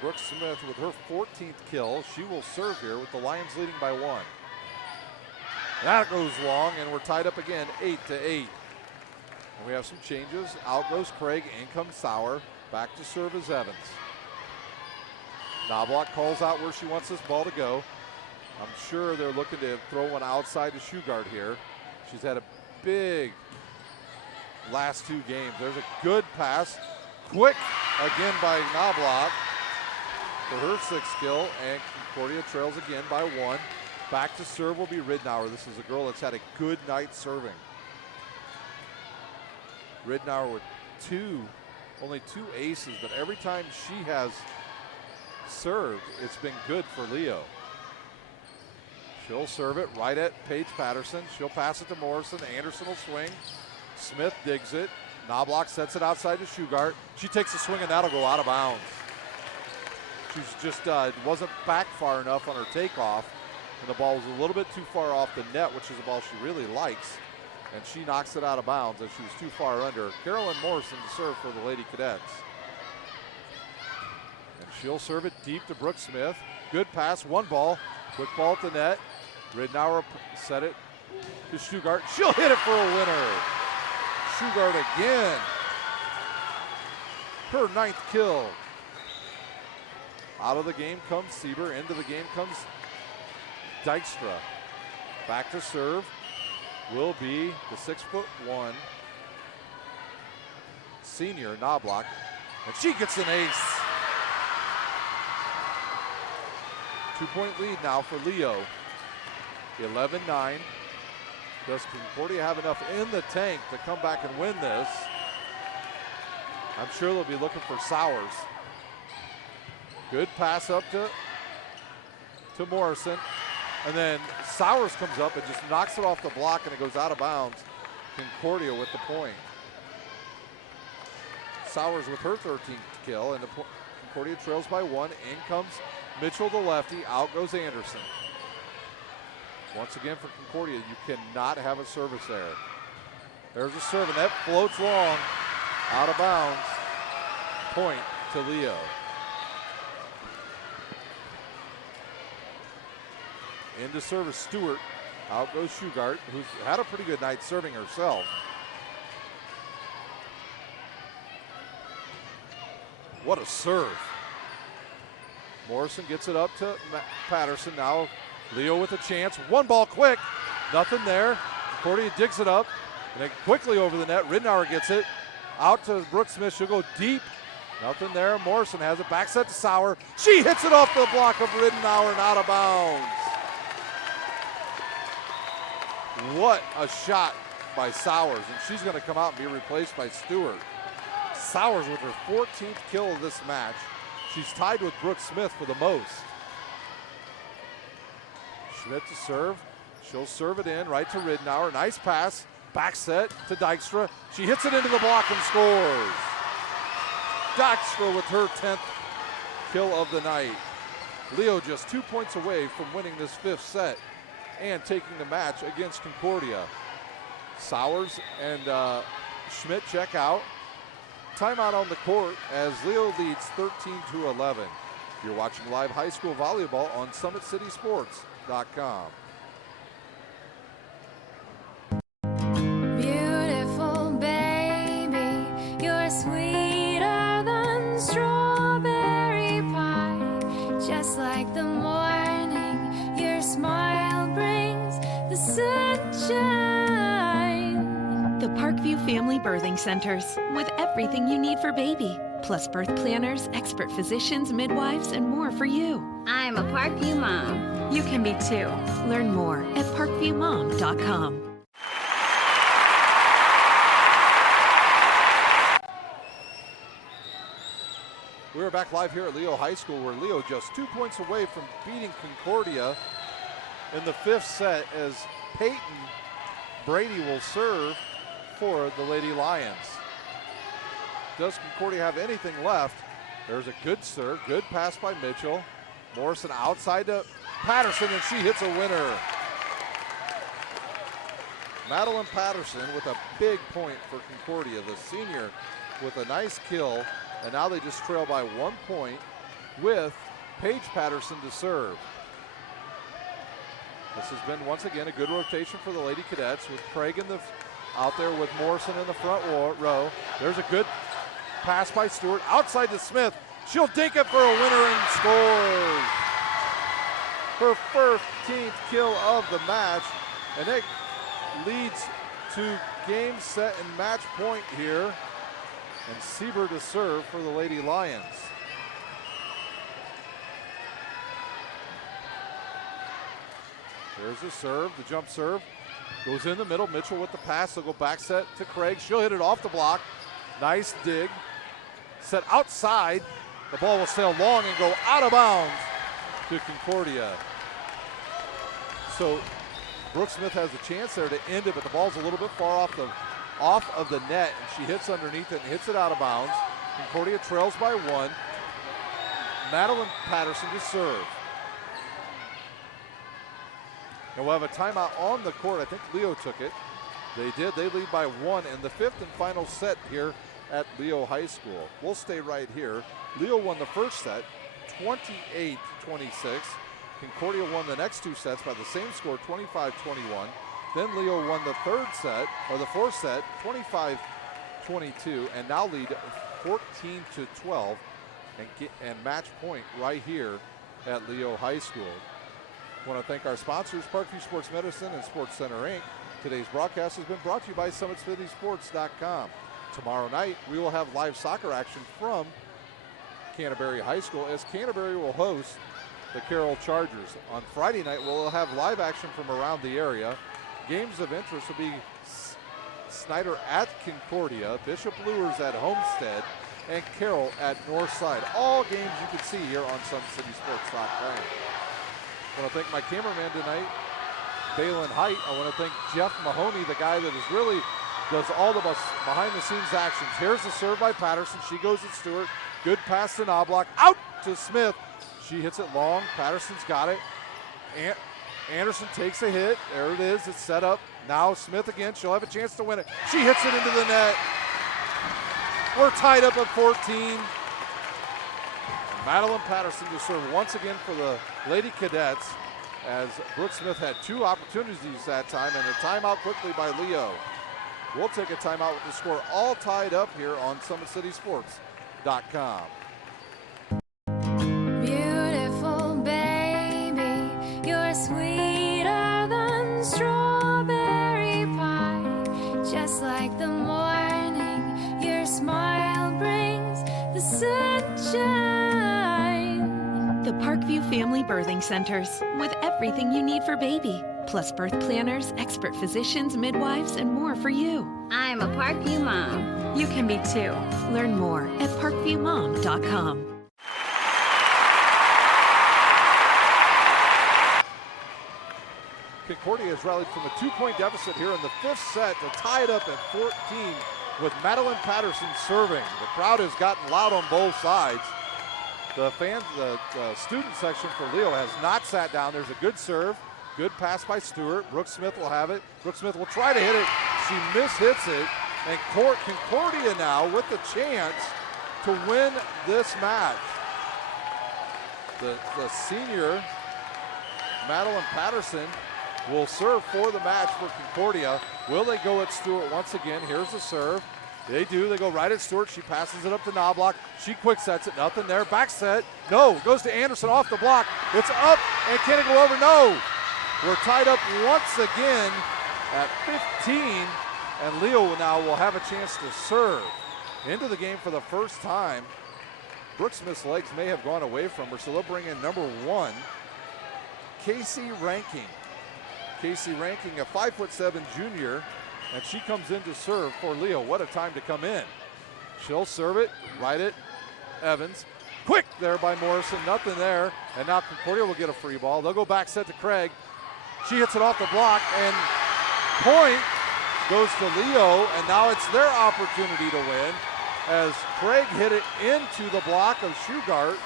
Brooke Smith with her 14th kill. She will serve here with the Lions leading by 1. That goes long, and we're tied up again, 8-8. And we have some changes. Out goes Craig, in comes Sauer. Back to serve is Evans. Knobloch calls out where she wants this ball to go. I'm sure they're looking to throw one outside to Shugart here. She's had a big last 2 games. There's a good pass. Quick again by Knobloch for her 6th kill, and Concordia trails again by 1. Back to serve will be Ridnour. This is a girl that's had a good night serving. Ridnour with only 2 aces, but every time she has served, it's been good for Leo. She'll serve it right at Paige Patterson. She'll pass it to Morrison. Anderson will swing. Smith digs it. Knobloch sets it outside to Shugart. She takes a swing, and that'll go out of bounds. She's just wasn't back far enough on her takeoff, and the ball was a little bit too far off the net, which is a ball she really likes, and she knocks it out of bounds as she was too far under. Carolyn Morrison to serve for the Lady Cadets. And she'll serve it deep to Brooke Smith. Good pass, 1 ball. Quick ball at the net. Ridnour set it to Shugart. She'll hit it for a winner. Shugart again. Her 9th kill. Out of the game comes Sieber. Into the game comes Dykstra. Back to serve will be the 6'1" senior Knobloch. And she gets an ace. 2-point lead now for Leo. 11-9. Does Concordia have enough in the tank to come back and win this? I'm sure they'll be looking for Sowers. Good pass up to Morrison. And then Sowers comes up and just knocks it off the block, and it goes out of bounds. Concordia with the point. Sowers with her 13th kill, and Concordia trails by 1. In comes Mitchell, the lefty. Out goes Anderson. Once again for Concordia, you cannot have a service error. There's a serve, and that floats long. Out of bounds. Point to Leo. Into service, Stewart. Out goes Shugart, who's had a pretty good night serving herself. What a serve. Morrison gets it up to Patterson. Now Leo with a chance. One ball quick. Nothing there. Concordia digs it up. And then quickly over the net. Ridenour gets it. Out to Brooke Smith. She'll go deep. Nothing there. Morrison has it. Back set to Sauer. She hits it off the block of Ridenour and out of bounds. What a shot by Sowers. And she's going to come out and be replaced by Stewart. Sowers with her 14th kill of this match. She's tied with Brooke Smith for the most. Schmidt to serve. She'll serve it in right to Ridenour. Nice pass. Back set to Dykstra. She hits it into the block and scores. Dykstra with her 10th kill of the night. Leo just 2 points away from winning this 5th set and taking the match against Concordia. Sowers and Schmidt check out. Timeout on the court as Leo leads 13-11. You're watching live high school volleyball on SummitCitySports.com. Beautiful baby, you're sweeter than strawberry pie. Just like the morning, your smile brings the sunshine. The Parkview Family Birthing Centers, with everything you need for baby, plus birth planners, expert physicians, midwives, and more for you. I'm a Parkview mom. You can be too. Learn more at parkviewmom.com. We're back live here at Leo High School, where Leo just 2 points away from beating Concordia in the 5th set as Peyton Brady will serve for the Lady Lions. Does Concordia have anything left? There's a good serve, good pass by Mitchell. Morrison outside to Patterson, and she hits a winner. Madeline Patterson with a big point for Concordia, the senior with a nice kill, and now they just trail by 1 point with Paige Patterson to serve. This has been, once again, a good rotation for the Lady Cadets with Craig out there with Morrison in the front row. There's a good pass by Stewart. Outside to Smith. She'll dink it for a winner and scores. Her 15th kill of the match. And it leads to game, set, and match point here. And Sieber to serve for the Lady Lions. There's the serve, the jump serve. Goes in the middle, Mitchell with the pass. They'll go back set to Craig. She'll hit it off the block. Nice dig. Set outside. The ball will sail long and go out of bounds to Concordia. So Brooke Smith has a chance there to end it, but the ball's a little bit far off of the net, and she hits underneath it and hits it out of bounds. Concordia trails by 1. Madeline Patterson to serve. And we'll have a timeout on the court. I think Leo took it. They did. They lead by 1 in the 5th and final set here at Leo High School. We'll stay right here. Leo won the first set, 28-26. Concordia won the next 2 sets by the same score, 25-21. Then Leo won the 3rd set, or the 4th set, 25-22, and now lead 14-12 and match point right here at Leo High School. I want to thank our sponsors, Parkview Sports Medicine and Sports Center, Inc. Today's broadcast has been brought to you by SummitCitySports.com. Tomorrow night, we will have live soccer action from Canterbury High School as Canterbury will host the Carroll Chargers. On Friday night, we'll have live action from around the area. Games of interest will be Snyder at Concordia, Bishop Lures at Homestead, and Carroll at Northside. All games you can see here on SummitCitySports.com. I want to thank my cameraman tonight, Balin Height. I want to thank Jeff Mahoney, the guy that has really does all the behind-the-scenes actions. Here's the serve by Patterson. She goes at Stewart. Good pass to Knobloch. Out to Smith. She hits it long. Patterson's got it. Anderson takes a hit. There it is. It's set up. Now Smith again. She'll have a chance to win it. She hits it into the net. We're tied up at 14. Madeline Patterson to serve once again for the Lady Cadets, as Brooke Smith had 2 opportunities that time, and a timeout quickly by Leo. We'll take a timeout with the score all tied up here on SummitCitySports.com. Beautiful baby, you're sweeter than strawberry pie. Just like the morning, your smile brings the sunshine. The Parkview Family Birthing Centers, with everything you need for baby, plus birth planners, expert physicians, midwives, and more for you. I'm a Parkview mom. You can be too. Learn more at parkviewmom.com. Concordia has rallied from a 2-point deficit here in the 5th set to tie it up at 14 with Madeline Patterson serving. The crowd has gotten loud on both sides. The student section for Leo has not sat down. There's a good serve. Good pass by Stewart. Brooke Smith will have it. Brooke Smith will try to hit it. She mishits it. And Concordia now with the chance to win this match. The senior, Madeline Patterson, will serve for the match for Concordia. Will they go at Stewart once again? Here's the serve. They do. They go right at Stewart. She passes it up to Knobloch. She quick sets it. Nothing there. Back set. No. Goes to Anderson off the block. It's up. And can it go over? No. We're tied up once again at 15. And Leo now will have a chance to serve. Into the game for the first time. Brooke Smith's legs may have gone away from her, so they'll bring in number 1, Casey Ranking. Casey Ranking, a 5'7" junior, and she comes in to serve for Leo. What a time to come in. She'll serve it, right at Evans. Quick there by Morrison, nothing there. And now Concordia will get a free ball. They'll go back set to Craig. She hits it off the block, and point goes to Leo, and now it's their opportunity to win as Craig hit it into the block of Shugart,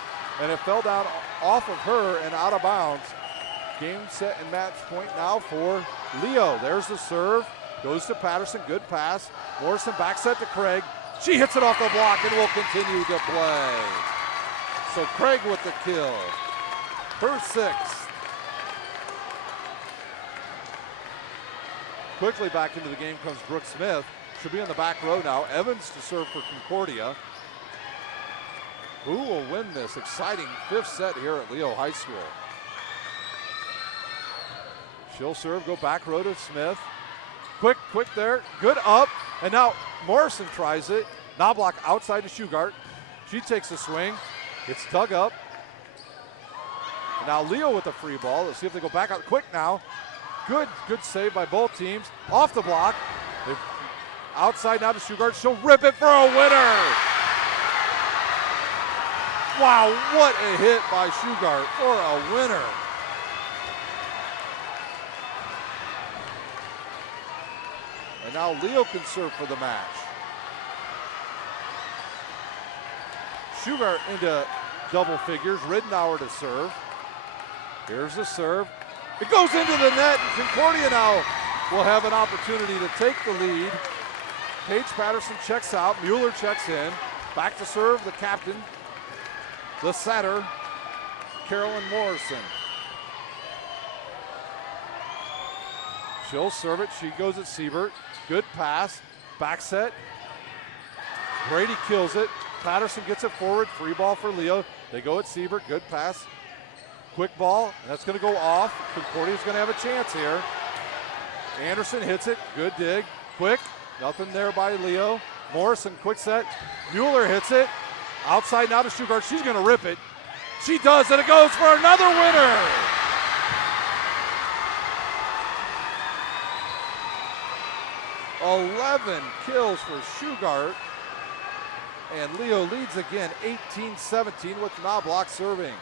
and it fell down off of her and out of bounds. Game, set, and match point now for Leo. There's the serve. Goes to Patterson. Good pass. Morrison back set to Craig. She hits it off the block and will continue to play. So Craig with the kill. Her 6th. Quickly back into the game comes Brooke Smith. She'll be on the back row now. Evans to serve for Concordia. Who will win this exciting 5th set here at Leo High School? She'll serve, go back row to Smith. Quick there, good up. And now Morrison tries it. Knobloch outside to Shugart. She takes a swing. It's dug up. And now Leo with the free ball. Let's see if they go back out quick now. Good save by both teams. Off the block. Outside now to Shugart. She'll rip it for a winner. Wow, what a hit by Shugart for a winner. And now Leo can serve for the match. Shugart into double figures. Ridenour to serve. Here's the serve. It goes into the net, and Concordia now will have an opportunity to take the lead. Paige Patterson checks out. Mueller checks in. Back to serve the captain, the setter, Carolyn Morrison. She'll serve it. She goes at Siebert. Good pass. Back set. Brady kills it. Patterson gets it forward. Free ball for Leo. They go at Siebert. Good pass. Quick ball. And that's going to go off. Concordia's going to have a chance here. Anderson hits it. Good dig. Quick. Nothing there by Leo. Morrison, quick set. Mueller hits it. Outside now to Shugart. She's going to rip it. She does, and it goes for another winner. "11 kills for Shugart. And Leo leads again, 18-17 with Knobloch serving.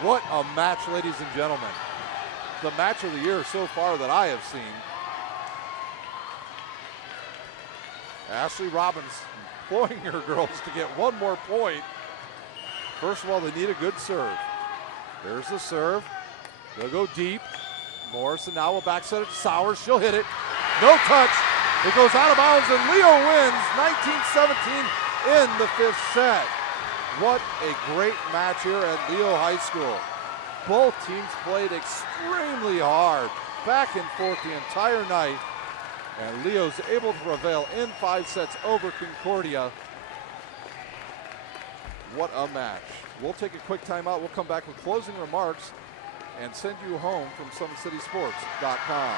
What a match, ladies and gentlemen. The match of the year so far that I have seen. Ashley Robbins employing her girls to get one more point. First of all, they need a good serve. There's the serve. They'll go deep. Morrison now will back set it to Sowers. She'll hit it. No touch. It goes out of bounds, and Leo wins 19-17 in the fifth set. What a great match here at Leo High School. Both teams played extremely hard, back and forth the entire night, and Leo's able to prevail in 5 sets over Concordia. What a match. We'll take a quick timeout. We'll come back with closing remarks and send you home from SummitCitySports.com.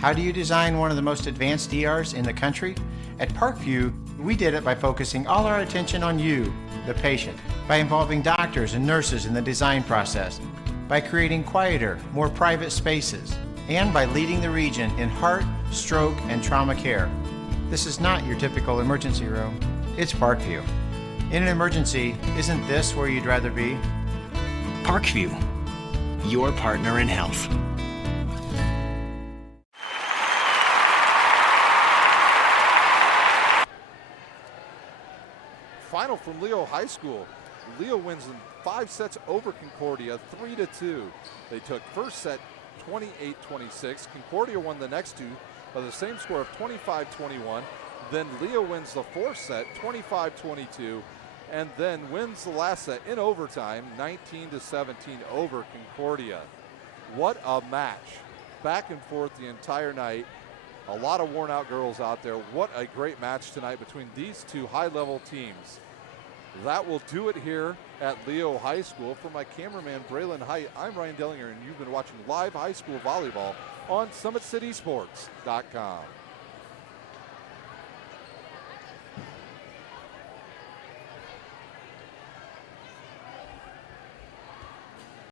How do you design one of the most advanced ERs in the country? At Parkview, we did it by focusing all our attention on you, the patient, by involving doctors and nurses in the design process, by creating quieter, more private spaces, and by leading the region in heart, stroke, and trauma care. This is not your typical emergency room. It's Parkview. In an emergency, isn't this where you'd rather be? Parkview, your partner in health. Final from Leo High School. Leo wins in 5 sets over Concordia, 3-2. They took first set 28-26. Concordia won the next two by the same score of 25-21. Then Leo wins the fourth set, 25-22, and then wins the last set in overtime, 19-17 over Concordia. What a match. Back and forth the entire night. A lot of worn out girls out there. What a great match tonight between these two high-level teams. That will do it here at Leo High School. For my cameraman, Braylon Height, I'm Ryan Dellinger, and you've been watching live high school volleyball on SummitCitySports.com.